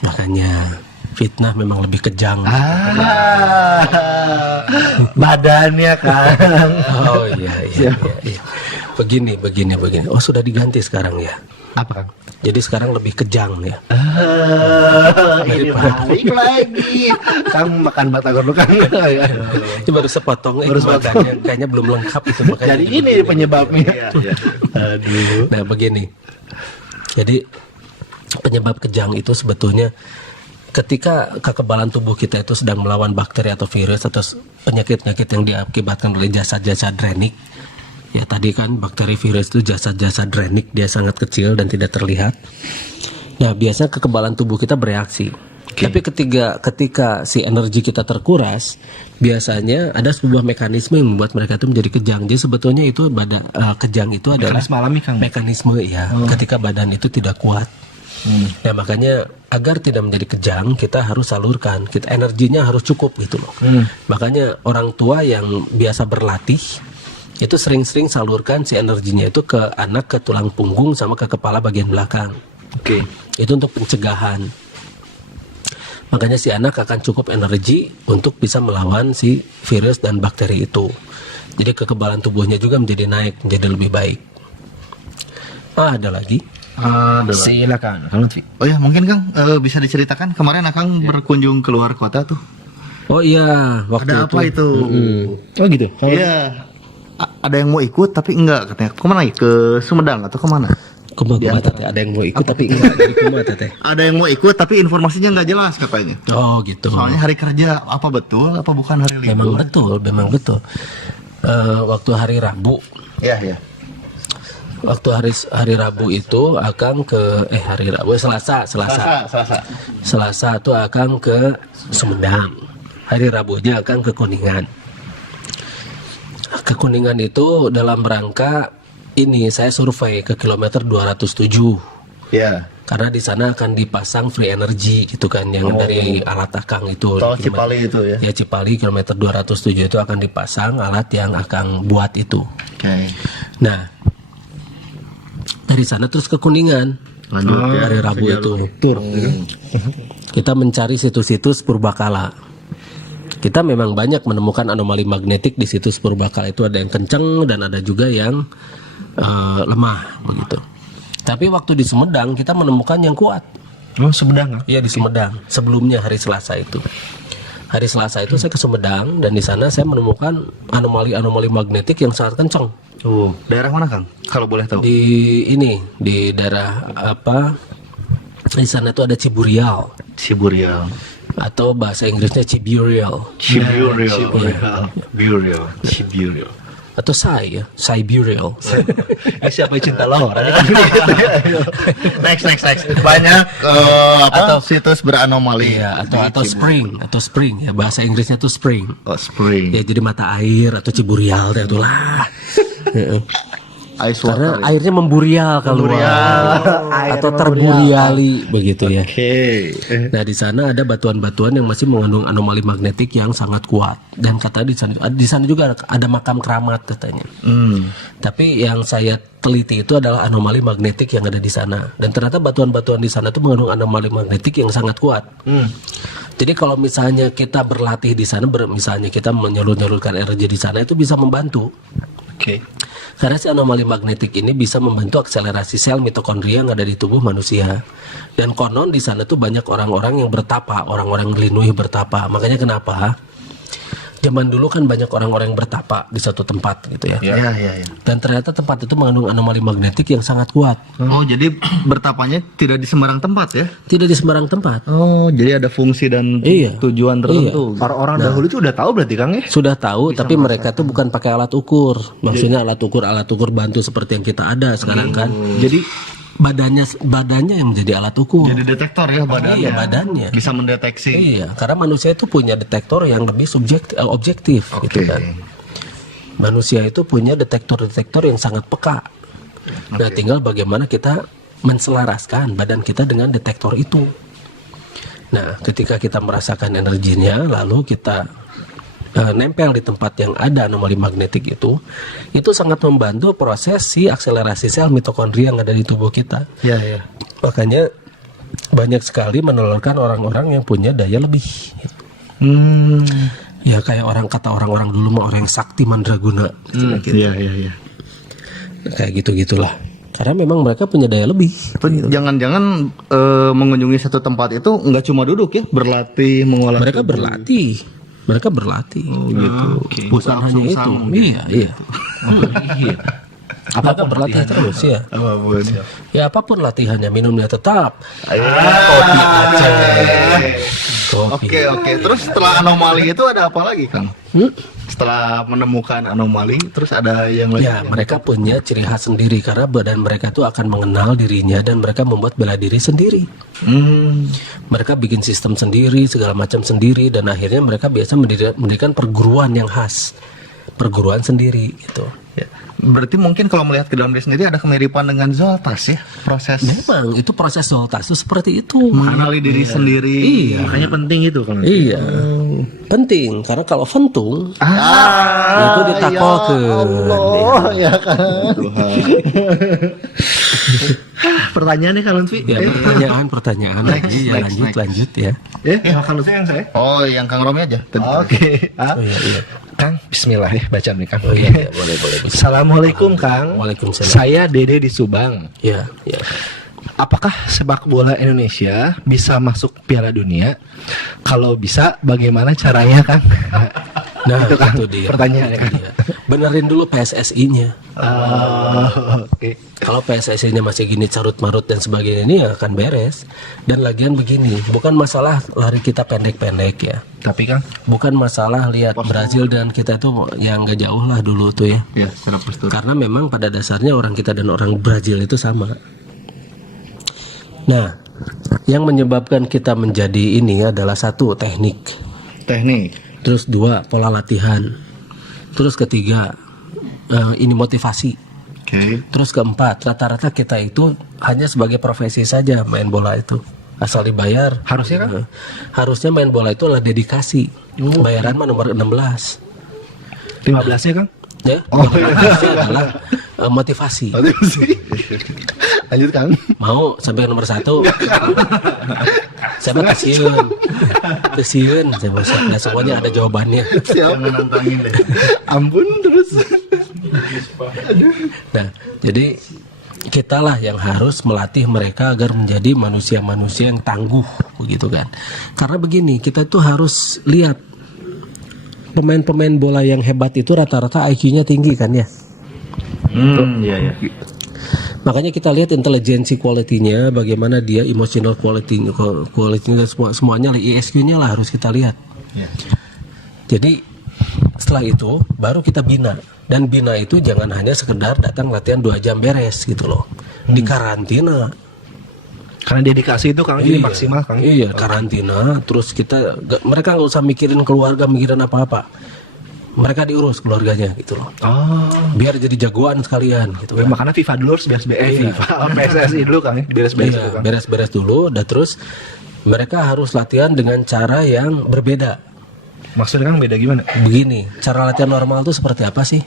Makanya fitnah memang lebih kejang. Badannya kan. Oh iya. Begini. Oh sudah diganti sekarang ya. Apa Kang? Jadi sekarang lebih kejang ya. Ini balik lagi. Kang makan batagor lu Kang. Ini baru sepotong. Baru sepotong. Kayaknya belum lengkap itu. Makanya Jadi ini penyebabnya. Aduh. Nah begini. Jadi penyebab kejang itu sebetulnya ketika kekebalan tubuh kita itu sedang melawan bakteri atau virus atau penyakit-penyakit yang diakibatkan oleh jasad-jasad renik. Ya tadi kan bakteri virus itu jasad-jasad renik, dia sangat kecil dan tidak terlihat. Nah biasanya kekebalan tubuh kita bereaksi. Tapi ketika si energi kita terkuras, biasanya ada sebuah mekanisme yang membuat mereka itu menjadi kejang. Jadi sebetulnya itu kejang itu adalah Mekanisme alami, Kang. mekanisme ya, ketika badan itu tidak kuat. Nah makanya agar tidak menjadi kejang, kita harus salurkan, energinya harus cukup gitu loh. Makanya orang tua yang biasa berlatih itu sering-sering salurkan si energinya itu ke anak, ke tulang punggung sama ke kepala bagian belakang. Oke. Itu untuk pencegahan. Makanya si anak akan cukup energi untuk bisa melawan si virus dan bakteri itu. Jadi kekebalan tubuhnya juga menjadi naik, menjadi lebih baik. Ada lagi? Silakan, Kang Lutfi. Oh ya, mungkin Kang bisa diceritakan kemarin Akang berkunjung keluar kota tuh. Oh iya, waktu Ada apa itu? Oh gitu. Iya. Ada yang mau ikut tapi enggak katanya. Kemana ya? Ke Sumedang atau kemana? Kumaha teh, ada yang mau ikut tapi enggak jadi kumaha teh. Ada yang mau ikut tapi informasinya nggak jelas katanya. Oh gitu. Soalnya hari kerja apa betul apa bukan hari Memang libur? betul. Waktu hari Rabu, Iya. waktu hari Rabu itu Akang ke Selasa tuh Akang ke Sumedang. Hari Rabunya Akang ke Kuningan. Ke Kuningan itu dalam rangka ini saya survei ke kilometer 207. Iya. Karena di sana akan dipasang free energy gitu kan yang dari alat Akang itu. Tol Cipali itu ya. Ya Cipali kilometer 207 itu akan dipasang alat yang Akang buat itu. Oke. Nah, dari sana terus ke Kuningan. Lanjut ya. Hari Rabu itu. Tur. Kita mencari situs-situs purbakala. Kita memang banyak menemukan anomali magnetik di situs purbakala itu, ada yang kenceng dan ada juga yang lemah begitu. Tapi waktu di Sumedang kita menemukan yang kuat. Oh, Sumedang. Iya di Sumedang. Sebelumnya hari Selasa itu. Hari Selasa itu saya ke Sumedang dan di sana saya menemukan anomali magnetik yang sangat kencang. Oh, daerah mana Kang? Kalau boleh tahu. Di daerah apa? Di sana itu ada Ciburial Ciburial. atau bahasa Inggrisnya Ciburial atau Siberial. Siapa yang cinta lo? Next. Banyak Atau- situs beranomali. Iya, atau spring ya, bahasa Inggrisnya tuh spring. Oh, spring. Ya jadi mata air atau Ciburial itulah. Ice Karena water. airnya memburial keluar atau terburiali begitu ya. Oke. Nah di sana ada batuan-batuan yang masih mengandung anomali magnetik yang sangat kuat dan kata di sana juga ada makam keramat katanya. Tapi yang saya teliti itu adalah anomali magnetik yang ada di sana dan ternyata batuan-batuan di sana itu mengandung anomali magnetik yang sangat kuat. Jadi kalau misalnya kita berlatih di sana, misalnya kita menyalurkan energi di sana itu bisa membantu. Oke. Karena si anomali magnetik ini bisa membantu akselerasi sel mitokondria yang ada di tubuh manusia. Dan konon di sana tuh banyak orang-orang yang bertapa, orang-orang Linuhi bertapa. Makanya kenapa? Zaman dulu kan banyak orang-orang yang bertapa di satu tempat gitu ya. Iya. Dan ternyata tempat itu mengandung anomali magnetik yang sangat kuat. Oh, jadi bertapanya tidak di sembarang tempat ya? Tidak di sembarang tempat. Oh, jadi ada fungsi dan Iya. tujuan tertentu. Orang dahulu itu udah tahu berarti, Kang ya? Sudah tahu, tapi mereka tuh bukan pakai alat ukur. Maksudnya alat ukur bantu seperti yang kita ada sekarang kan. Jadi Badannya yang menjadi alat ukur. Jadi detektor ya badannya. Iya, badannya. Bisa mendeteksi. Iya, karena manusia itu punya detektor yang lebih objektif gitu kan. Manusia itu punya detektor yang sangat peka. Nah, tinggal bagaimana kita menselaraskan badan kita dengan detektor itu. Nah, ketika kita merasakan energinya, lalu kita nempel di tempat yang ada anomali magnetik itu sangat membantu proses si akselerasi sel mitokondria yang ada di tubuh kita. Iya. Makanya banyak sekali menelurkan orang-orang yang punya daya lebih. Ya kayak orang-orang dulu mah orang yang sakti mandraguna. Iya. Kayak gitu-gitulah. Karena memang mereka punya daya lebih. Jangan-jangan mengunjungi satu tempat itu nggak cuma duduk ya, berlatih mengolah. Mereka tubuh. berlatih. Oh gitu. Bukan hanya itu. Iya. Apapun berlatih terus ya. Apapun. Ya apapun latihannya, minumnya tetap. Kopi Aceh. Kopi. Oke. Terus setelah anomali itu ada apa lagi, Kang? Setelah menemukan anomali, terus ada yang lain? Ya, mereka punya ciri khas sendiri karena badan mereka tuh akan mengenal dirinya dan mereka membuat bela diri sendiri. Mereka bikin sistem sendiri, segala macam sendiri, dan akhirnya mereka biasa mendirikan perguruan yang khas, perguruan sendiri gitu. Ya. Berarti mungkin kalau melihat ke dalam diri sendiri ada kemiripan dengan Zoltas ya, proses Memang itu proses Zoltas itu seperti itu. mengenali diri sendiri. Iya. Makanya penting itu kalau Iya, penting karena kalau ventung itu ditakolkeun. Ya kan. pertanyaan nih kalau Lutfi. Ya, pertanyaan lagi ya, lanjut ya. Kalau Lutfi yang saya. Oh, yang Kang Romi aja. Oke. Oh iya. Kang, bismillah ya baca nih Kang. Oh iya, boleh. Assalamualaikum Kang. Waalaikumsalam. Saya Dede di Subang. Ya. Apakah sepak bola Indonesia bisa masuk Piala Dunia? Kalau bisa, bagaimana caranya, Kang? Nah, Itu, Kang, itu dia. pertanyaannya, Itu Kang. dia. Benerin dulu PSSI-nya. Oke. Kalau PSSI-nya masih gini carut-marut dan sebagainya, ini akan beres. Dan lagian begini, bukan masalah lari kita pendek-pendek ya. Tapi Kang, Bukan masalah lihat Brazil dan kita tuh yang gak jauh lah dulu tuh ya. Ya, secara postur. Karena memang pada dasarnya orang kita dan orang Brazil itu sama. Nah, yang menyebabkan kita menjadi ini adalah satu, teknik. Teknik. Terus dua, pola latihan. Terus ketiga, ini motivasi. Oke. Terus keempat, rata-rata kita itu hanya sebagai profesi saja main bola itu. Asal dibayar. Harusnya kan? Harusnya main bola itu adalah dedikasi. Bayaran mah nomor 16. 15-nya Kang? Ya, motivasi adalah motivasi. Lanjut Kang. Mau sampai nomor 1. Saya mah kesiun. Saya mau nah, semuanya ada jawabannya. Jangan nantangin deh. Ampun terus. Nah, jadi kita lah yang harus melatih mereka agar menjadi manusia-manusia yang tangguh, begitu kan? Karena begini, kita tuh harus lihat pemain-pemain bola yang hebat itu rata-rata IQ-nya tinggi kan ya. Iya. Makanya kita lihat intelijensi quality-nya, bagaimana dia emotional quality-nya semuanya ISQ-nya lah harus kita lihat. Ya. Jadi setelah itu baru kita bina. Dan bina itu jangan hanya sekedar datang latihan 2 jam beres gitu loh. Di karantina. Karena dedikasi itu Kang, jadi maksimal Kang. Iya, karantina. Terus mereka nggak usah mikirin keluarga, mikirin apa-apa. Mereka diurus keluarganya gitu loh. Oh. Biar jadi jagoan sekalian gitu kan. Makanya FIFA dulu harus beres-beres. FIFA, PSSI dulu Kang, beres-beres dulu, Iya, Kang. beres-beres dulu. Dan terus mereka harus latihan dengan cara yang berbeda. Maksudnya Kang beda gimana? Begini, cara latihan normal itu seperti apa sih?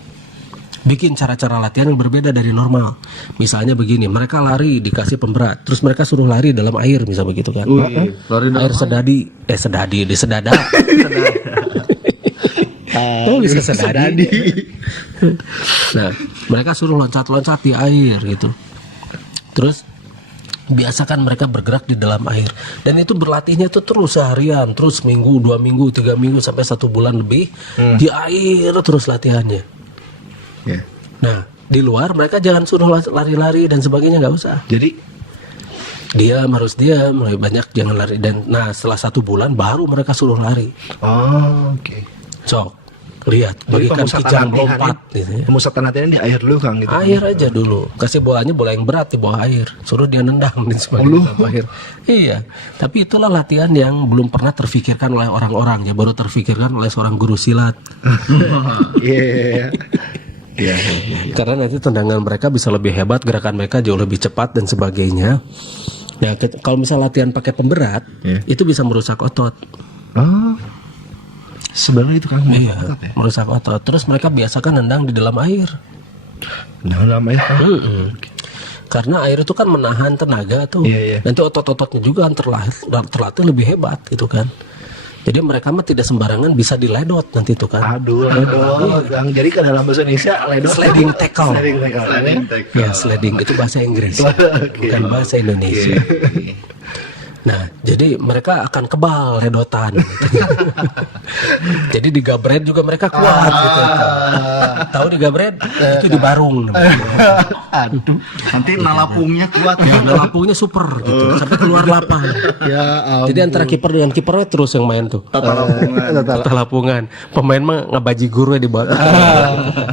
Bikin cara-cara latihan yang berbeda dari normal. Misalnya begini, mereka lari dikasih pemberat, terus mereka suruh lari dalam air, bisa begitu kan? Lari dalam Air sedadi, di sedada. Oh, bisa sedadi. Nah, mereka suruh loncat-loncat di air gitu. Terus biasakan mereka bergerak di dalam air, dan itu berlatihnya itu terus seharian, terus minggu, 2 minggu, 3 minggu sampai 1 bulan lebih di air terus latihannya. Ya. Nah, di luar mereka jangan suruh lari-lari dan sebagainya, nggak usah. Jadi Harus diam, lebih banyak jangan lari. Dan nah setelah 1 bulan baru mereka suruh lari. oke. Sok, lihat, Jadi bagikan pemusatan kijang latihan lompat gitu ya. Pemusatan latihan di air dulu Kang gitu. Air aja dulu, kasih bolanya bola yang berat di bawah air, suruh dia nendang di sebagainya air. Iya, tapi itulah latihan yang belum pernah terfikirkan oleh orang-orang, ya baru terfikirkan oleh seorang guru silat. Iya. Iya. Karena nanti tendangan mereka bisa lebih hebat, gerakan mereka jauh lebih cepat dan sebagainya. Ya, kalau misal latihan pakai pemberat, itu bisa merusak otot. Oh. Sebenarnya itu Kang. Iya, merusak otot. Terus mereka biasakan nendang di dalam air. Nah, air Kang. Karena air itu kan menahan tenaga tuh. Iya. Nanti otot-ototnya juga terlatih lebih hebat gitu kan. Jadi mereka mah tidak sembarangan bisa diledot nanti tuh kan. Aduh, Kang. Jadi ke dalam bahasa Indonesia ledot. Sliding tackle. Sliding tackle. Ya, sliding itu bahasa Inggris, bukan bahasa Indonesia. Nah, jadi mereka akan kebal redotan. Gitu. Jadi di gabret juga mereka kuat gitu. Tahu di gabret itu di barung. Aduh, nanti nalapungnya kuat ya. Lapungnya super gitu, sampai keluar lapangan. Ya Jadi antara kiper dengan kipernya terus yang main tuh. Tata lapungan. Tata lapungan. Pemain mah ngabaji guru di bawah.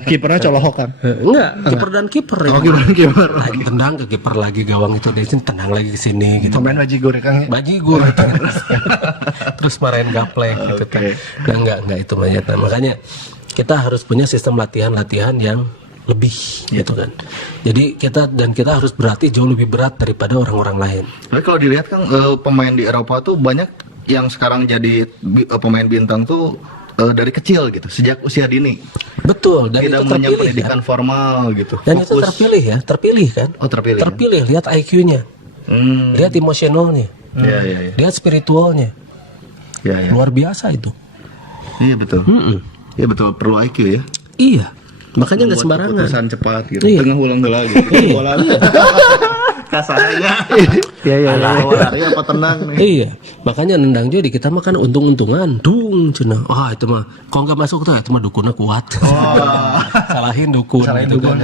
kipernya colohok kan. Enggak, kiper dan kiper. Oh, kiper. Lagi tendang ke kiper lagi, gawang itu di sini tendang lagi ke sini gitu. Pemain bajigur kan. Bajigur terus marahin gaplek gitu kan. Nah, enggak itu makanya kita harus punya sistem latihan yang lebih gitu kan. Jadi kita harus berarti jauh lebih berat daripada orang-orang lain. Tapi kalau dilihat kan pemain di Eropa tuh banyak yang sekarang jadi pemain bintang tuh dari kecil gitu, sejak usia dini. Betul, dan Tidak itu terpilih pendidikan kan. formal gitu. Dan itu terpilih kan. Oh, terpilih. Terpilih, lihat IQ-nya. Lihat emosionalnya. Iya. Lihat spiritualnya. Iya. Luar biasa itu. Iya betul. Iya betul, perlu IQ ya. Iya. Makanya nggak Buat sembarangan. keputusan cepat gitu. Iya. Tengah ulang lagi. Bola. Kasarnya. Iya. Lari apa tenang nih? Iya, makanya nendang jadi kita makan untung-untungan, dung cenah. Wah itu mah, kalau nggak masuk tuh itu mah dukunnya kuat. Salahin dukun. Gitu kan.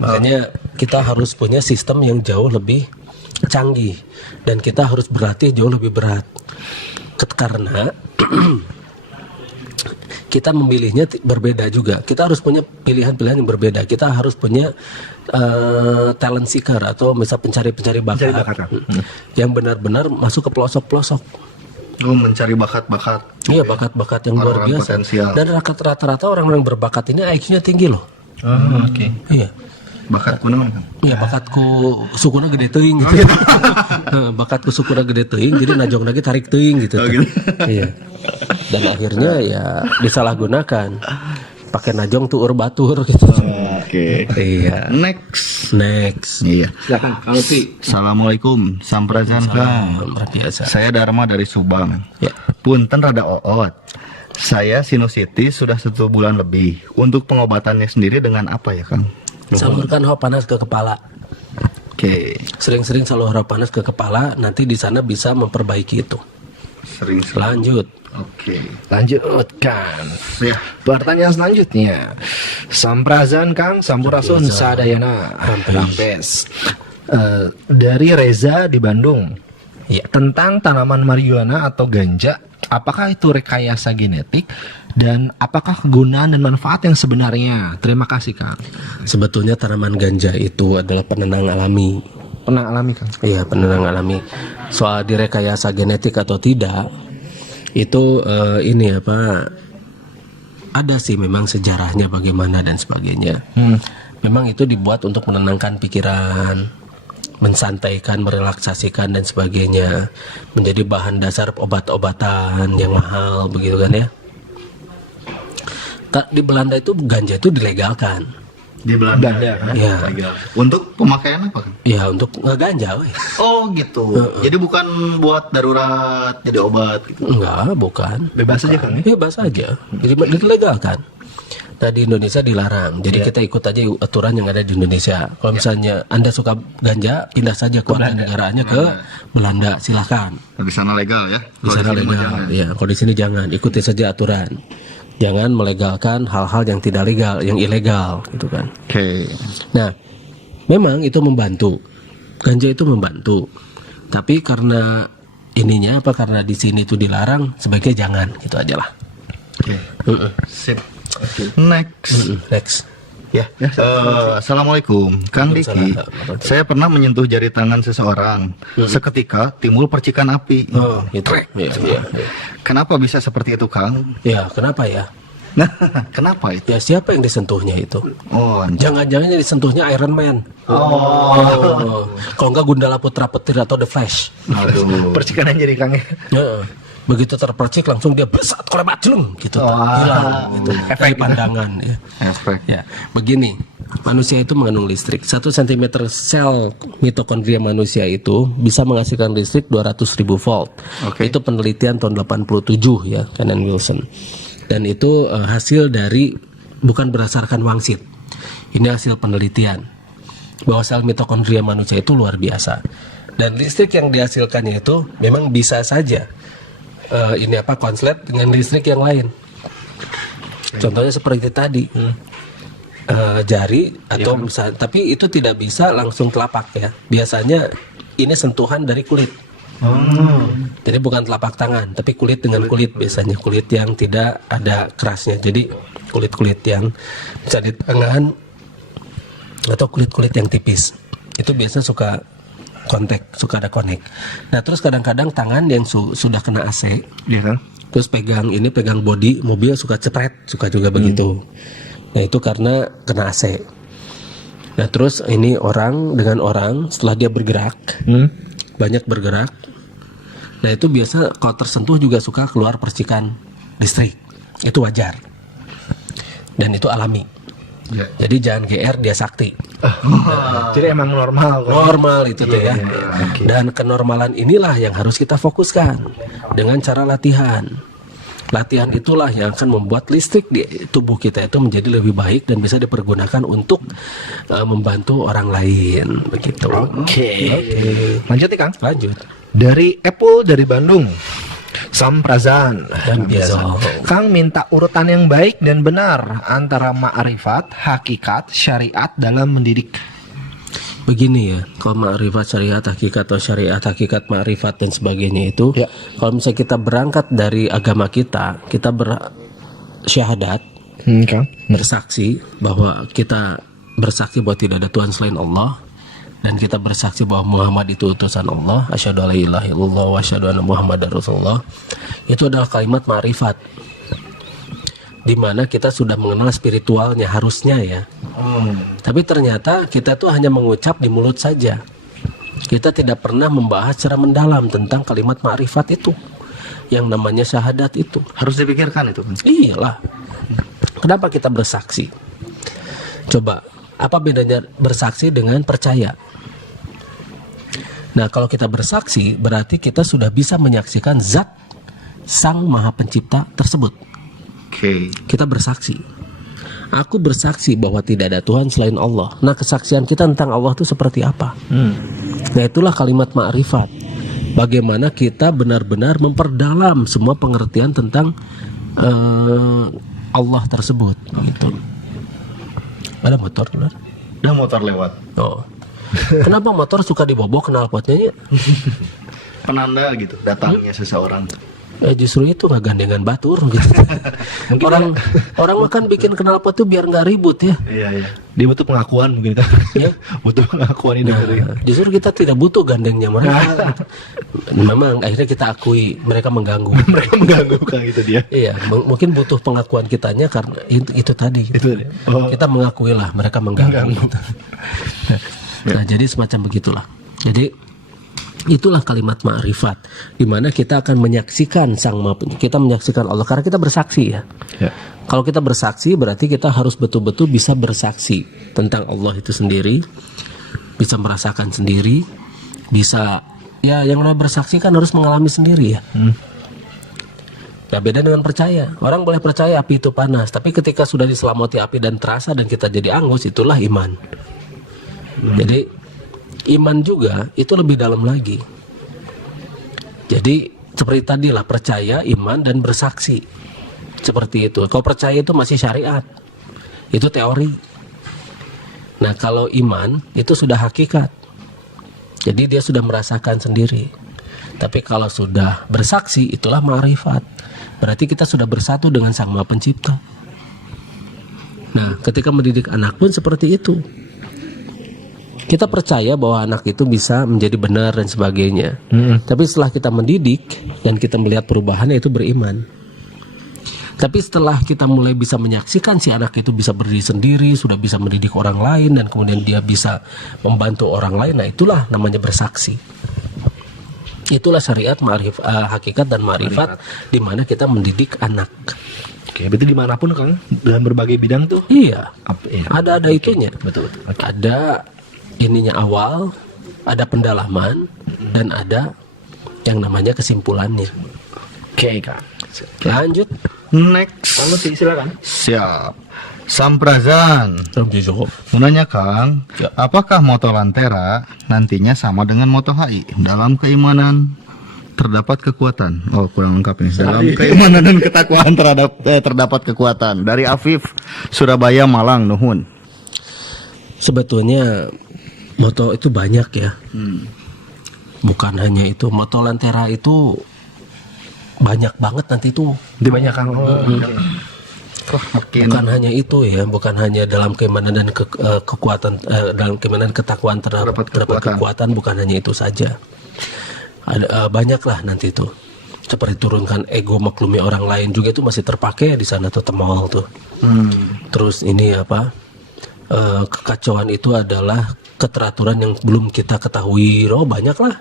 Makanya kita harus punya sistem yang jauh lebih canggih dan kita harus berlatih jauh lebih berat. Karena kita memilihnya berbeda juga. Kita harus punya pilihan-pilihan yang berbeda. Kita harus punya talent seeker atau misal pencari bakat yang benar-benar masuk ke pelosok-pelosok. Oh, mencari bakat-bakat. Iya, bakat-bakat yang luar Orang-orang biasa. potensial. Dan rata-rata orang-orang berbakat ini IQ-nya tinggi loh. Oke. Iya. Bakatku naon kan? Iya, bakatku sukuna gede teuing gitu. Bakatku sukuna gede teuing jadi najong lagi tarik teuing gitu. Iya. Dan akhirnya ya disalahgunakan. Pakai najong tuh batur gitu. Oke. Iya. Next. Iya. Silakan. Alfi. Assalamualaikum. Samprazan Kang. Luar biasa. Saya Dharma dari Subang. Ya. Punten rada oot. Saya sinusitis sudah 1 bulan lebih. Untuk pengobatannya sendiri dengan apa ya Kang? Salurkan hawa panas ke kepala. Oke. Sering-sering salur hawa panas ke kepala, nanti di sana bisa memperbaiki itu. Sering. Lanjut. Oke. Lanjutkan. Ya. Pertanyaan selanjutnya. Samprazan Kang Sampurasun Sadayana Rampes. Dari Reza di Bandung. Iya. Tentang tanaman marijuana atau ganja, apakah itu rekayasa genetik dan apakah kegunaan dan manfaat yang sebenarnya? Terima kasih Kang. Sebetulnya tanaman ganja itu adalah penenang alami. Pernah alami Kang? Iya, penenang alami. Soal direkayasa genetik atau tidak, itu ini apa? Ada sih memang sejarahnya bagaimana dan sebagainya. Memang itu dibuat untuk menenangkan pikiran, mensantaikan, merelaksasikan dan sebagainya, menjadi bahan dasar obat-obatan yang mahal begitu kan ya. Di Belanda itu ganja itu dilegalkan. Di Belanda. Ya. Untuk pemakaian apa Kang? Ya untuk ngeganja weh. Oh gitu. Jadi bukan buat darurat jadi obat gitu. Enggak, bukan. Bebas aja Kang. Bebas aja. Jadi dilegalkan. Nah di Indonesia dilarang. Jadi kita ikut aja aturan yang ada di Indonesia. Kalau misalnya Anda suka ganja, pindah saja ke negaraannya ke Belanda, silahkan. Di sana legal ya. Di sana legal. Ya, kalau di sini jangan. Ikuti saja aturan. Jangan melegalkan hal-hal yang tidak legal, yang ilegal, gitu kan. Oke. Nah, memang itu membantu. Ganja itu membantu. Tapi karena ininya apa? Karena di sini itu dilarang, sebaiknya jangan, gitu aja lah. Oke. Sip. Next. Next. Ya. Assalamualaikum, Kang Diki. Saya pernah menyentuh jari tangan seseorang. Seketika timbul percikan api. Oh, itu. Iya. Kenapa bisa seperti itu, Kang? Ya, kenapa ya? Kenapa itu? Ya siapa yang disentuhnya itu? Oh, Jangan-jangan yang disentuhnya Iron Man. Oh. Kalau enggak Gundala Putra Petir atau The Flash. aduh. Persikanan jadi Kang. Ya. Begitu terpercik langsung dia besat kolemat jelum gitu. Hilang gitu. Dari pandangan ya. Efek. Ya, begini. Manusia itu mengandung listrik. 1 cm sel mitokondria manusia itu bisa menghasilkan listrik 200.000 volt. Oke. Itu penelitian tahun 87 ya, Kenan Wilson. Dan itu hasil dari bukan berdasarkan wangsit. Ini hasil penelitian bahwa sel mitokondria manusia itu luar biasa. Dan listrik yang dihasilkannya itu memang bisa saja konslet dengan listrik yang lain. Contohnya seperti tadi, jari atau misalnya, tapi itu tidak bisa langsung telapak ya. Biasanya ini sentuhan dari kulit. Jadi bukan telapak tangan, tapi kulit dengan kulit, biasanya kulit yang tidak ada kerasnya. Jadi kulit-kulit yang bisa di tangan atau kulit-kulit yang tipis itu biasa suka ada kontak. Nah terus kadang-kadang tangan yang sudah kena AC, Iya kan? terus pegang bodi mobil suka cepret, suka juga begitu. Nah itu karena kena AC. Nah terus ini orang dengan orang setelah dia bergerak, banyak bergerak. Nah itu biasa kalau tersentuh juga suka keluar percikan listrik. Itu wajar. Dan itu alami. Ya. Jadi jangan GR dia sakti. Jadi emang normal kan? Normal itu tuh ya. Okay. Dan kenormalan inilah yang harus kita fokuskan dengan cara latihan. Latihan itulah yang akan membuat listrik di tubuh kita itu menjadi lebih baik dan bisa dipergunakan untuk membantu orang lain begitu. Oke. Lanjut nih Kang. Lanjut. Dari Apple dari Bandung, Samprazan Dan Biasa. Kang minta urutan yang baik dan benar antara ma'rifat, hakikat, syariat dalam mendidik. Begini ya, kalau ma'rifat syariat hakikat atau syariat hakikat ma'rifat dan sebagainya itu, Ya. kalau misalnya kita berangkat dari agama kita bersyahadat, Kang. bersaksi bahwa tidak ada Tuhan selain Allah, dan kita bersaksi bahwa Muhammad itu utusan Allah, asyhadu alla ilaha illallah wa asyhadu anna Muhammadar Rasulullah. Itu adalah kalimat ma'rifat, di mana kita sudah mengenal spiritualnya harusnya ya. Tapi ternyata kita tuh hanya mengucap di mulut saja. Kita tidak pernah membahas secara mendalam tentang kalimat ma'rifat itu, yang namanya syahadat itu. Harus dipikirkan itu kan. Iyalah. Kenapa kita bersaksi? Coba, apa bedanya bersaksi dengan percaya? Nah, kalau kita bersaksi berarti kita sudah bisa menyaksikan zat Sang Maha Pencipta tersebut. Oke. Kita bersaksi. Aku bersaksi bahwa tidak ada Tuhan selain Allah. Nah, kesaksian kita tentang Allah itu seperti apa? Nah, itulah kalimat ma'rifat. Bagaimana kita benar-benar memperdalam semua pengertian tentang Allah tersebut. Gitu. Ada motor, benar? Udah motor lewat. Oh. Kenapa motor suka dibobok knalpotnya? Penanda gitu datangnya seseorang. Justru itu nggak gandengan batur gitu. orang makan bikin knalpot tuh biar nggak ribut ya. Iya. Dia butuh pengakuan mungkin kan? Ya. Butuh pengakuan ini dari. Justru kita tidak butuh gandengnya mereka. Memang akhirnya kita akui mereka mengganggu. Mereka mengganggu Kang itu dia. Iya, mungkin butuh pengakuan kitanya karena itu tadi. Itu dia. Oh. Kita mengakui lah mereka mengganggu. Nah, jadi semacam begitulah. Jadi itulah kalimat ma'rifat, di mana kita akan menyaksikan kita menyaksikan Allah karena kita bersaksi ya. Kalau kita bersaksi berarti kita harus betul-betul bisa bersaksi tentang Allah itu sendiri, bisa merasakan sendiri, bisa ya yang namanya bersaksi kan harus mengalami sendiri ya. Nah, beda dengan percaya. Orang boleh percaya api itu panas, tapi ketika sudah diselamati api dan terasa dan kita jadi angus, itulah iman. Jadi iman juga itu lebih dalam lagi. Jadi seperti tadi lah, percaya, iman, dan bersaksi. Seperti itu. Kalau percaya itu masih syariat, itu teori. Nah, kalau iman itu sudah hakikat. Jadi dia sudah merasakan sendiri. Tapi kalau sudah bersaksi, itulah ma'rifat. Berarti kita sudah bersatu dengan Sang Maha Pencipta. Nah, ketika mendidik anak pun seperti itu. Kita percaya bahwa anak itu bisa menjadi benar dan sebagainya. Tapi setelah kita mendidik dan kita melihat perubahannya, itu beriman. Tapi setelah kita mulai bisa menyaksikan si anak itu bisa berdiri sendiri, sudah bisa mendidik orang lain, dan kemudian dia bisa membantu orang lain, nah itulah namanya bersaksi. Itulah syariat hakikat dan ma'rifat, di mana kita mendidik anak. Oke, berarti dimanapun Kang, dalam berbagai bidang tuh. Iya, Iya. ada itunya. Betul. Ada ininya awal, ada pendalaman, dan ada yang namanya kesimpulannya. Oke Kang. Lanjut. Next. Kamu sih silakan. Siap. Samprazan. Mau nanya Kang, Ya. apakah moto Lantera nantinya sama dengan moto HI? Dalam keimanan terdapat kekuatan. Oh, kurang lengkap ini. Dalam keimanan dan ketakwaan terdapat kekuatan. Dari Afif, Surabaya, Malang, nuhun. Sebetulnya moto itu banyak ya. Bukan hanya itu, moto Lantera itu banyak banget nanti itu. Di banyak Kang. Makin Bukan hanya itu ya, bukan hanya dalam keimanan dan kekuatan, dalam keimanan ketakwaan terdapat kekuatan, bukan hanya itu saja. Ada banyak lah nanti itu. Seperti turunkan ego, maklumi orang lain juga itu masih terpakai di sana tuh, temol tuh. Terus ini apa? Kekacauan itu adalah keteraturan yang belum kita ketahui. Oh, banyak lah.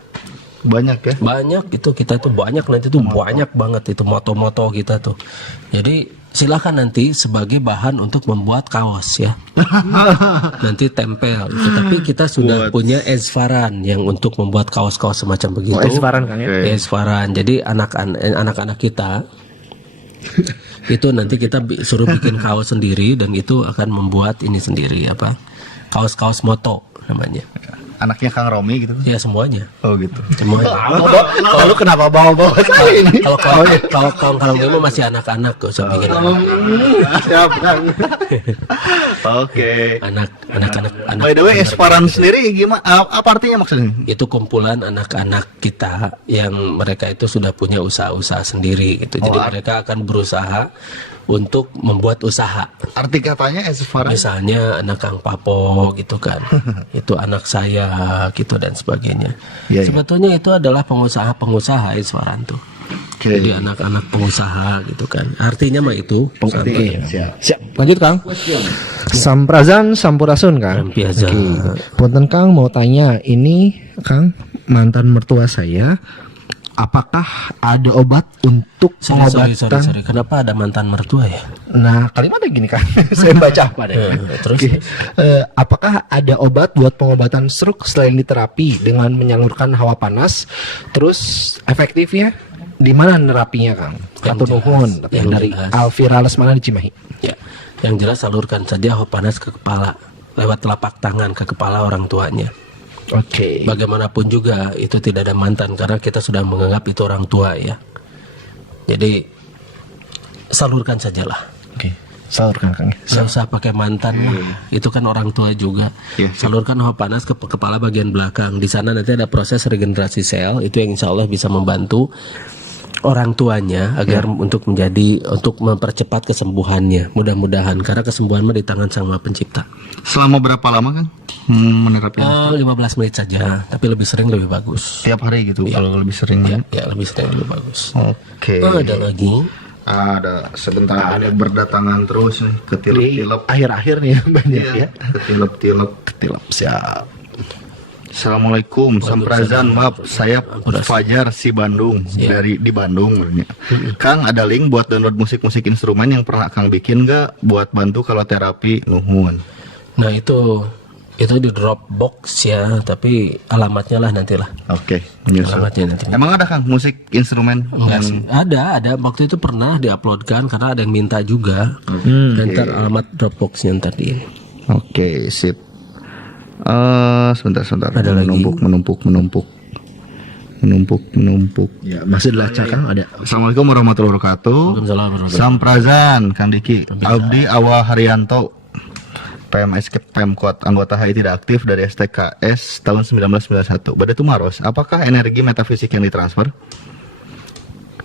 banyak ya. Banyak itu, kita itu banyak nanti tuh, banyak banget itu moto-moto kita tuh. Jadi silakan nanti sebagai bahan untuk membuat kaos ya. Nanti tempel itu. Tapi kita sudah punya Esfaran yang untuk membuat kaos-kaos semacam begitu. Esfaran kan ya? Esfaran. Jadi anak-anak kita itu nanti kita suruh bikin kaos sendiri, dan itu akan membuat ini sendiri apa? Kaos-kaos moto namanya. Anaknya Kang Romi gitu. Ya semuanya. Oh gitu. Semuanya. Lalu kenapa bawa-bawa sekali ini? Kalau memang masih anak-anak kok saya bikin Siap, Kang. Oke. anak-anak. By the way, Esfaran sendiri gimana? Apa artinya maksudnya? Itu kumpulan anak-anak kita yang mereka itu sudah punya usaha-usaha sendiri gitu. Jadi mereka akan berusaha untuk membuat usaha. Arti katanya Esfaran. Misalnya anak Kang Papo gitu kan. Itu anak saya gitu dan sebagainya. Iya, iya. Sebetulnya itu adalah pengusaha Esfaran tuh. Oke. Jadi anak-anak pengusaha gitu kan. Artinya mah itu. Siap. Lanjut Kang. Samprazan Sampurasun Kang. Rampiaza. Punten Kang, mau tanya, ini Kang mantan mertua saya, apakah ada obat untuk Sorry. pengobatan? Kenapa ada mantan mertua ya? Nah, kalimatnya gini kan, saya baca apa deh. Terus Oke. Apakah ada obat buat pengobatan stroke selain diterapi dengan menyalurkan hawa panas? Terus efektifnya di mana nerapinya Kang? Atau nuhun yang dari jelas. Alvira Lesmana di Cimahi. Ya, yang jelas salurkan saja hawa panas ke kepala lewat telapak tangan ke kepala orang tuanya. Oke. Bagaimanapun juga itu tidak ada mantan, karena kita sudah menganggap itu orang tua ya. Jadi salurkan sajalah. Oke. Salurkan Kang. Nggak usah pakai mantan lah. Itu kan orang tua juga. Iya. Salurkan hawa panas ke kepala bagian belakang. Di sana nanti ada proses regenerasi sel, itu yang insya Allah bisa membantu orang tuanya agar untuk mempercepat kesembuhannya. Mudah-mudahan, karena kesembuhan mah di tangan Sang Maha Pencipta. Selama berapa lama kan menerapnya? 15 menit saja, tapi lebih sering lebih bagus. Tiap hari gitu kalau lebih sering ya. Ya, lebih sering lebih bagus. Oke. Ada lagi. Ada sebentar ada berdatangan terus nih, ketilep-tilep. Akhir-akhir nih banyak ya. Ketilep. Siap. Assalamualaikum, Samprazan, maaf saya Fajar si Bandung di Bandung sebenarnya. Kang, ada link buat download musik-musik instrumen yang pernah Kang bikin nggak buat bantu kalau terapi? Nuhun. Nah itu di Dropbox ya, tapi alamatnya lah nantilah. Oke, menyusul. Alamatnya nanti. Emang ada Kang musik instrumen? Enggak sih. Ada waktu itu pernah diuploadkan karena ada yang minta juga. Dan ntar alamat Dropboxnya ntar di ini. Oke, sip. Sebentar. Ada lagi? Menumpuk. Ya, masih dilacak Kang, ada. Assalamualaikum warahmatullahi wabarakatuh. Waalaikumsalam warahmatullahi Samprazan, Kang Diki. Abdi Awa Haryanto, PMS Pemkot, anggota HI tidak aktif dari STKS tahun 1991. Badatu Maros, apakah energi metafisik yang ditransfer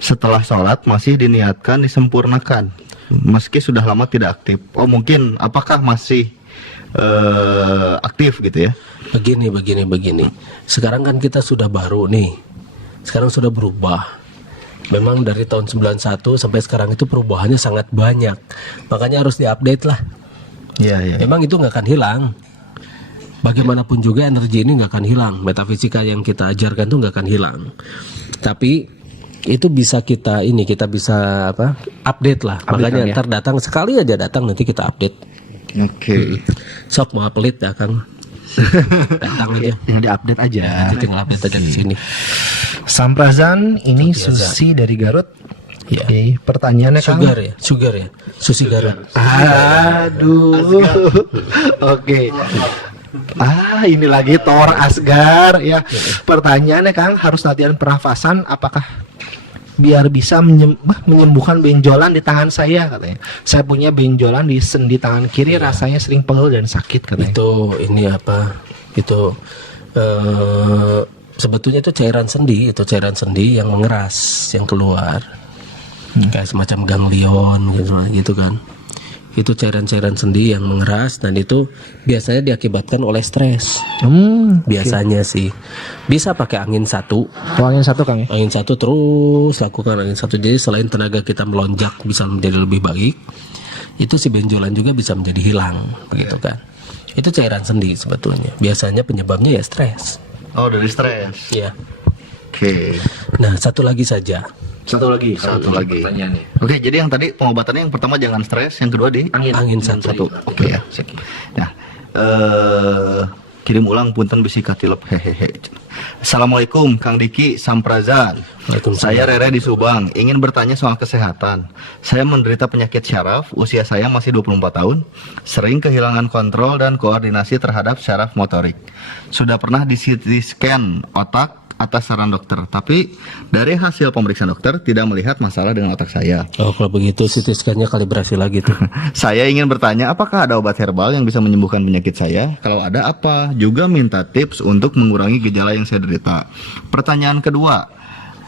setelah sholat masih diniatkan disempurnakan meski sudah lama tidak aktif? Oh mungkin, apakah masih aktif gitu ya? Begini. Sekarang kan kita sudah baru nih. Sekarang sudah berubah. Memang dari tahun 91 sampai sekarang itu perubahannya sangat banyak. Makanya harus diupdate lah. Iya. Memang itu nggak akan hilang. Bagaimanapun juga energi ini nggak akan hilang. Metafisika yang kita ajarkan itu nggak akan hilang. Tapi itu bisa kita bisa update lah. Makanya ntar datang sekali aja datang, nanti kita update. Oke. Sok mau pelit ya Kang. Datang aja. Yang diupdate aja. Nanti tinggal update aja di sini. Samprazan, ini Susi dari Garut. Ya. Oke, pertanyaannya Kang. Sugar ya, Susi Garut. Aduh. Oke. Ini lagi Thor Asgar ya. Pertanyaannya Kang, harus latihan pernafasan apakah biar bisa menyembuhkan benjolan di tangan saya katanya. Saya punya benjolan di sendi tangan kiri, rasanya sering pegel dan sakit katanya. Itu ini apa? Itu sebetulnya itu cairan sendi yang mengeras, yang keluar. Kayak semacam ganglion gitu kan. Itu cairan-cairan sendi yang mengeras dan itu biasanya diakibatkan oleh stres. Biasanya sih. Bisa pakai angin satu. Angin satu Kang ya. Angin satu terus lakukan angin satu. Jadi selain tenaga kita melonjak bisa menjadi lebih baik, itu si benjolan juga bisa menjadi hilang, begitu kan. Itu cairan sendi sebetulnya. Biasanya penyebabnya ya stres. Oh, dari stres. Iya. Oke. Nah, satu lagi saja. Satu lagi. Oke, jadi yang tadi pengobatannya yang pertama jangan stres, yang kedua di Angin satu. Oke ya. Nah, kirim ulang punten bisi katilep hehehe. Assalamualaikum Kang Diki Samprazan. Saya Rere di Subang, ingin bertanya soal kesehatan. Saya menderita penyakit syaraf, usia saya masih 24 tahun, sering kehilangan kontrol dan koordinasi terhadap syaraf motorik. Sudah pernah di CT scan otak atas saran dokter, tapi dari hasil pemeriksaan dokter tidak melihat masalah dengan otak saya. Oh, kalau begitu CT scan-nya kalibrasi lagi tuh. Saya ingin bertanya, apakah ada obat herbal yang bisa menyembuhkan penyakit saya? Kalau ada, apa? Juga minta tips untuk mengurangi gejala yang saya derita. Pertanyaan kedua,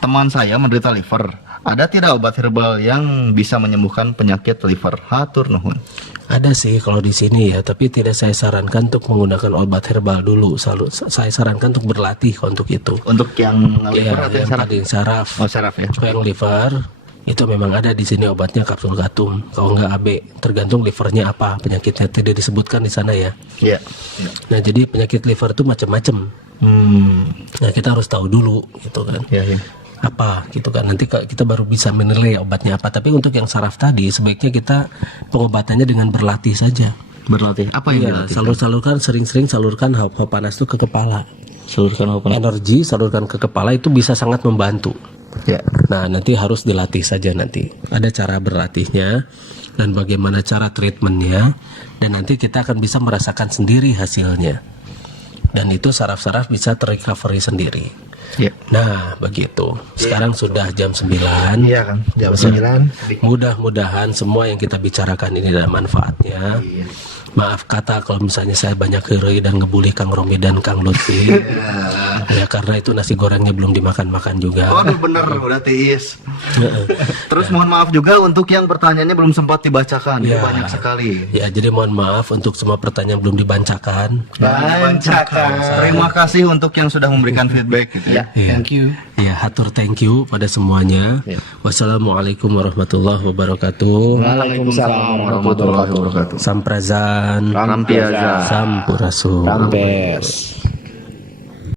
teman saya menderita liver. Ada tidak obat herbal yang bisa menyembuhkan penyakit liver? Hatur nuhun. Ada sih kalau di sini ya, tapi tidak saya sarankan untuk menggunakan obat herbal dulu. Saya sarankan untuk berlatih untuk itu. Untuk yang liver atau yang saraf? tadi saraf. Oh, saraf ya. Kalau yang liver itu memang ada di sini obatnya kapsul gatum. Kalau nggak AB, tergantung livernya apa, penyakitnya tidak disebutkan di sana ya. Iya. Nah, jadi penyakit liver itu macam-macam. Nah, kita harus tahu dulu gitu kan. Iya. Apa gitu kan, nanti kita baru bisa menilai obatnya apa. Tapi untuk yang saraf tadi sebaiknya kita pengobatannya dengan berlatih saja. Berlatih. Apa yang dilatih? Sering-sering salurkan hawa panas itu ke kepala. Salurkan apa? Energi salurkan ke kepala itu bisa sangat membantu. Ya. Nah, nanti harus dilatih saja nanti. Ada cara berlatihnya dan bagaimana cara treatmentnya, dan nanti kita akan bisa merasakan sendiri hasilnya. Dan itu saraf-saraf bisa terrecovery sendiri. Ya. Nah, begitu. Sekarang sudah jam 9. Iya Kang, jam 9. Mudah-mudahan semua yang kita bicarakan ini ada manfaatnya. Maaf kata kalau misalnya saya banyak heureuy dan ngebully Kang Romi dan Kang Lutfi. Ya karena itu nasi gorengnya belum dimakan-makan juga. Waduh, bener udah tiis. Terus mohon maaf juga untuk yang pertanyaannya belum sempat dibacakan. Ya. Banyak sekali. Ya, jadi mohon maaf untuk semua pertanyaan belum dibacakan. Terima kasih untuk yang sudah memberikan feedback gitu ya. Thank you. Ya, hatur thank you pada semuanya. Wassalamualaikum warahmatullahi wabarakatuh. Waalaikumsalam warahmatullahi wabarakatuh. Samprazan. Rampiaza. Sampurasun. Rampes.